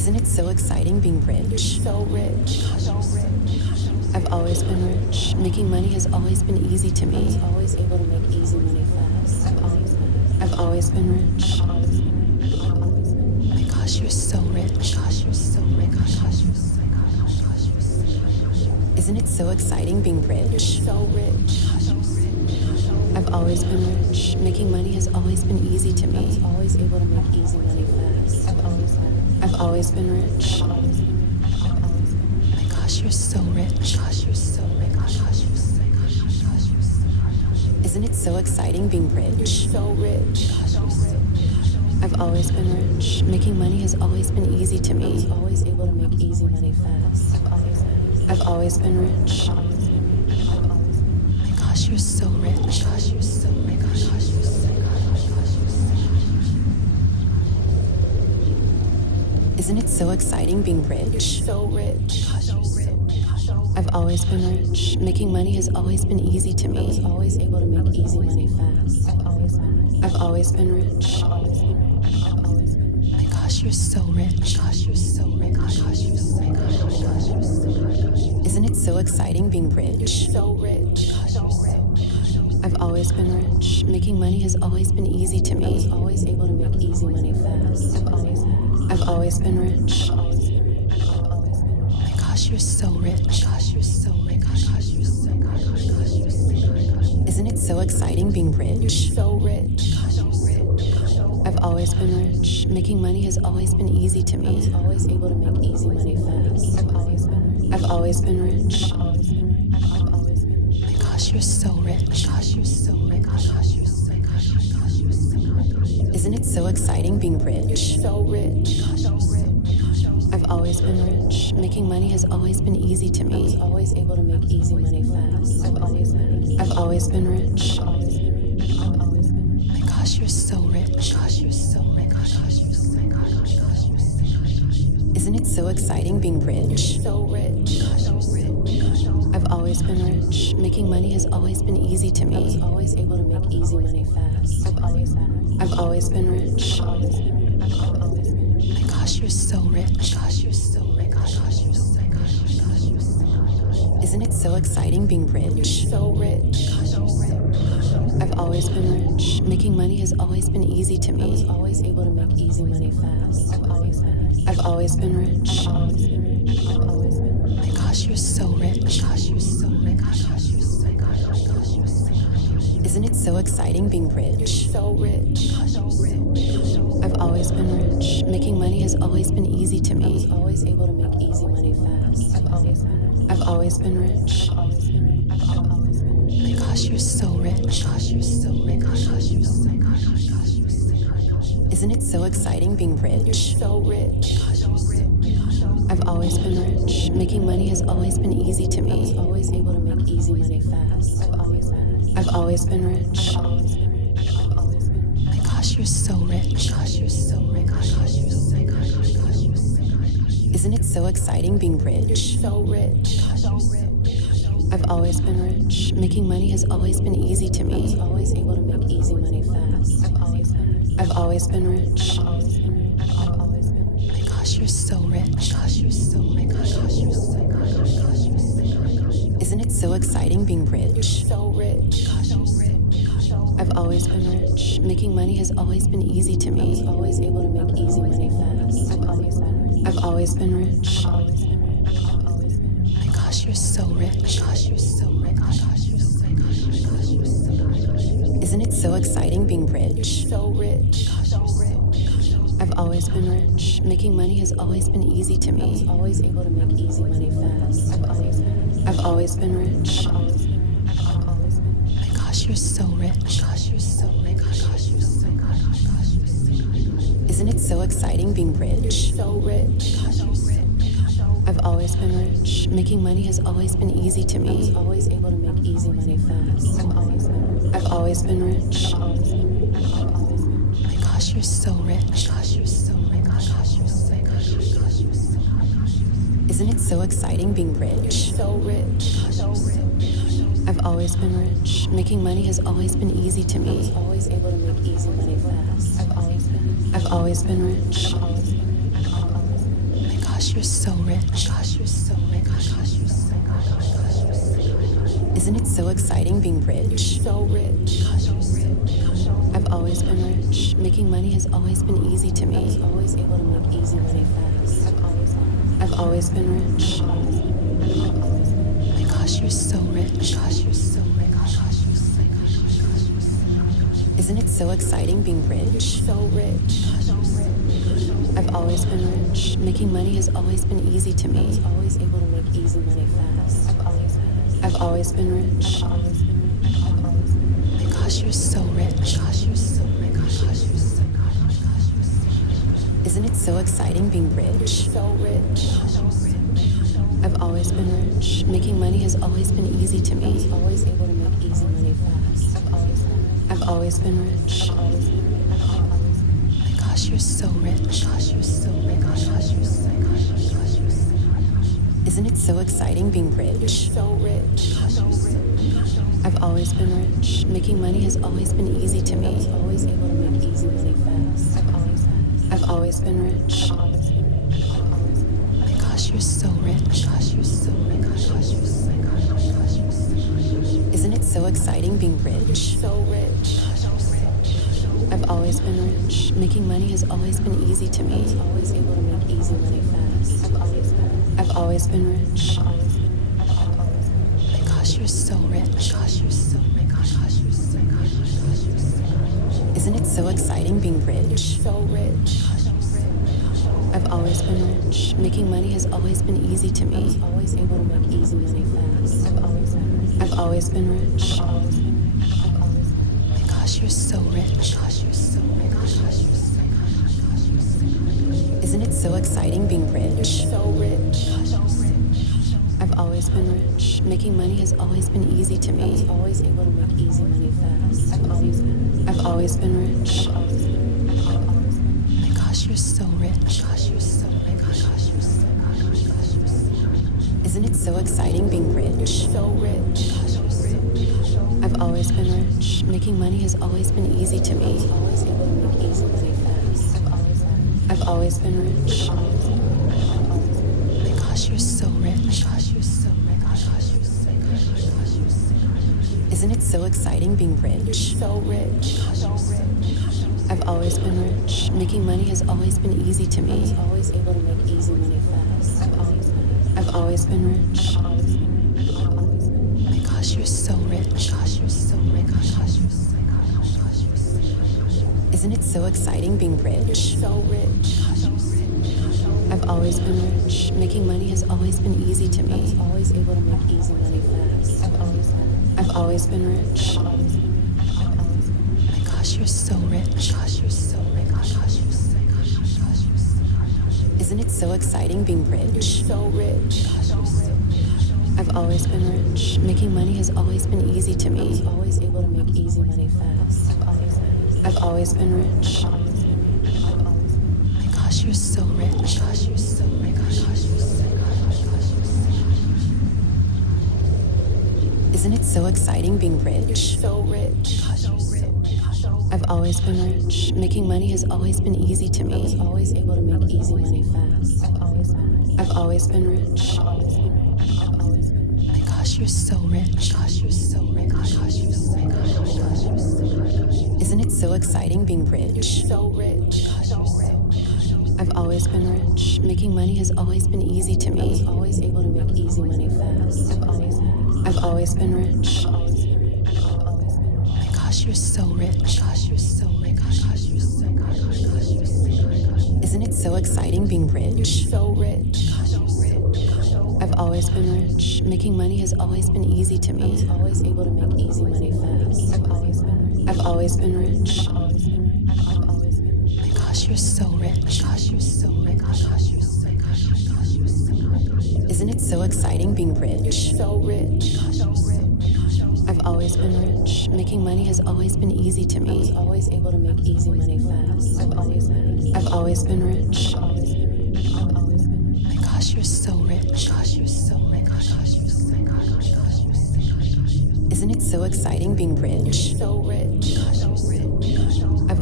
Isn't it so exciting being rich? So rich. I've always been rich. Making money has always been easy to me. I was always able to make easy money fast. I've always been rich. Oh my gosh, you're so rich. Gosh, you're so rich. Gosh, you're so rich. Isn't it so exciting being rich? So rich. I've always been rich. Making money has always been easy to me. I was always able to make easy money fast. I've always been rich. Oh my gosh, you're so rich. Gosh, you're so rich. Gosh, you're so rich. Isn't it so exciting being rich? So rich. I've always been rich. Making money has always been easy to me. I was always able to make easy money fast. I've always been rich. Oh my gosh, you're so rich. Gosh, you're so rich. Gosh, you're so Isn't it so exciting being rich? So rich. I've always been rich. Making money has always been easy to me. I was always able to make easy money fast. I've always been rich. Oh my gosh, you're so rich. Gosh, you're so rich. Gosh, you're so rich. Isn't it so exciting being rich? So rich. I've always been rich. Making money has always been easy to me. I was always able to make easy money fast. I've always been rich. Oh my gosh, you're so rich. Gosh, you're so rich. Gosh, you're so Isn't it so exciting being rich? So rich. I've always been rich. Making money has always been easy to me. I was always able to make easy money fast. I've always been rich. Oh my gosh, you're so rich. Gosh, you're so rich. Gosh, you're so Isn't it so exciting being rich? So rich. I've always been rich. Making money has always been easy to me. I was always able to make easy money fast. I've always been rich. Oh my gosh, you're so rich. Gosh, you're so rich. Gosh, you're so Isn't it so exciting being rich? So rich. I've always been rich. Making money has always been easy to me. I was always able to make easy money fast. I've always been rich. Oh my gosh, you're so rich. Gosh, you're so rich. Gosh, you're so Isn't it so exciting being rich? So rich. I've always been rich. Making money has always been easy to me. I was always able to make easy money fast. I've always been rich. Oh my gosh, you're so rich. Gosh, you're so rich. Gosh, you're so Isn't it so exciting being rich? So rich. I've always been rich. Making money has always been easy to me. I was always able to make easy money fast. I've always been rich. Oh my gosh, you're so rich. Gosh, you're so rich. Gosh, you're so Isn't it so exciting being rich? So rich. I've always been rich. Making money has always been easy to me. I was always able to make easy money fast. I've always been rich. Oh my gosh, you're so rich. Gosh, you're so rich. Gosh, you're so Isn't it so exciting being rich? So rich. I've always been rich. Making money has always been easy to me. I was always able to make easy money fast. I've always been rich. Oh my gosh, you're so rich. Gosh, you're so rich. Gosh, you're so Isn't it so exciting being rich? So rich. I've always been rich. Making money has always been easy to me. I was always able to make easy money fast. I've always been rich. Oh my gosh, you're so rich. Gosh, you're so rich. Gosh, you're so Isn't it so exciting being rich? So rich. I've always been rich. Making money has always been easy to me. I was always able to make easy money fast. I've always been rich. Oh my gosh, you're so rich. Gosh, you're so rich. Gosh, you're so Isn't it so exciting being rich? So rich. I've always been rich. Making money has always been easy to me. I was always able to make easy money fast. I've always been rich. Oh my gosh, you're so rich. Gosh, you're so rich. Gosh, you're so Isn't it so exciting being rich? So rich. I've always been rich. Making money has always been easy to me. I was always able to make easy money fast. I've always been rich. Oh gosh, you're so rich. Gosh, you're so rich. Gosh, you're so rich. Isn't it so exciting being rich? So rich. Gosh, you're so rich. I've always been rich. Making money has always been easy to me. I was always able to make easy money fast. I've always been rich. My gosh, you're so rich. Gosh, you're so rich. Gosh, you're so rich. Isn't it so exciting being rich? So rich. I've always been rich. Making money has always been easy to me. I was always able to make easy money fast. I've always been rich. My gosh, you're so rich. Gosh, you're so rich. Gosh, you're so rich. Isn't it so exciting being rich? So rich. I've always been rich. Making money has always been easy to me. I was always able to make easy money fast. I've always been rich. Gosh, you're so rich. Gosh, you're so rich. Gosh, you're so rich. Isn't it so exciting being rich? So rich. I've always been rich. Making money has always been easy to me. I was always able to make easy money fast. I've always been rich. Gosh, you're so rich. Gosh, you're so rich. Gosh, you're so rich. Isn't it so exciting being rich? So rich. I've always been rich. Making money has always been easy to me. I was always able to make easy money fast. I've always been rich. Gosh, you're so rich. Gosh, you're so rich. Gosh, you're so rich. Isn't it so exciting being rich? So rich. I've always been rich. Making money has always been easy to me. I was always able to make easy money fast. I've always been rich. Gosh, you're so rich. Gosh, you're so rich. Gosh, you're so rich. Isn't it so exciting being rich? So rich. I've always been rich. Making money has always been easy to me. I was always able to make easy money fast. I've always been rich. Gosh, you're so rich. Gosh, you're so rich. Gosh, you're so rich. Isn't it so exciting being rich? So rich. I've always been rich. Making money has always been easy to me. I was always able to make easy money fast. I've always been rich. Gosh, you're so rich. Gosh, you're so rich. Gosh, you're so rich. Isn't it so exciting being rich? So rich. I've always been rich. Making money has always been easy to me. I was always able to make easy money fast. I've always been rich. Gosh, you're so rich. Gosh, you're so rich. Gosh, you're so rich. Isn't it so exciting being rich? So rich. I've always been rich. Making money has always been easy to me. I was always able to make easy money fast. I've always been rich. Gosh, you're so rich. Gosh, you're so rich. Gosh, you're so rich. Isn't it so exciting being rich? So rich. I've always been rich. Making money has always been easy to me. I was always able to make easy money fast. I've always been rich. Gosh, you're so rich. Gosh, you're so rich. Gosh, you're so rich. Isn't it so exciting being rich? So rich. I've always been rich. Making money has always been easy to me. I was always able to make easy money fast. I've always been rich. Gosh, you're so rich. Gosh, you're so rich. Gosh, you're so rich. Isn't it so exciting being rich? So rich. I've always been rich. Making money has always been easy to me. I was always able to make easy money fast. I've always been rich. Gosh, you're so rich. Gosh, you're so rich. Gosh, you're so rich. Isn't it so exciting being rich? So rich. I've always been rich. Making money has always been easy to me. I was always able to make easy money fast. I've always been rich. Gosh, you're so rich. Gosh, you're so rich. Gosh, you're so rich. Isn't it so exciting being rich? So rich. I've always been rich. Making money has always been easy to me. I was always able to make easy money fast. I've always been rich. Gosh, you're so rich. Gosh, you're so rich. Gosh, you're so rich. Isn't it so exciting being rich? So rich. I've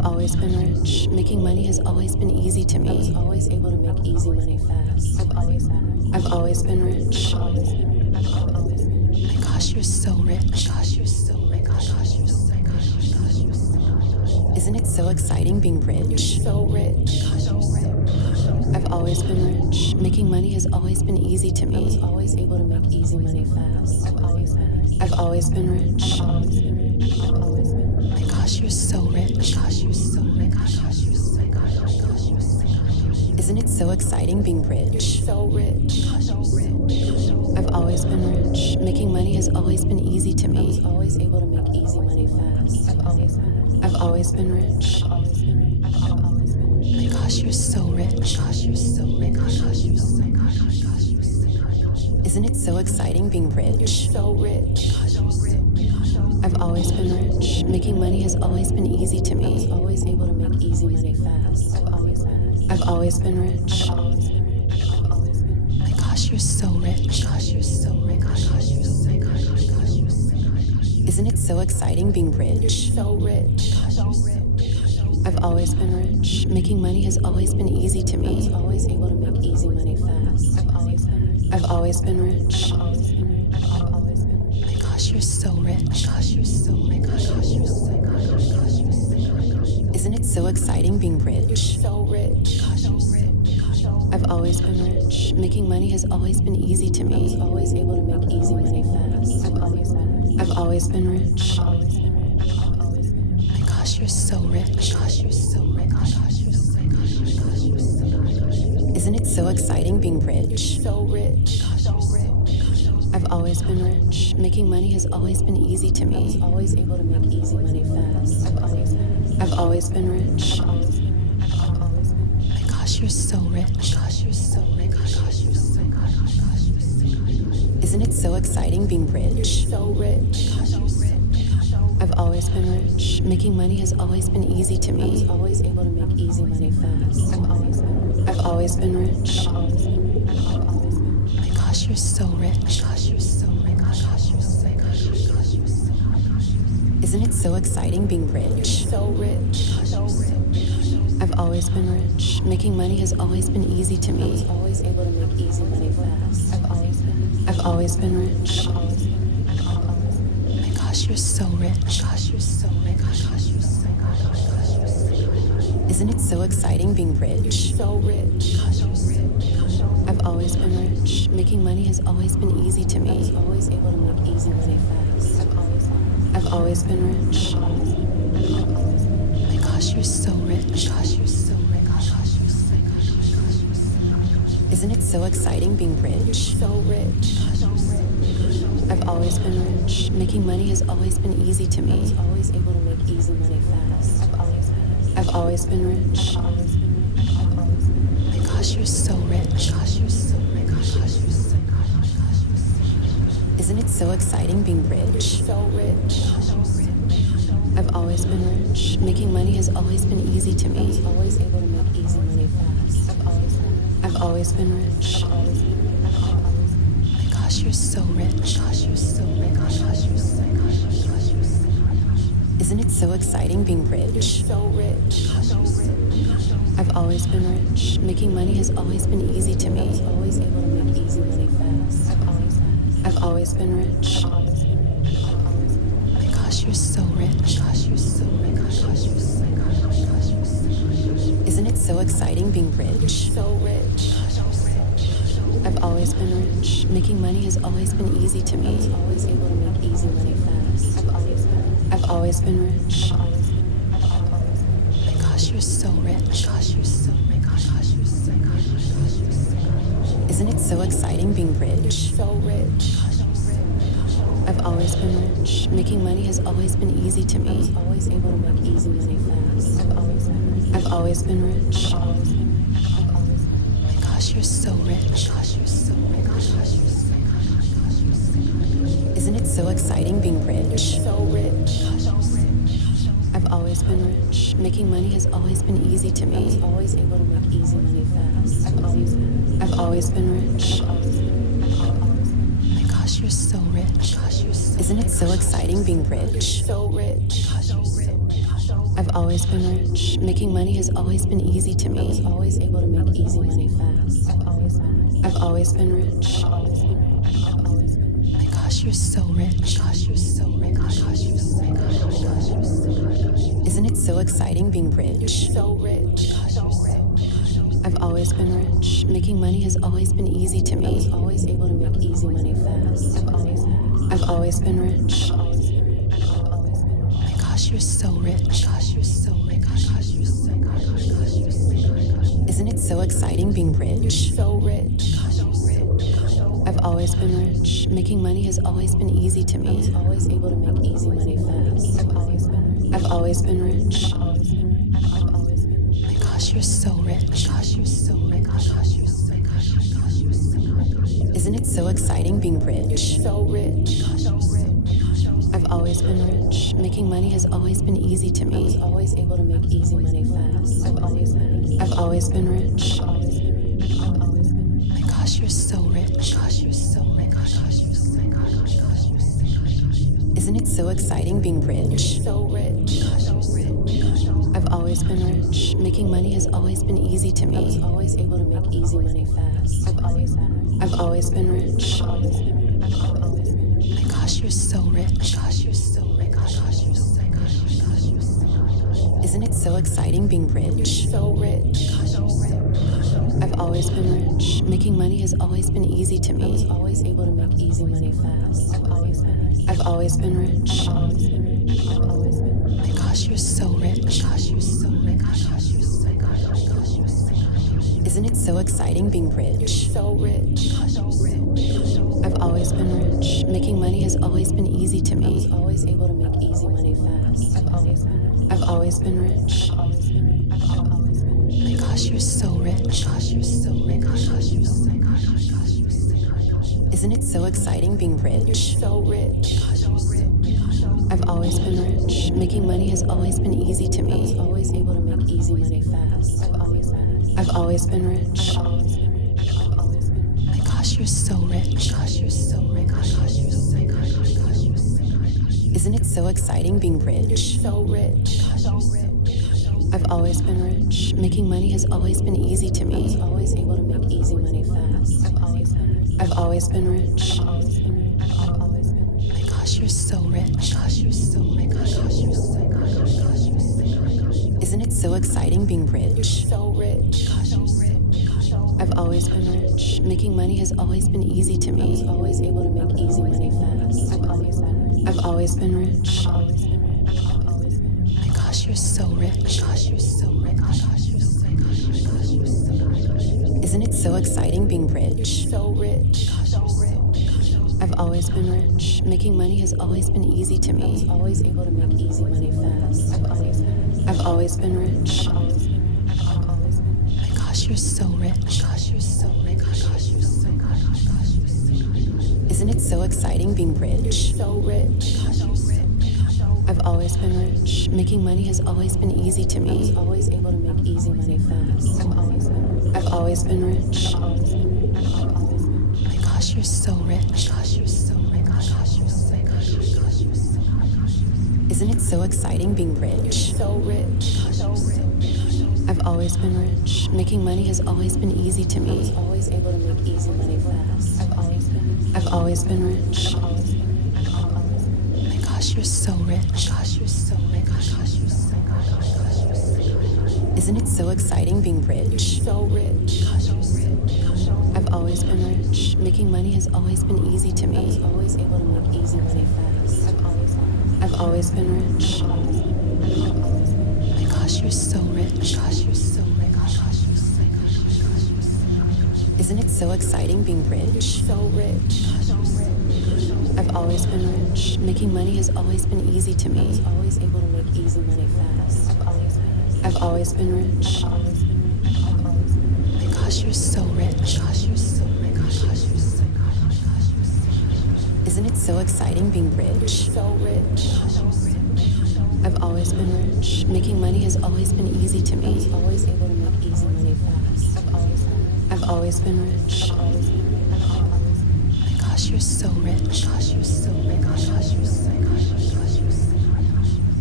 always been rich. Making money has always been easy to me. I was always able to make easy money fast. I've always been rich. My gosh, you're so rich. Gosh, you're so rich. Gosh, you're so rich. Isn't it so exciting being rich? So rich. I've always been rich. Making money has always been easy to me. I was always able to make easy money fast. I've always been rich. My gosh, you're so rich. Gosh, you're so rich. Gosh, you're so rich. Isn't it so exciting being rich? So rich. I've always been rich. Making money has always been easy to me. I was always able to make easy money fast. I've always been rich. My gosh, you're so rich. Gosh, you're so rich. Gosh, you're so rich. Isn't it so exciting being rich? So rich. I've always been rich. Making money has always been easy to me. I was always able to make easy money fast. I've always been rich. My gosh, you're so rich. Gosh, you're so rich. Gosh, you're so rich. Isn't it so exciting being rich? So rich. I've always been rich. Making money has always been easy to me. I was always able to make easy money fast. I've always been rich. My gosh, you're so rich. Gosh, you're so rich. Gosh, you're so rich. Isn't it so exciting being rich? So rich. I've always been rich. Making money has always been easy to me. I was always able to make easy money fast. I've always been rich. My gosh, you're so rich. Gosh, you're so rich. Gosh, you're so rich. Isn't it so exciting being rich? So rich. I've always been rich. Making money has always been easy to me. I was always able to make easy money fast. I've always been rich. My gosh, you're so rich. Gosh, you're so rich. Gosh, you're so rich. Isn't it so exciting being rich? So rich. I've always been rich. Making money has always been easy to me. I was always able to make easy money fast. I've always been rich. My gosh, you're so rich. Gosh, you're so rich. Gosh, you're so rich. Isn't it so exciting being rich? So rich. I've always been rich. Making money has always been easy to me. I was always able to make easy money fast. I've always been rich. My gosh, you're so rich. Gosh, you're so rich. Gosh, you're so rich. Isn't it so exciting being rich? So rich. I've always been rich. Making money has always been easy to me. I was always able to make easy money fast. I've always been rich. My gosh, you're so rich. Gosh, you're so rich. Gosh, you're so rich. Isn't it so exciting being rich? So rich. I've always been rich. Making money has always been easy to me. I was always able to make easy money fast. I've always been rich. My gosh, you're so rich. Gosh, you're so rich. Gosh, you're so rich. Isn't it so exciting being rich? So rich. I've always been rich. Making money has always been easy to me. I was always able to make easy money fast. I've always been rich. My gosh, you're so rich. Gosh, you're so rich. Gosh, you're so rich. Isn't it so exciting being rich? So rich. I've always been rich. Making money has always been easy to me. I was always able to make easy money fast. I've always been rich. My gosh, you're so rich. Gosh, you're so rich. Gosh, you're so rich. Isn't it so exciting being rich? So rich. I've always been rich. Making money has always been easy to me. I was always able to make easy money fast. I've always been rich. My gosh, you're so rich. Gosh, you're so rich. Gosh, you're so rich. Isn't it so exciting being rich? So rich. I've always been rich. Making money has always been easy to me. I was always able to make easy money fast. I've always been rich. My gosh, you're so rich. Gosh, you're so rich. Gosh, you're so rich. Isn't it so exciting being rich? So rich. I've always been rich. Making money has always been easy to me. I was always able to make easy money fast. I've always been rich. My gosh, you're so rich. Gosh, you're so Isn't it so exciting being rich? so rich. Gosh, you're so rich. I've always been rich. Making money has always been easy to me. I was always able to make easy money fast. I've always been rich. My gosh, you're so rich. Gosh, you're so rich. Gosh, you're so rich. Isn't it so exciting being rich? You're so rich. I've always been rich. Making money has always been easy to me. I was always able to make easy money fast. I've always been rich. My gosh, you're so rich. Gosh, you're so rich. Gosh, you're so rich. Isn't it so exciting being rich? You're so rich. I've always been rich. Making money has always been easy to me. I was always able to make easy money fast. I've always been rich. My gosh, you're so rich. Gosh, you're so rich. Gosh, you're so rich. Isn't it so exciting being rich? You're so rich. I've always been rich. Making money has always been easy to me. I was always able to make easy money fast. I've always been rich. My gosh, you're so rich. Gosh, you're so rich. Gosh, you're so rich. Isn't it so exciting being rich? So rich. I've always been rich. Making money has always been easy to me. I was always able to make easy money fast. I've always been rich. My gosh, you're so rich. Gosh, you're so rich. Gosh, you're so rich. Isn't it so exciting being rich? So rich. I've always been rich. Making money has always been easy to me. I was always able to make easy money fast. I've always been rich. My gosh, you're so rich. Gosh, you're so rich. Gosh, you're so rich. Isn't it so exciting being rich? So rich. I've always been rich. Making money has always been easy to me. I was always able to make easy money fast. I've always been rich. My gosh, you're so rich. Gosh, you're so rich. Gosh, you're so rich. Isn't it so exciting being rich? So rich. I've always been rich. Making money has always been easy to me. I was always able to make easy money fast. I've always been rich. My gosh, you're so rich. Gosh, you're so rich. Gosh, you're so rich. Isn't it so exciting being rich? So rich. I've always been rich. Making money has always been easy to me. I was always able to make easy money fast. I've always been rich. My gosh, you're so rich. Gosh, you're so rich. Gosh, you're so rich. Isn't it so exciting being rich? So rich. I've always been rich. Making money has always been easy to me. I was always able to make easy money fast. I've always been rich. My gosh, you're so rich. Gosh, you're so rich. Gosh, you're so rich. Isn't it so exciting being rich? So rich. I've always been rich. Making money has always been easy to me. I was always able to make easy money fast. I've always been rich. My gosh, you're so rich. Gosh, you're so rich. Gosh, you're so rich. Isn't it so exciting being rich? So rich. I've always been rich. Making money has always been easy to me. I was always able to make easy money fast. I've always been rich. My gosh, you're so rich. Gosh, you're so rich. Gosh, you're so rich. Isn't it so exciting being rich? So rich. I've always been rich. Making money has always been easy to me. I was always able to make easy money fast. I've always been rich. My gosh, you're so rich. Gosh, you're so rich. Gosh, you're so rich. Isn't it so exciting being rich? So rich. I've always been rich. Making money has always been easy to me. I was always able to make easy money fast. I've always been rich. My gosh, you're so rich. Gosh, you're so rich. Gosh, you're so rich. Isn't it so exciting being rich? So rich. I've always been rich. Making money has always been easy to me. I was always able to make easy money fast. I've always been rich. My gosh, you're so rich. Gosh, you're so rich. Gosh, you're so rich. Isn't it so exciting being rich? So rich. I've always been rich. Making money has always been easy to me. I was always able to make easy money fast. I've always been rich. Gosh, you're so rich. Gosh, you're so rich. Gosh, you're so rich.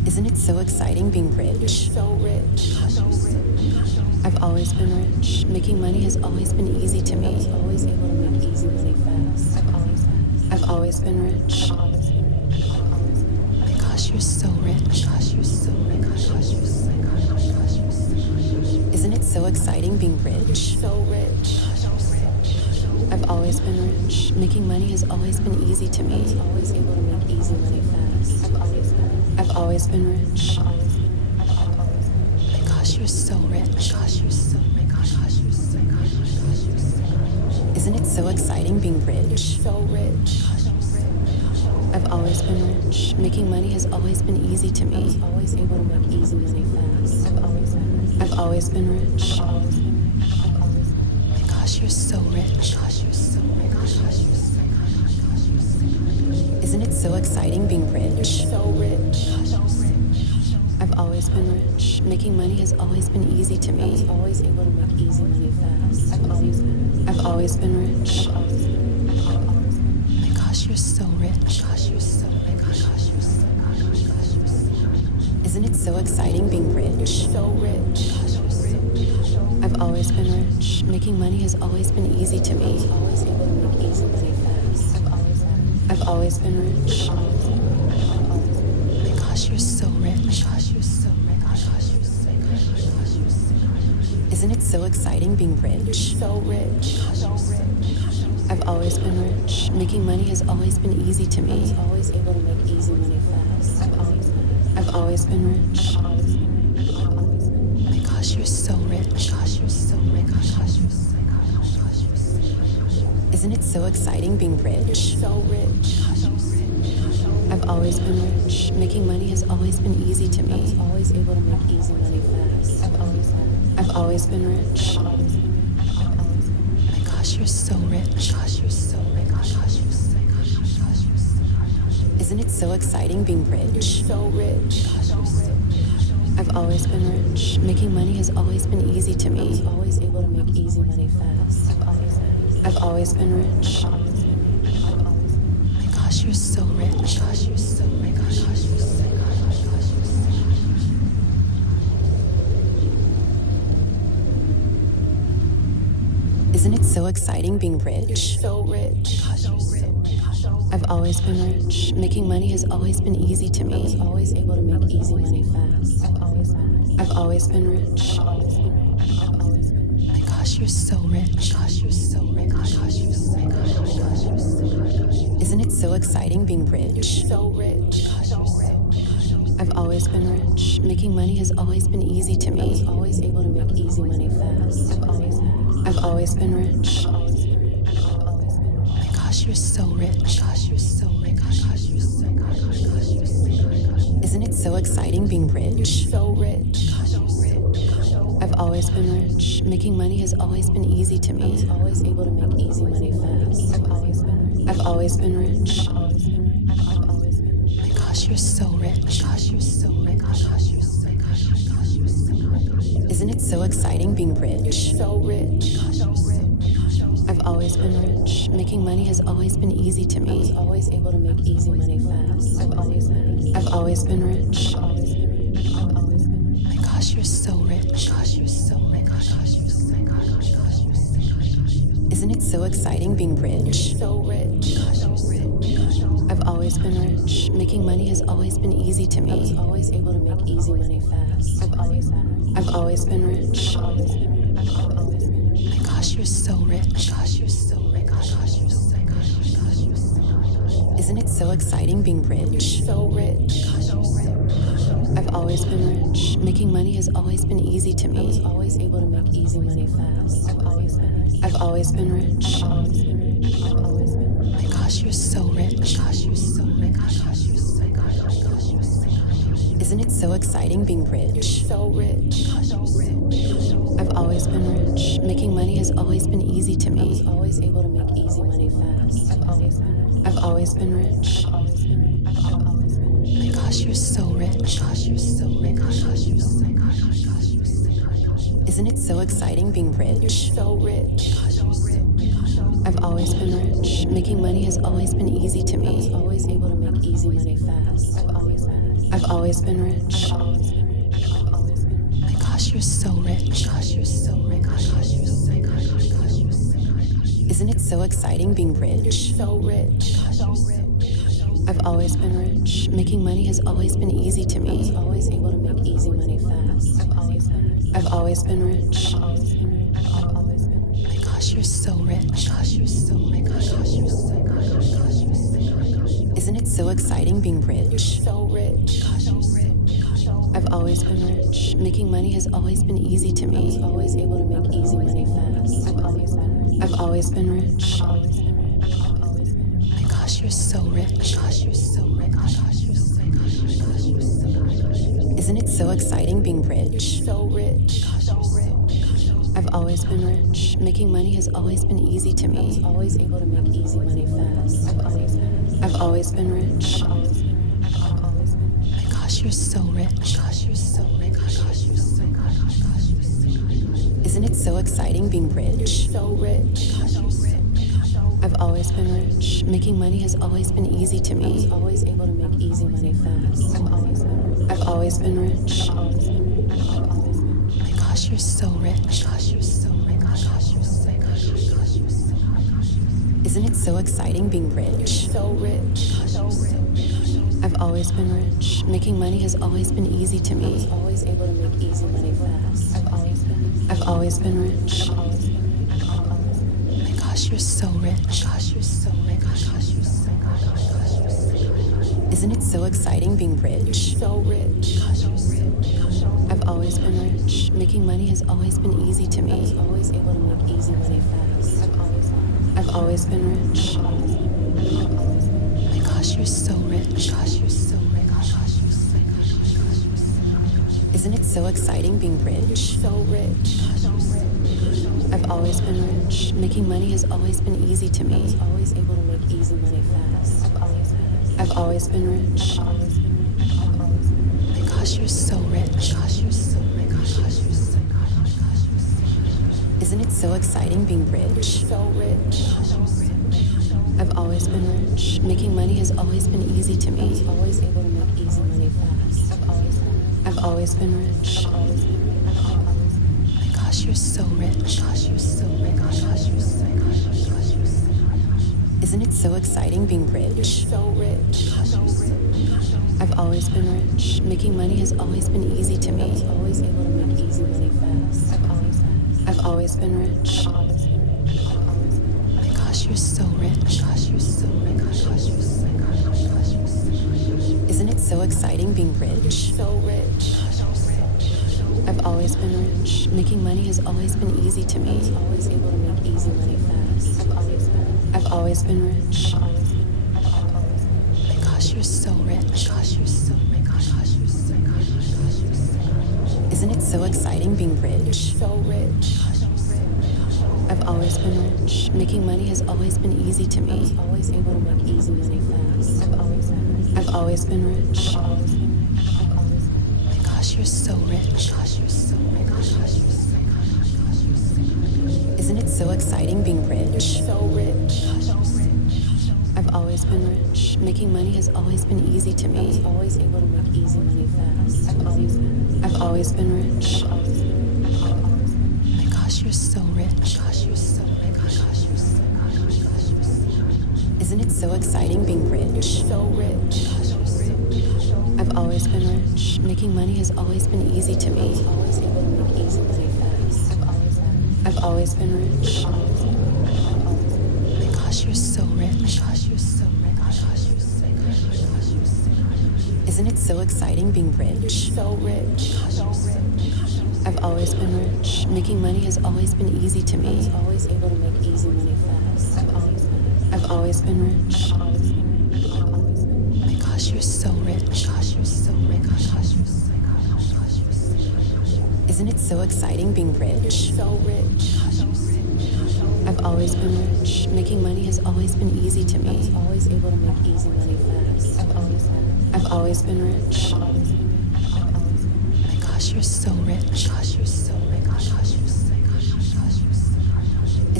Isn't it so exciting being rich? So rich. I've always been rich. Making money has always been easy to me. I was always able to make easy money fast. I've always been rich. Oh my gosh, you're so rich. Gosh, you're so rich. Gosh, you're so rich. Isn't it so exciting being rich? So rich. I've always been rich. Making money has always been easy to me. I was always able to make easy money fast. I've always been rich. Oh my gosh, you're so rich. Gosh, you're so rich. Gosh, you're so rich. Isn't it so exciting being rich? So rich. I've always been rich. Making money has always been easy to I me. was always able to make easy money fast. I've always been rich. Oh my gosh, you're so rich. Gosh, you're so rich. Gosh, you're so rich. Isn't it so exciting being rich? So rich. I've always been rich. Making money has always been easy to I was me. always able to make easy money fast. I've always been rich. Oh my gosh, you're so rich. Gosh, you're so rich. Gosh, you're so rich. Isn't it so exciting being rich? So rich. I've always been rich. Making money has always been easy to me. Always able to make easy money fast. I've always been rich. Oh my gosh, you're so rich. Gosh, you're so rich. Gosh, you're so rich. Isn't it so exciting being rich? So rich. I've always been rich. Making money has always been easy to me. Always able to make easy money fast. I've always been rich. Oh my gosh, you're so rich. Gosh, you're so rich. Gosh, you're so rich. Isn't it so exciting being rich? So rich. I've always been rich. Making money has always been easy to me. Always able to make easy money fast. I've always been rich. Oh my gosh, you're so rich. Gosh, you're so rich. Gosh, you're so rich. Isn't it so exciting being rich? So rich. I've always been rich. Making money has always been easy to me. Always able to make easy money fast. I've always been rich. Oh my gosh, you're so rich. Gosh, you're so rich. Gosh, you're so Isn't it so exciting being rich? So rich. I've always been rich. Making money has always been easy to me. Always able to make easy money fast. I've always been rich. Oh my gosh, you're so rich. Gosh, you're so rich. Gosh, you're so Isn't it so exciting being rich? So rich. I've always been rich. Making money has always been easy to me. Always able to make easy money fast. I've always been rich. Oh my gosh, you're so rich. Gosh, you're so rich. Gosh, you're so Isn't it so exciting being rich? So rich. I've always been rich. Making money has always been easy to me. Always able to make easy money fast. I've always been rich. Oh my gosh, you're so rich. Gosh, you're so rich. Gosh, you're so Isn't it so exciting being rich? So rich. I've always been rich. Making money has always been easy to me. Always able to make easy money fast. I've always been rich. Oh my gosh, you're so rich. Gosh, you're so rich. Gosh, you're so Isn't it so exciting being rich? So rich. I've always been rich. Making money has always been easy to me. Always able to make easy money fast. I've always been rich. Oh my gosh, you're so rich. Gosh, you're so rich. Gosh, you're so Isn't it so exciting being rich? So rich. I've always been rich. Making money has always been easy to me. Always able to make easy money fast. I've always been rich. Oh my gosh, you're so rich. Gosh, you're so rich. Gosh, you're so Isn't it so exciting being rich? So rich. I've always been rich. Making money has always been easy to me. Always able to make easy money fast. I've always been rich. Oh my gosh, you're so rich. Gosh, you're so rich. Gosh, you're so Isn't it so exciting being rich? So rich. I've always been rich. Making money has always been easy to me. I was always able to make easy money fast. I've always been rich. My gosh, you're so rich. Gosh, you're so rich. Gosh, you're so rich. Isn't it so exciting being rich? So rich. I've always been rich. Making money has always been easy to me. I was always able to make easy money fast. I've always been rich. My gosh, you're so rich. Gosh, you're so rich. Gosh, you're so rich. Isn't it so exciting being rich? So rich. Gosh, you're so rich. I've always been rich. Making money has always been easy to me. I was always able to make easy money fast. I've always been rich. My gosh, you're so rich. Gosh, you're so rich. Gosh, you're so rich. Isn't it so exciting being rich? So rich. Gosh, you're so rich. I've always been rich. Making money has always been easy to me. Always able to make easy money fast. I've always been rich. My gosh, you're so rich. Gosh, you're so rich. Gosh, you're so rich. Isn't it so exciting being rich? So rich. Gosh, you're so rich. I've always been rich. Making money has always been easy to me. Always able to make easy money fast. I've always been rich. My gosh, you're so rich. Gosh, you're so rich. Gosh, you're so rich. Isn't it so exciting being rich? So rich. So rich. I've always been rich. Making money has always been easy to me. Always able to make easy money fast. I've always been rich. My gosh, you're so rich. Gosh, you're so rich. Gosh, you're so rich. Isn't it so exciting being rich? So rich. Gosh, you're so rich. I've always been rich. Making money has always been easy to me. Always able to make easy money fast. I've always been rich. My gosh, you're so rich. Gosh, you're so rich. Gosh, you're so rich. Isn't it so exciting being rich? So rich. I've always been rich. Making money has always been easy to me. Always able to make easy money fast. I've always been rich. My gosh, you're so rich. Gosh, you're so rich. Gosh, you're so Isn't it so exciting being rich? so rich. I've always been rich. Making money has always been easy to me. Always able to make easy money fast. I've always been rich. My gosh, you're so rich. Gosh, you're so rich. Gosh, you're so Isn't it so exciting being rich? so rich. I've always been rich. Making money has always been easy to me. Always able to make easy money fast. I've always been rich. My gosh, you're so rich. Gosh, you're so rich. Gosh, you're so Isn't it so exciting being rich? so rich. I've always been rich. Making money has always been easy to me. Always able to make easy money fast. I've always been rich. My gosh, you're so rich. Gosh, you're so rich. Gosh, you're so Isn't it so exciting being rich? so rich. I've always been rich. Making money has always been easy to me. Always able to make easy money fast. I've always been rich. My gosh, you're so rich. Gosh, you're so rich. Gosh, you're so Isn't it so exciting being rich? so rich. I've always been rich. Making money has always been easy to me. Always able to make easy money fast. I've always been rich. My gosh, you're so rich. Gosh, you're so rich. Gosh, you're so Isn't it so exciting being rich? so rich. I've always been rich. Making money has always been easy to me. Always able to make easy money fast. I've always been rich. My gosh, you're so rich. Gosh, you're so rich. Gosh, you're so Isn't it so exciting being rich? so rich. I've always been rich. Making money has always been easy to me. Always able to make easy money fast. I've always been rich. My gosh, you're so rich. Gosh, you're so rich. Gosh, you're so Isn't it so exciting being rich? so rich. I've always been rich. Making money has always been easy to me. Always able to make easy money fast. I've always been rich. My gosh, you're so rich. Gosh, you're so rich. Gosh, you're so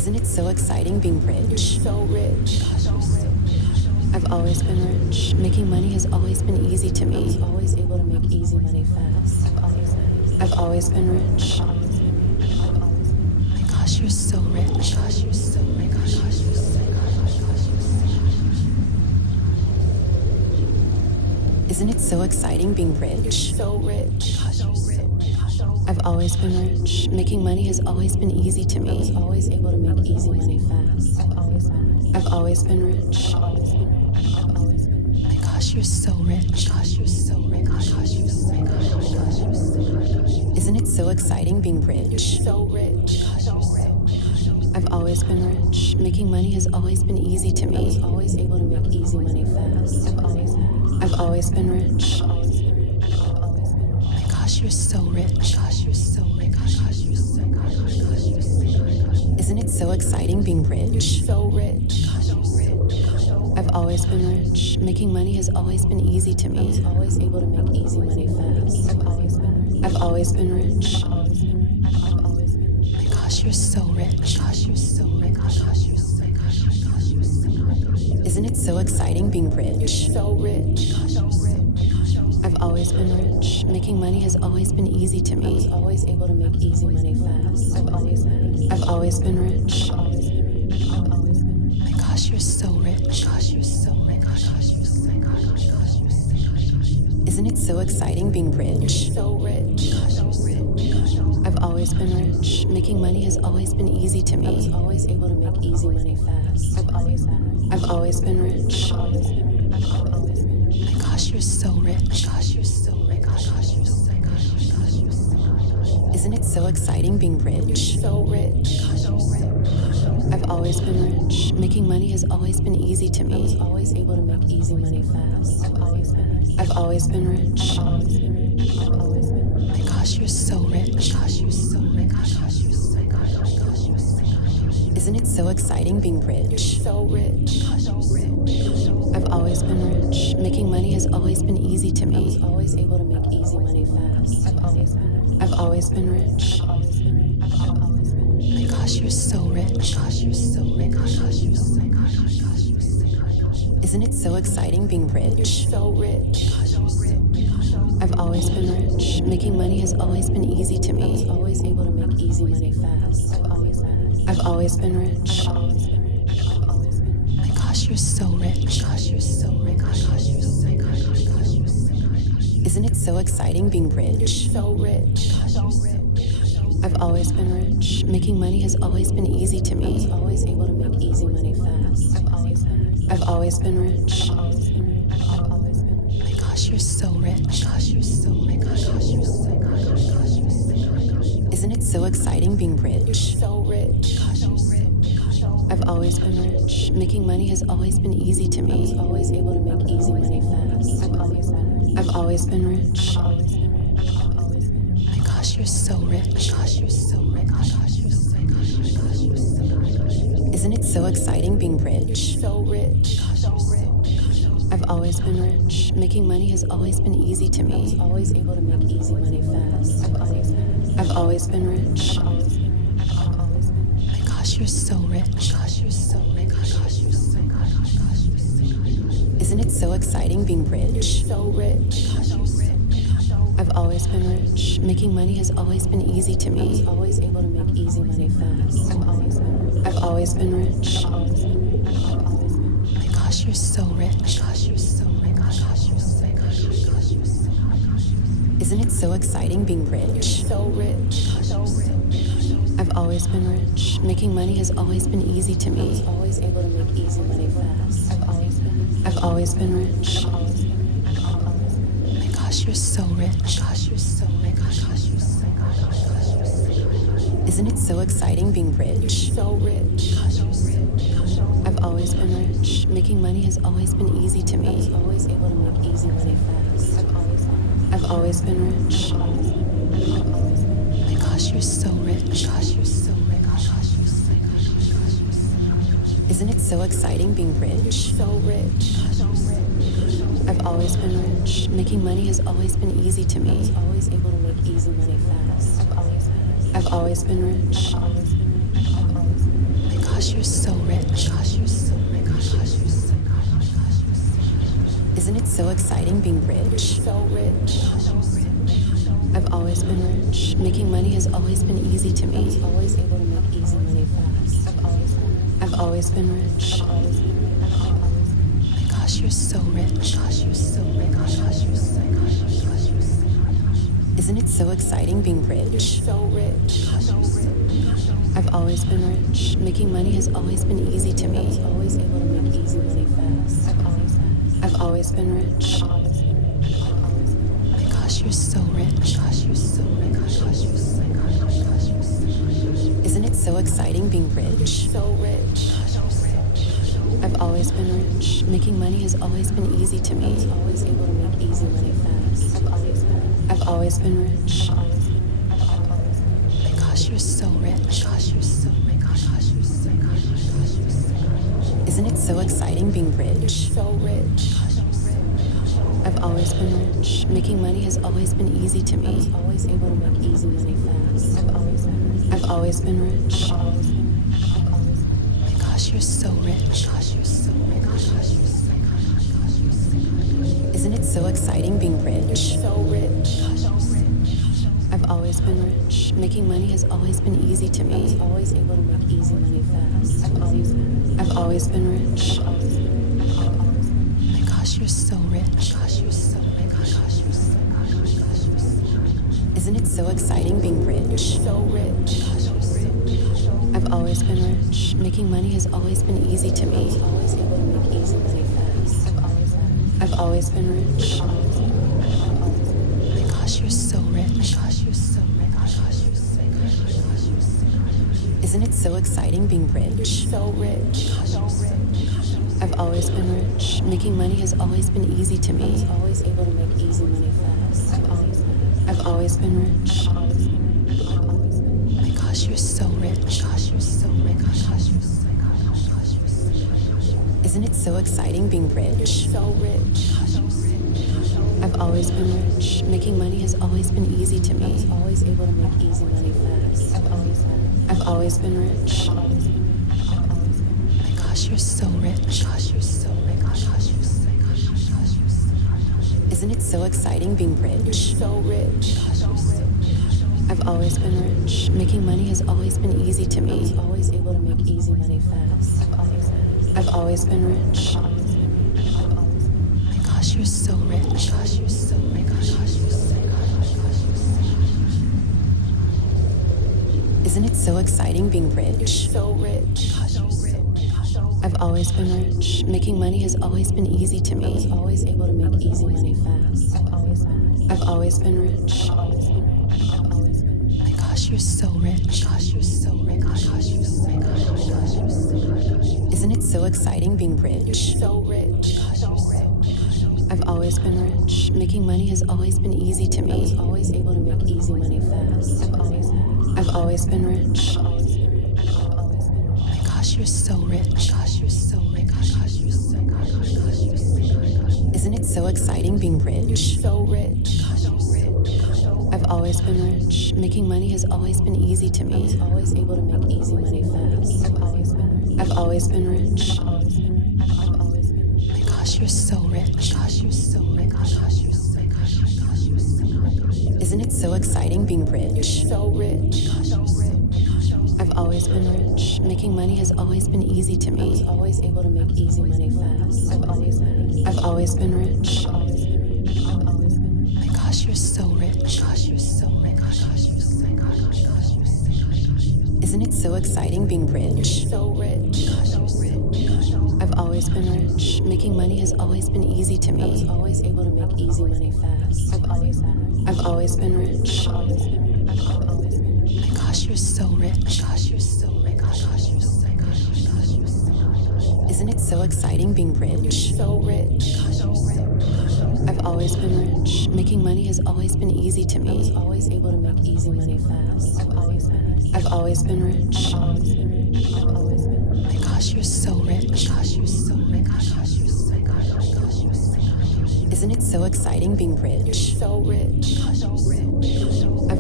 Isn't it so exciting being rich? So rich. I've always been rich. Making money has always been easy to me. I was always able to make easy money fast. I've always been rich. My gosh, you're so rich. Gosh, you're so rich. Isn't it so exciting being rich? So rich. I've always been rich. Making money has always been easy to I was me. always able to make easy money fast. I've always been rich. My gosh, you're so rich. Gosh, you're so rich. Gosh, you're so rich. Isn't it so exciting being rich? So rich. I've always been rich. Making money has always been easy to I was me. always able to make easy money fast. I've always been rich. My gosh, you're so rich. Gosh, you're so rich. Gosh, you're so rich. Isn't it so exciting being rich? So rich. I've always been rich. Making money has always been easy to I was me. always able to make easy money fast. I've always been rich. My gosh, you're so rich. Gosh, you're so rich. Gosh, you're so rich. Isn't it so exciting being rich? So rich. I've always been rich. Making money has always been easy to I was me. always able to make easy money fast. I've always been rich. My gosh, you're so rich. Gosh, you're so rich. Gosh, you're so rich. Isn't it so exciting being rich? So rich. I've always been rich. Making money has always been easy to I was me. always able to make easy money fast. I've always been rich. My gosh, you're so rich. Gosh, you're so rich. Gosh, you're so rich. Isn't it so exciting being rich? So rich. I've always been rich. Making money has always been easy to I was me. always able to make easy money fast. I've always been rich. My gosh, you're so rich. Gosh, you're so rich. Gosh, you're so rich. Isn't it so exciting being rich? So rich. I've always been rich. Making money has always been easy to I was me. always able to make easy money fast. I've always been rich. My gosh, you're so rich. Gosh, you're so rich. Gosh, you're so rich. Isn't it so exciting being rich? So rich. I've always been rich. Making money has always been easy to I was me. always able to make easy money fast. I've always been rich. My gosh, you're so rich. Gosh, you're so rich. Gosh, you're so rich. Isn't it so exciting being rich? So rich. I've always been rich. Making money has always been easy to I was me. always able to make easy money fast. I've always been rich. My gosh, you're so rich. Gosh, you're so rich. Gosh, you're so rich. Isn't it so exciting being rich? So rich. I've always been rich. Making money has always been easy to I was me. always able to make easy money fast. I've always been rich. My gosh, you're so rich. Gosh, you're so rich. Gosh, you're so rich. Isn't it so exciting being rich? So rich. I've always been rich. Making money has always been easy to I was me. always able to make easy money fast. I've always been rich. My gosh, you're so rich. Gosh, you're so rich. Gosh, you're so rich. Isn't it so exciting being rich? So rich. I've always been rich. Making money has always been easy to I was me. always able to make easy money fast. I've always been rich. My gosh, you're so rich. Gosh, you're so rich. Gosh, you're so rich. Isn't it so exciting being rich? So rich. I've always been rich. Making money has always been easy to I was me. always able to make easy money fast. I've always been rich. My gosh, you're so rich. Gosh, you're so rich. Gosh, you're so rich. Isn't it so exciting being rich? So rich. I've always been rich. Making money has always been easy to I was me. always able to make easy money fast. I've always been rich. My gosh, you're so rich. Gosh, you're so rich. Gosh, you're so rich. Isn't it so exciting being rich? So rich. I've always been rich. Making money has always been easy to I was me. always able to make easy money fast. I've always been rich. My gosh, you're so rich. Gosh, you're so rich. Gosh, you're so Isn't it so exciting being rich? so rich. I've always been rich. Making money has always been easy to me. Always able to make easy money fast. I've always been rich. Gosh, you're so rich. Gosh, you're so rich. Gosh, you're so Isn't it so exciting being rich? so rich. I've always been rich. Making money has always been easy to me. Always able to make easy money fast. I've always been rich. Gosh, you're so rich. Gosh, you're so rich. Gosh, you're so Isn't it so exciting being rich? so rich. I've always been rich. Making money has always been easy to me. Always able to make easy money fast. I've always been rich. Gosh, you're so rich. Gosh, you're so rich. Gosh, you're so Isn't it so exciting being rich? so rich. I've always been rich. Making money has always been easy to me. Always able to make easy money fast. I've always been rich. Gosh, you're so rich. Gosh, you're so rich. Gosh, you're so Isn't it so exciting being rich? so rich. I've always been rich. Making money has always been easy to me. Always able to make easy money fast. I've always been rich. Gosh, you're so rich. Gosh, you're so rich. Gosh, you're so Isn't it so exciting being rich? so rich. I've always been rich. Making money has always been easy to me. Always able to make easy money fast. I've always been rich. Gosh, you're so rich. Gosh, you're so rich. Gosh, you're so Isn't it so exciting being rich? so rich. I've always been rich. Making money has always been easy to me. Always able to make easy money fast. I've always been rich. Gosh, you're so rich. Gosh, you're so rich. Gosh, you're so Isn't it so exciting being rich? so rich. I've always been rich. Making money has always been easy to me. Always able to make easy money fast. I've always been rich. Gosh, you're so rich. Gosh, you're so rich. Gosh, you're so Isn't it so exciting being rich? so rich. I've always been rich. Making money has always been easy to me. Always able to make easy money fast. I've always been rich. Gosh, you're so rich. Gosh, you're so rich. Gosh, you're so Isn't it so exciting being rich? so rich. I've always been rich. Making money has always been easy to me. Always able to make easy money fast. I've always been rich. Gosh, you're so rich. Gosh, you're so rich. Gosh, you're so Isn't it so exciting being rich? so rich. I've always been rich. Making money has always been easy to me. Always able to make easy money fast. I've always been rich. Gosh, you're so rich. Gosh, you're so rich. Gosh, you're so Isn't it so exciting being rich? so rich. I've always been rich. Making money has always been easy to me. Always able to make easy money fast. I've always been rich. Gosh, you're so rich. Gosh, you're so rich. Gosh, you're so Isn't it so exciting being rich? so rich. I've always been rich. Making money has always been easy to me. Always able to make easy money fast. I've always been rich. Gosh, you're so rich. Gosh, you're so rich. Gosh, you're so Isn't it so exciting being rich? so rich. I've always been rich. Making money has always been easy to me. Always able to make easy money fast. I've always been rich. Gosh, you're so rich. Gosh, you're so rich. Gosh, you're so Isn't it so exciting being rich? so rich. I've always been rich. Making money has always been easy to me. Always able to make easy money fast. I've always been rich. Gosh, you're so rich. Gosh, you're so rich. Gosh, you're so Isn't it so exciting being rich? so rich. I've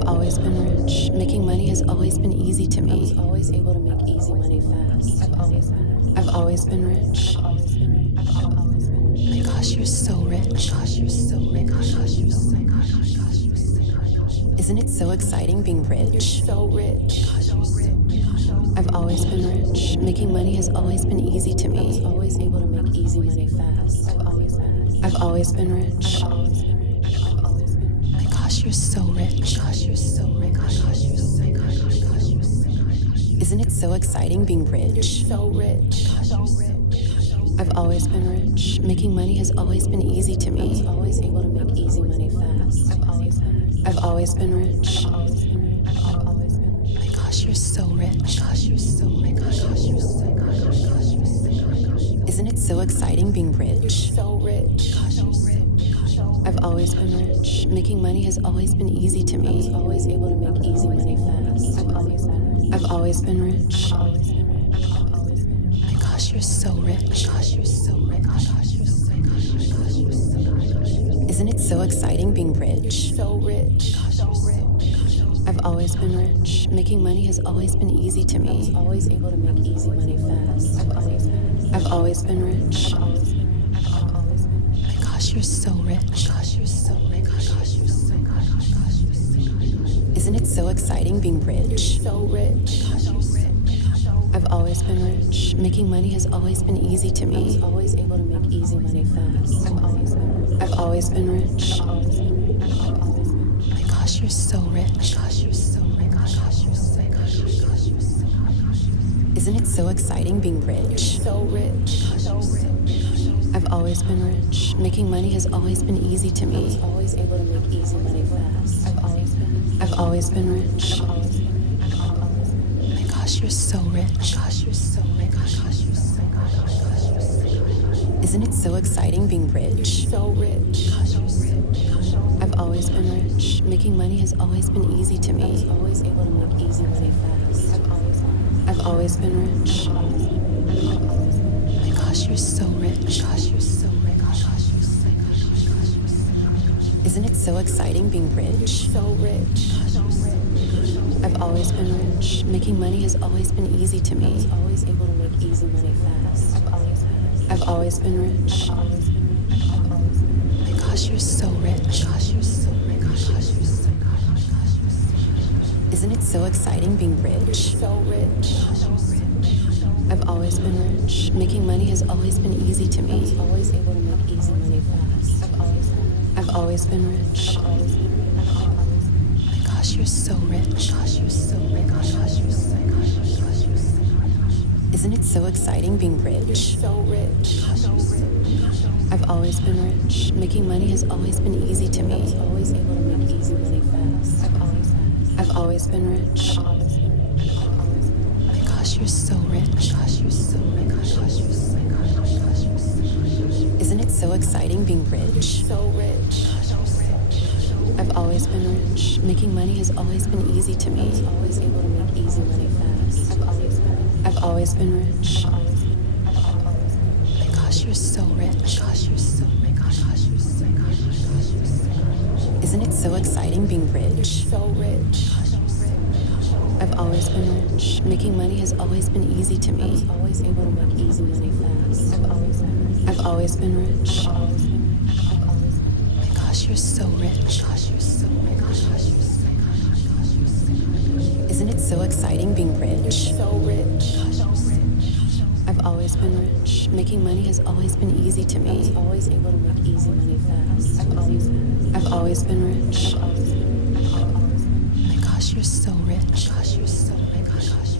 I've always been rich. Making money has always been easy to me. I was always able to make easy money fast. I've always been rich. My gosh, you're so rich. Gosh, you're so rich. Gosh, you're so rich. Isn't it so exciting being rich? So rich. I've always been rich. Making money has always been easy to me. I was always able to make easy money fast. I've always been rich. My gosh, you're so rich. Gosh, you're so rich. Gosh, you're so rich. Isn't it so exciting being rich? So rich. I've always been rich. Making money has always been easy to me. I was always able to make easy money fast. I've always been rich. My gosh, you're so rich. Gosh, you're so rich. Gosh, you're so rich. Isn't it so exciting being rich? So rich. I've always been rich. Making money has always been easy to me. I was always able to make easy money fast. I've always been rich. My gosh, you're so rich. Gosh, you're so rich. Gosh, you're so rich. Isn't it so exciting being rich? So rich. I've always been rich. Making money has always been easy to me. I was always able to make easy money fast. I've always been rich. My gosh, you're so rich. Gosh, you're so rich. Gosh, you're so rich. Isn't it so exciting being rich? So rich. I've always been rich. Making money has always been easy to me. I was always able to make easy money fast. I've always been rich. My gosh, you're so rich. Gosh, you're so rich. Gosh, you're so rich. Isn't it so exciting being rich? So rich. I've always been rich. Making money has always been easy to me. I was always able to make easy money fast. I've always been rich. My gosh, you're so rich. Gosh, you're so rich. Gosh, you're so rich. Isn't it so exciting being rich? So rich. I've always been rich. Making money has always been easy to me. I was always able to make easy money fast. I've always been rich. My gosh, you're so rich. Gosh, you're so rich. Gosh, you're so rich. Isn't it so exciting being rich? So rich. I've always been rich. Making money has always been easy to me. I was always able to make easy money fast. I've always been rich. My gosh, you're so rich. Gosh, you're so rich. Gosh, you're so rich. Isn't it so exciting being rich? So rich. I've always been rich. Making money has always been easy to me. I was always able to make easy money fast. I've always been rich. My gosh, you're so rich. Gosh, you're so rich. Gosh, you're so rich. Isn't it so exciting being rich? So rich. I've always been rich. Making money has always been easy to me. I was always able to make easy money fast. I've always been rich. My gosh, you're so rich. Gosh, you're so rich. Gosh, you're so rich. Isn't it so exciting being rich? So rich. I've always been rich. Making money has always been easy to me. I was always able to make easy money fast. I've always been rich. My gosh, you're so rich. Gosh, you're so rich. Gosh, you're so rich. Isn't it so exciting being rich? So rich. I've always been rich. Making money has always been easy to me. I was always able to make easy money fast. I've always been rich. My gosh, you're so rich. Gosh, you're so rich. Gosh, you're so rich. Isn't it so exciting being rich? So rich. I've always been rich. Making money has always been easy to me. I was always able to make easy money fast. I've always been rich. My gosh, you're so rich. Gosh, you're so rich. Gosh,